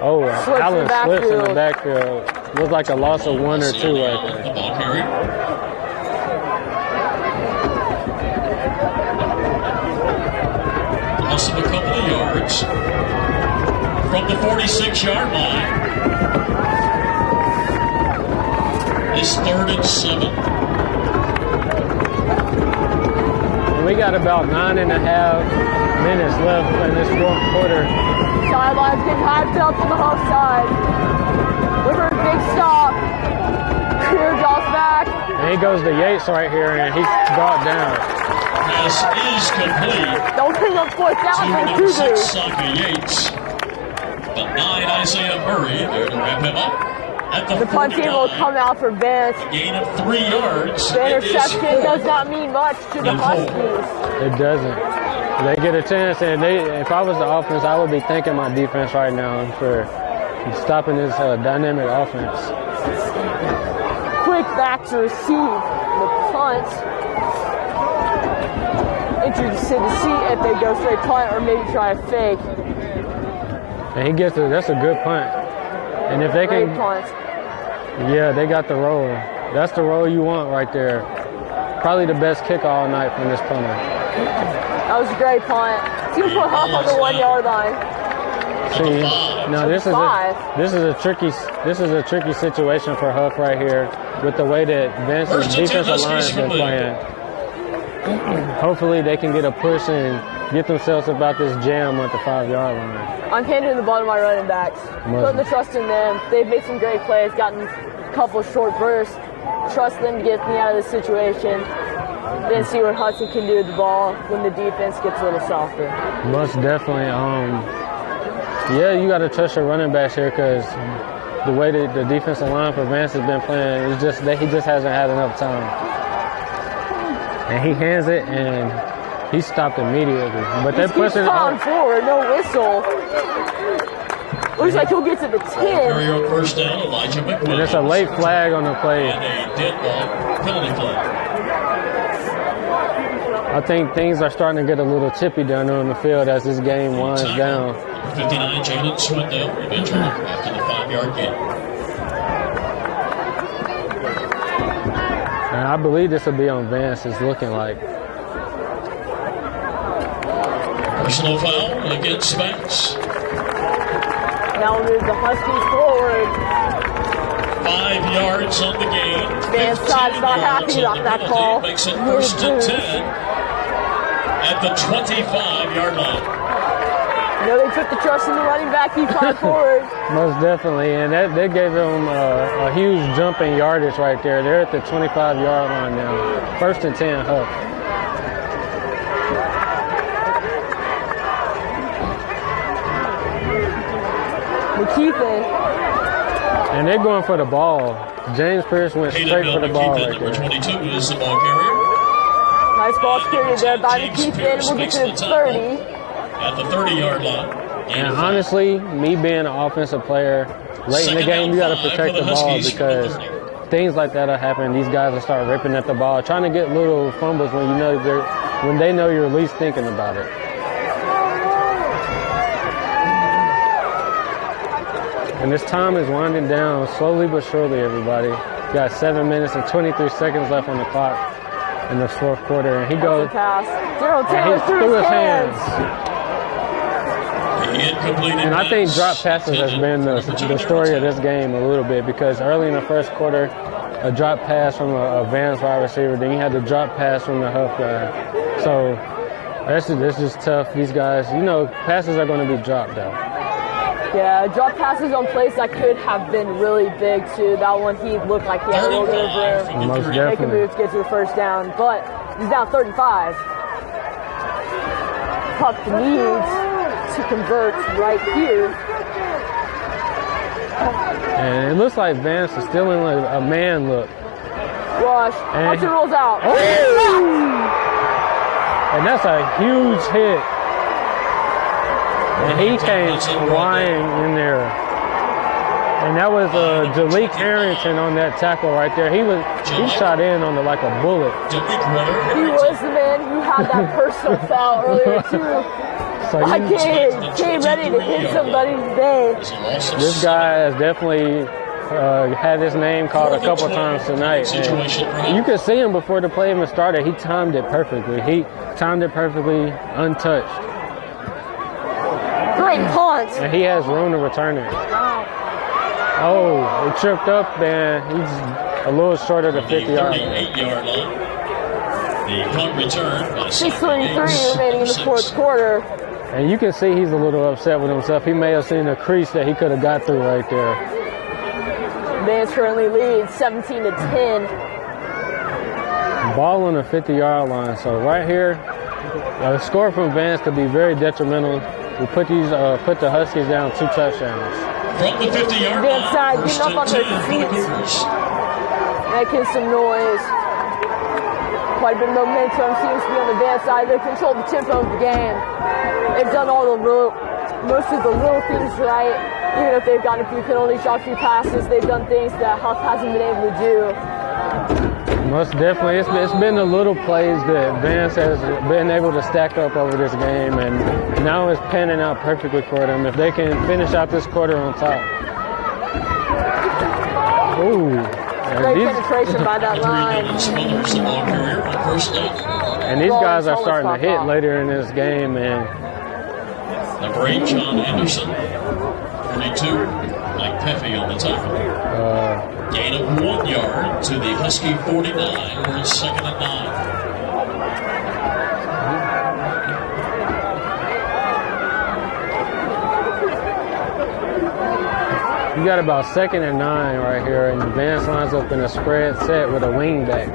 Oh, Allen slips in the backfield. Looks like a loss of 1 or 2 right there. The ball carry. Loss of a couple of yards from the 46-yard line. It's 3rd and 7. We got about 9.5 minutes left in this fourth quarter. Sidelines getting hyped up on the Hough side. Looking for a big stop. Greer drops back. And he goes to Yates right here, and he's brought down. pass is complete. Don't bring up fourth down for the Number 6, Cougars. Saka Yates. The 9, Isaiah Murray, there to wrap him up. At The punt team will come out for Vance. Gain of 3 yards. The interception does not mean much to the Huskies. It doesn't. They get a chance, and if I was the offense, I would be thanking my defense right now for stopping this dynamic offense. Quick back to receive the punt. Interested to see if they go straight punt or maybe try a fake. And he gets it. That's a good punt. And if they Great can, punt. yeah, they got the roll. That's the roll you want right there. Probably the best kick all night from this punter. That was a great punt. He put Hough on the 1 yard line. See, no, this is a tricky situation for Hough right here with the way that Vance's defensive line has been playing. Hopefully they can get a push and get themselves about this jam at the 5 yard line. I'm handing the ball to my running backs. Putting the trust in them. They've made some great plays, gotten a couple short bursts. Trust them to get me out of this situation. Then see what Hudson can do with the ball when the defense gets a little softer. Most definitely. Yeah, you got to trust your running backs here because the way that the defensive line for Vance has been playing, it's just that he just hasn't had enough time. And he hands it, and he stopped immediately. But they're pushing it on forward, no whistle. Looks like he'll get to the 10. First down, Elijah McWilliams. And it's a late flag on the play. And a dead ball penalty flag. I think things are starting to get a little chippy down there on the field as this game winds down. 59, Jalen Swindell, eventually after the 5 yard gain. And I believe this will be on Vance, it's looking like. Personal foul against Vance. Now we'll move the Huskies forward. 5 yards on the gain. Vance side's not happy about that call. Makes it first and 10 at the 25 yard line. You know, they put the trust in the running back, he climbed forward. Most definitely, and they gave him a huge jump in yardage right there. They're at the 25 yard line now. First and 10, Hough. And they're going for the ball. James Pierce went straight for the ball right there. Number 22 is the ball carrier. Nice ball carrier there by McKeithen. We'll get to the 30. At the 30-yard line. And honestly, me being an offensive player, late in the game, you got to protect the ball because things like that will happen. These guys will start ripping at the ball, trying to get little fumbles when they know you're least thinking about it. And this time is winding down slowly but surely, everybody. Got 7 minutes and 23 seconds left on the clock in the fourth quarter. And he goes, and he threw his hands. And I think drop passes has been the story of this game a little bit because early in the first quarter, a drop pass from a Vance wide receiver, then you had the drop pass from the Hough guy. So that's just tough. These guys, you know, passes are going to be dropped out. Yeah, drop passes on plays that could have been really big too. That one, he looked like he had a little bit of room. Most Make a definitely. move to get to the first down, but he's down 35. Puck needs to convert right here. And it looks like Vance is still in a man look. Rush. Hudson rolls out. Oh! And that's a huge hit. And he came flying in there. And that was Jalik Harrington on that tackle right there. He shot in on like a bullet. He was the man who had that personal foul earlier too. So came ready to hit somebody today. This guy has definitely had his name called a couple times tonight. And you could see him before the play even started. He timed it perfectly. He timed it perfectly, untouched. Great punt. And he has room to return it. Oh, he tripped up and he's a little short of the 50-yard line. The punt return. 6:33 remaining in the fourth quarter. And you can see he's a little upset with himself. He may have seen a crease that he could have got through right there. Vance currently leads 17-10. Ball on the 50-yard line. So right here, a score from Vance could be very detrimental. We put the Huskies down 2 touchdowns. From the 50-yard line, Vance side getting up on their feet, making some noise. Quite a bit of momentum seems to be on the Vance side. They control the tempo of the game. They've done most of the little things right. Even if they've gotten a few penalties, shot a few passes, they've done things that Hough hasn't been able to do. Most definitely. It's been the little plays that Vance has been able to stack up over this game, and now it's panning out perfectly for them. If they can finish out this quarter on top. Ooh. Great penetration by that line. And these guys are starting to hit later in this game, man. Number 8, John Anderson. 42, Mike Peffy on the tackle. Gain of 1 yard to the Husky 49. We're at 2nd and 9. You got about 2nd and 9 right here, and Vance lines up in a spread set with a wingback.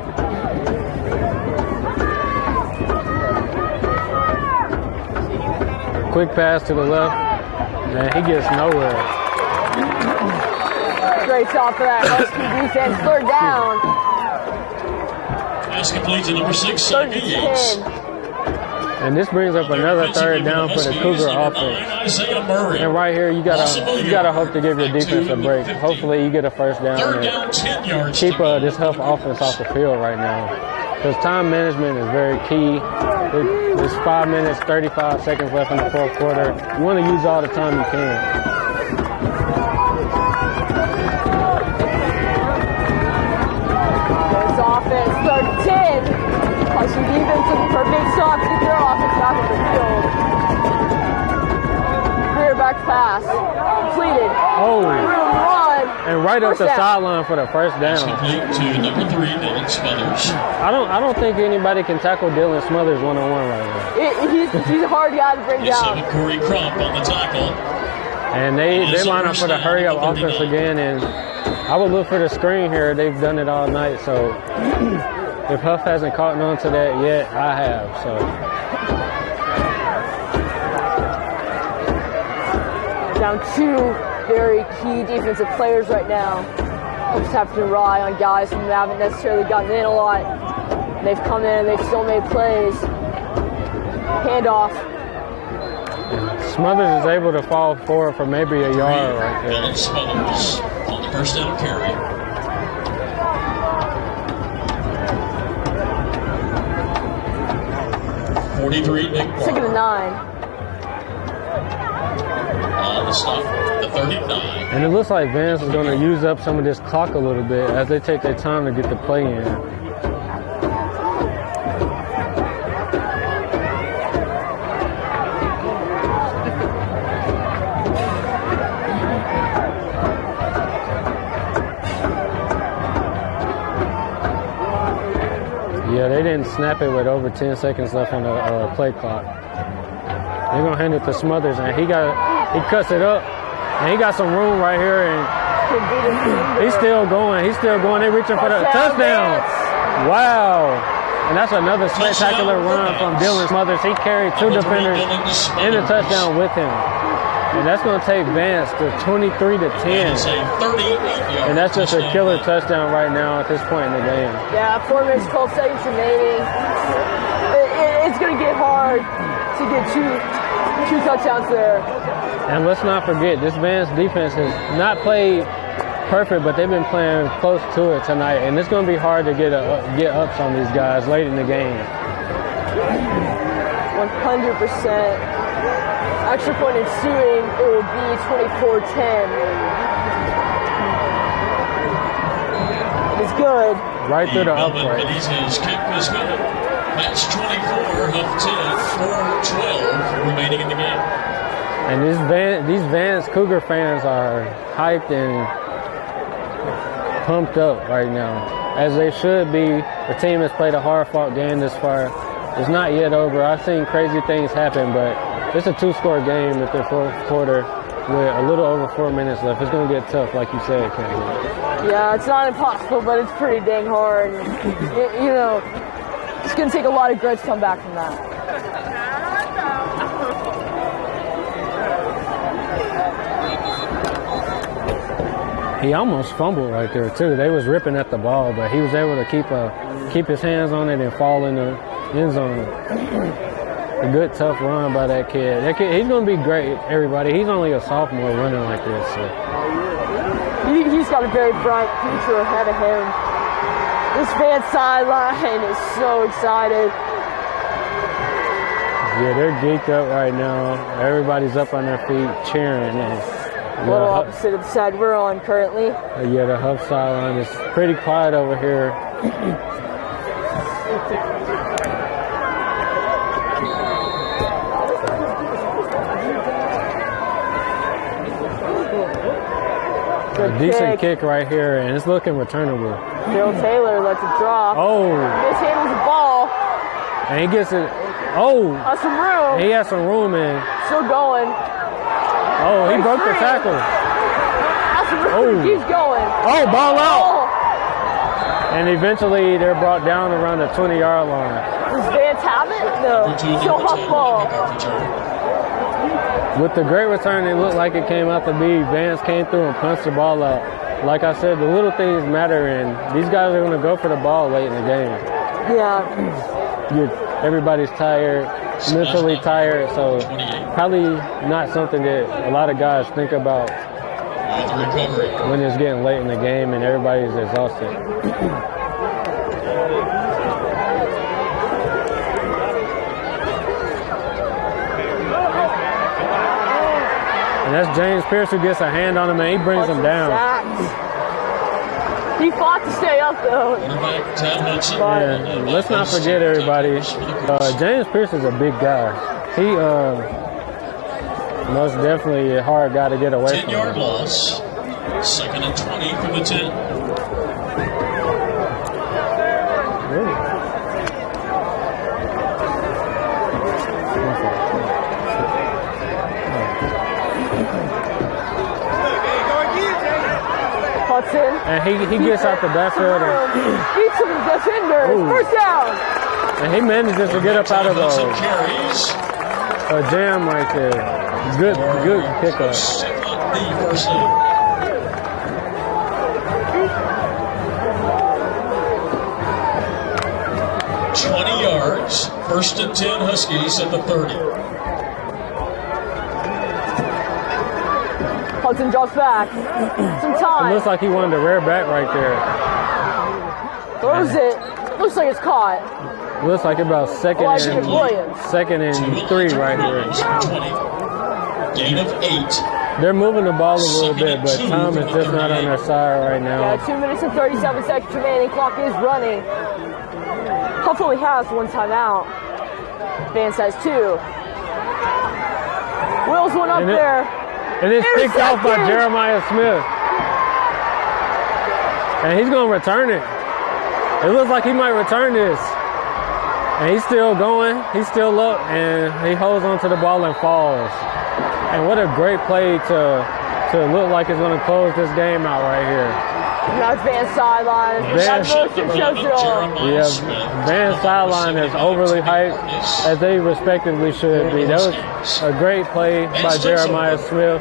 Quick pass to the left, and he gets nowhere. Great job for that Husky defense. 3rd down. Pass complete to number 6, Sammy Yates. And this brings up another 3rd down for the Cougar offense. And right here, you gotta hope to give your defense a break. Hopefully, you get a 1st down and keep this Hough offense off the field right now. Because time management is very key. There's 5 minutes, 35 seconds left in the 4th quarter. You want to use all the time you can. There's offense, 3rd and 10. Husky defense looking for a big stop to get their offense back on the field. Rear back pass, completed. Oh. Run. And right up the sideline for the 1st down. Complete to number 3, Dylan Smothers. I don't think anybody can tackle Dylan Smothers one-on-one right now. He's a hard guy to bring down. 7, Corey Crump on the tackle. And they line up for the hurry-up offense again, and I would look for the screen here. They've done it all night, so if Hough hasn't caught on to that yet, I have. So down 2 very key defensive players right now. Just have to rely on guys who haven't necessarily gotten in a lot. And they've come in and they've still made plays. Handoff. Smothers is able to fall forward for maybe a yard right there. Dylan Smothers on the 1st down carry. Nick 2nd and 9. On the stop, the 39. And it looks like Vance is going to use up some of this clock a little bit as they take their time to get the play in. Yeah, they didn't snap it with over 10 seconds left on the play clock. They're gonna hand it to Smothers, and he cuts it up, and he got some room right here, and he's still going. They're reaching for the touchdown. Wow. And that's another spectacular run from Dylan Smothers. He carried 2 defenders in the touchdown with him. And that's going to take Vance to 23-10. And that's just a killer touchdown right now at this point in the game. Yeah, 4 minutes, 12 seconds remaining. It's going to get hard to get two touchdowns there. And let's not forget, this Vance defense has not played perfect, but they've been playing close to it tonight. And it's going to be hard to get ups on these guys late in the game. 100%. Extra point ensuing, it will be 24-10. It's good. Right through the upright. His kick was good. Match 24, Hough 10, 4-12 remaining in the game. And these Vance Cougar fans are hyped and pumped up right now, as they should be. The team has played a hard-fought game this far. It's not yet over. I've seen crazy things happen, but it's a 2-score game at the 4th quarter with a little over 4 minutes left. It's going to get tough, like you said, Kenny. Yeah, it's not impossible, but it's pretty dang hard. You know, It's going to take a lot of grit to come back from that. He almost fumbled right there too. They was ripping at the ball, but he was able to keep his hands on it and fall in the end zone. A good tough run by that kid. He's gonna be great, everybody. He's only a sophomore running like this. So. He's got a very bright future ahead of him. This Vance sideline is so excited. Yeah, they're geeked up right now. Everybody's up on their feet cheering. And a little opposite of the side we're on currently. Yeah, the Hough sideline is pretty quiet over here. A decent kick right here, and it's looking returnable. Bill Taylor lets it drop. Oh. Mishandles the ball. And he gets it. Oh. Has some room. He has some room in. Still going. Oh, he broke the tackle. Has some room. Keeps going. Oh, ball out. And eventually they're brought down around the 20-yard line. Does Vance have it? No. Still Hough ball. With the great return, it looked like it came out to be. Vance came through and punched the ball out. Like I said, the little things matter, and these guys are going to go for the ball late in the game. Yeah. Everybody's tired, mentally tired, so probably not something that a lot of guys think about when it's getting late in the game and everybody's exhausted. And that's James Pierce who gets a hand on him and he brings him down. He fought to stay up though. Yeah, let's not forget everybody. James Pierce is a big guy. He most definitely a hard guy to get away from. 10-yard loss. 2nd and 20 from the 10. And he gets out the backfield and beats some defenders. First down. And he manages to get up out of a jam right there. Good pickup. 20 yards. 1st and 10 Huskies at the 30. Hudson drops back. Some time. It looks like he wanted to rear back right there. Throws it. Looks like it's caught. Looks like about second and 3 right here. Gain of 8. They're moving the ball a little bit, but time is just not on their side right now. Yeah, 2 minutes and 37 seconds remaining. Clock is running. Hough only has one timeout. Vance has 2. Will's one up there. And it's picked off by Jeremiah Smith. And he's going to return it. It looks like he might return this. And he's still going. He's still up, and he holds onto the ball and falls. And what a great play to look like it's going to close this game out right here. That's Vance's sideline. That motion shows it all. Yeah, Vance's sideline is overly hyped, as they respectively should be. That was a great play by Jeremiah Smith.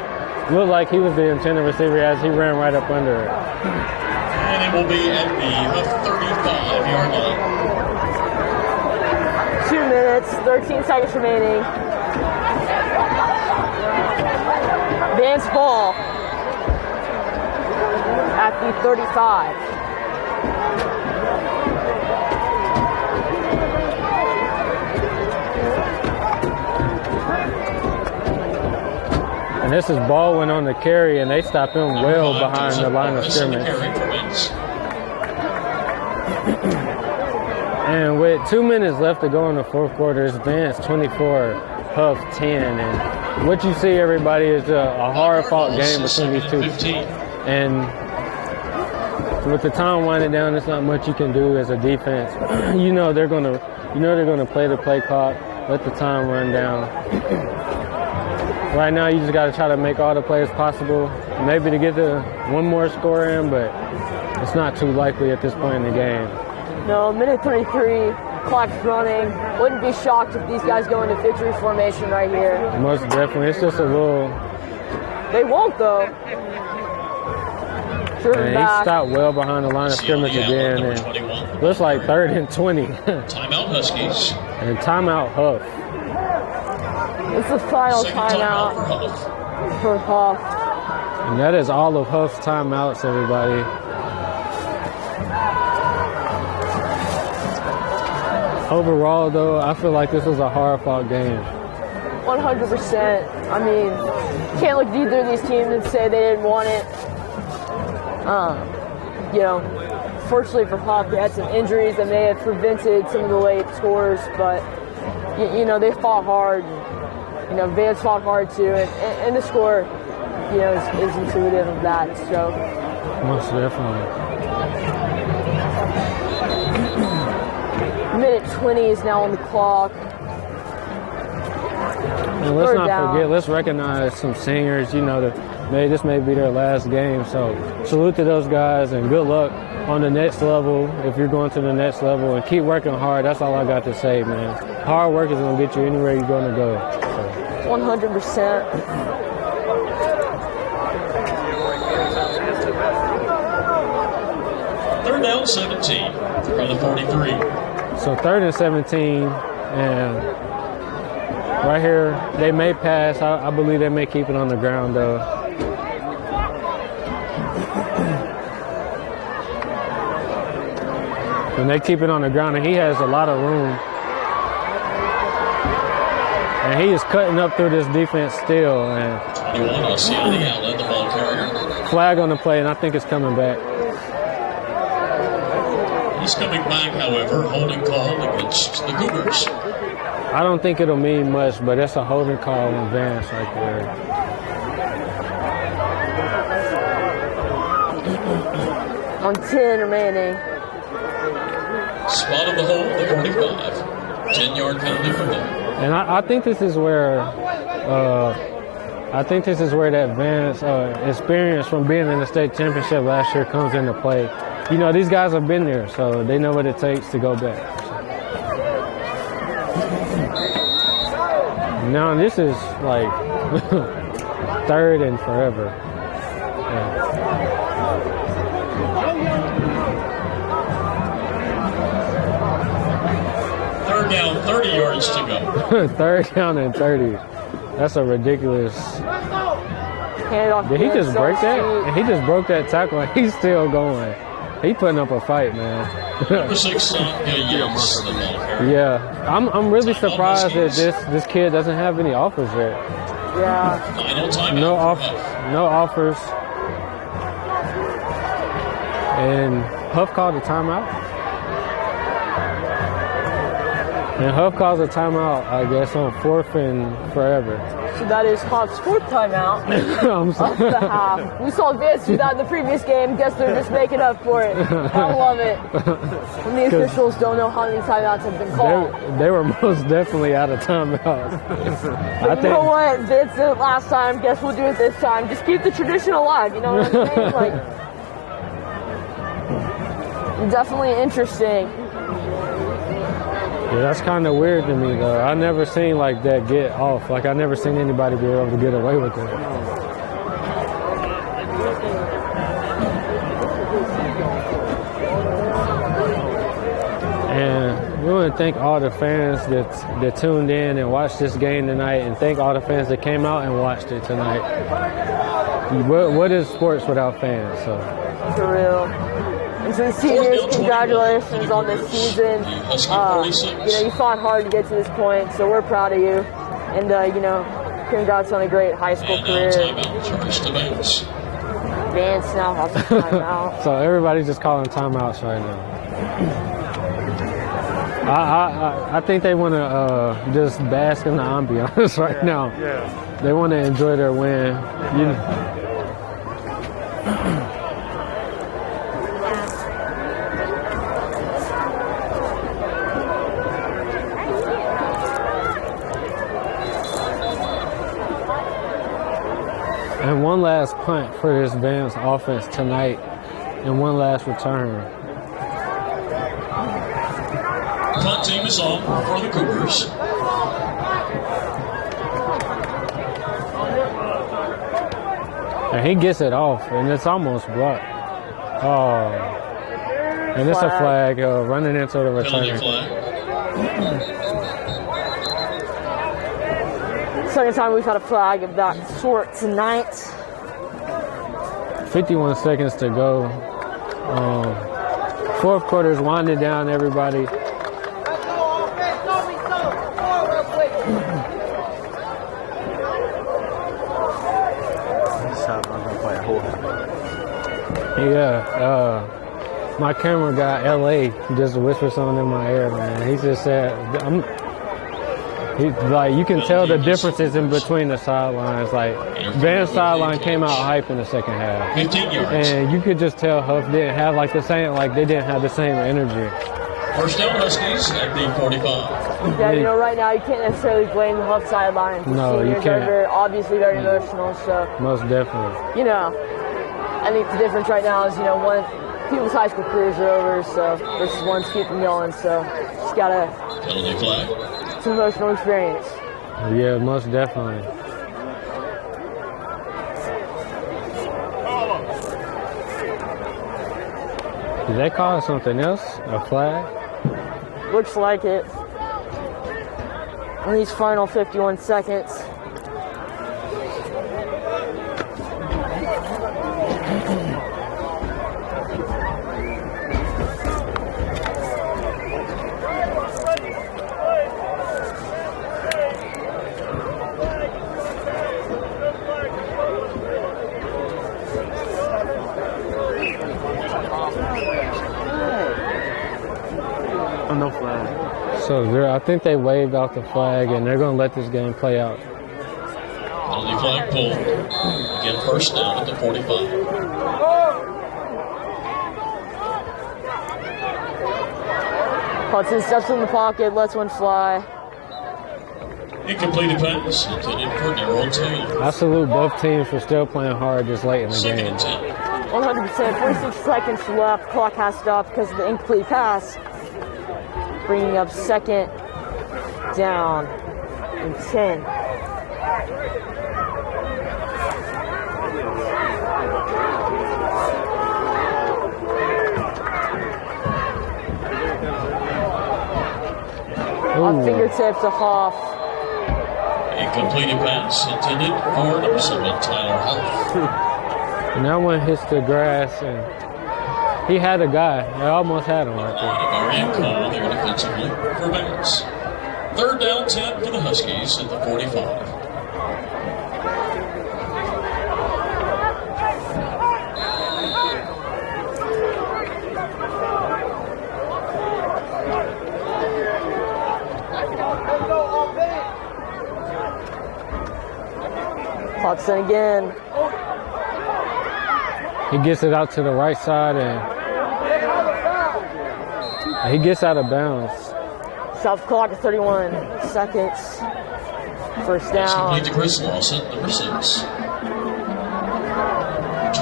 Looked like he was the intended receiver as he ran right up under it. And it will be at the 35-yard line. 2 minutes, 13 seconds remaining. Vance ball at the 35. And this is Baldwin on the carry, and they stop him well behind the line of scrimmage. And with 2 minutes left to go in the fourth quarter, it's Vance 24, Hough 10. And what you see, everybody, is a hard-fought game between these two. And with the time winding down, there's not much you can do as a defense. You know they're gonna play the play clock, let the time run down. Right now, you just got to try to make all the plays possible, maybe to get one more score in, but it's not too likely at this point in the game. No, minute 33. Clock's running. Wouldn't be shocked if these guys go into victory formation right here. Most definitely. It's just a little... They won't, though. And he stopped well behind the line of scrimmage again. And looks like 3rd and 20. Timeout Huskies. And timeout Hough. It's the final timeout for Hough. And that is all of Hough's timeouts, everybody. Overall, though, I feel like this was a hard-fought game. 100%. I mean, can't look at either of these teams and say they didn't want it. You know, fortunately for Hough, they had some injuries that may have prevented some of the late scores, but, you know, they fought hard. You know, Vance fought hard too, and the score, you know, is intuitive of that, so. Most definitely. Minute 20 is now on the clock. And let's not forget, let's recognize some seniors, you know, this may be their last game. So salute to those guys and good luck on the next level if you're going to the next level, and keep working hard. That's all I got to say, man. Hard work is going to get you anywhere you're going to go. So. 100%. Third down, 17 from the 43. So 3rd and 17, and right here, they may pass. I believe they may keep it on the ground, though. And they keep it on the ground, and he has a lot of room. And he is cutting up through this defense still. And 21, I'll see on the outlet, the ball carrier. Flag on the play, and I think it's coming back. He's coming back, however, holding call against the Cougars. I don't think it'll mean much, but that's a holding call on Vance right there. On 10 remaining. Spot of the hole, the 45. 10-yard penalty for them. And I think this is where that Vance experience from being in the state championship last year comes into play. You know, these guys have been there, so they know what it takes to go back. Now this is like 3rd and forever. Yeah. Third down, 30 yards to go. 3rd down and 30. That's a ridiculous. Did he just break that? And he just broke that tackle, and he's still going. He putting up a fight, man. Number 6, Yates, the ball carrier. Yeah, I'm really surprised that this kid doesn't have any offers yet. Yeah. No offers. And Hough called a timeout. And Hough calls a timeout, I guess, on 4th and forever. So that is Hough's 4th timeout I'm sorry. of the half. We saw Vance do that in the previous game. Guess they're just making up for it. I love it. When the officials don't know how many timeouts have been called. They were most definitely out of timeouts. But you know what? Vince did it last time. Guess we'll do it this time. Just keep the tradition alive. You know what I'm saying? Like, definitely interesting. Yeah, that's kind of weird to me, though. I never seen like that get off. Like, I never seen anybody be able to get away with it. And we want to thank all the fans that tuned in and watched this game tonight, and thank all the fans that came out and watched it tonight. What is sports without fans? So. For real. And to the seniors, congratulations on this season. You know, you fought hard to get to this point, so we're proud of you. And, you know, congrats on a great high school career. Vance now has a timeout. So everybody's just calling timeouts right now. I think they want to just bask in the ambiance right now. Yeah. They want to enjoy their win. You know. And one last punt for this Vance offense tonight, and one last return. punt team is on for the Cougars. And he gets it off, and it's almost blocked. Oh. And it's a flag running into the returner. Second time we've had a flag of that sort tonight. 51 seconds to go. Fourth quarter is winding down, everybody. Yeah, my camera guy, LA, just whispered something in my ear, man. He just said, you can tell the differences in between the sidelines. Like, Vance sideline came out hype in the second half. 15 yards. And you could just tell Hough didn't have they didn't have the same energy. First down, Huskies at the 45. Yeah, you know, right now you can't necessarily blame the Hough sideline. No, you can't. Are obviously very emotional, so. Most definitely. You know, I think the difference right now is, one, people's high school careers are over, so versus one's keeping going, so just gotta. Penalty flag. It's an emotional experience. Yeah, most definitely. Did they call something else? A flag? Looks like it. In these final 51 seconds. No flag. So I think they waved off the flag, and they're going to let this game play out. Penalty flag pulled. Again, first down at the 45. Hudson steps in the pocket, lets one fly. Incomplete pass intended for Darrell Taylor. I salute both teams for still playing hard this late in the Second game. and 10. 100%, 46 seconds left. Clock has stopped because of the incomplete pass. Bringing up second down and 10. On fingertips to Hough. Incompleted pass intended for number 7, Tyler Hough. And that one hits the grass, and he had a guy. I almost had him right there. Variant call there defensively for Vance. Third down 10 for the Huskies at the 45. Hudson again. He gets it out to the right side, and he gets out of bounds. South clock at 31 seconds. First down. Complete to Chris Lawson, number 6.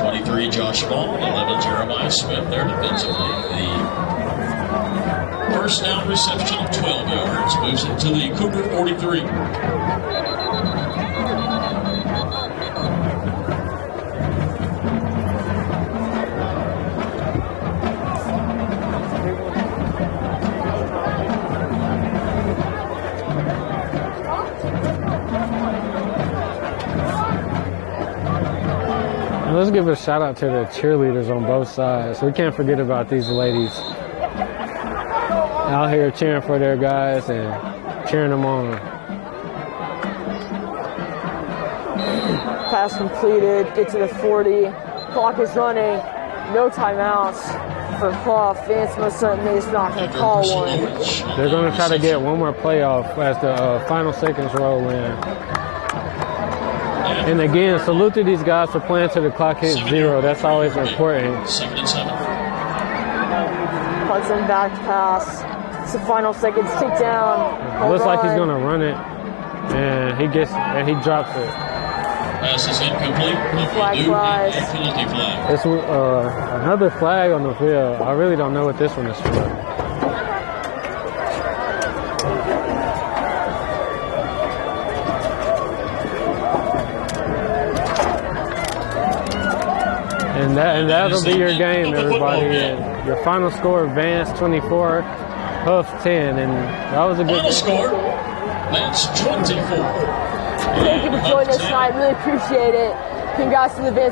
23, Josh Ball. 11, Jeremiah Smith there defensively. The first down reception of 12 yards moves it to the Cougar 43. Let's give a shout out to the cheerleaders on both sides. We can't forget about these ladies out here cheering for their guys and cheering them on. Pass completed, get to the 40. Clock is running, no timeouts for Hough. Vance most certainly is not going to call one. They're going to try to get one more playoff as the final seconds roll in. And again, salute to these guys for playing till the clock hits 0. That's always important. 2nd and 7. Hudson back pass. It's the final seconds tick down. Looks like he's going to run it, and he drops it. Pass is incomplete. Flag flies. Penalty flag. It's another flag on the field. I really don't know what this one is for. And that'll be your game, everybody. And your final score, Vance 24, Hough 10, and that was a good Final score, Vance 24. Thank you for joining us tonight. Really appreciate it. Congrats to the Vance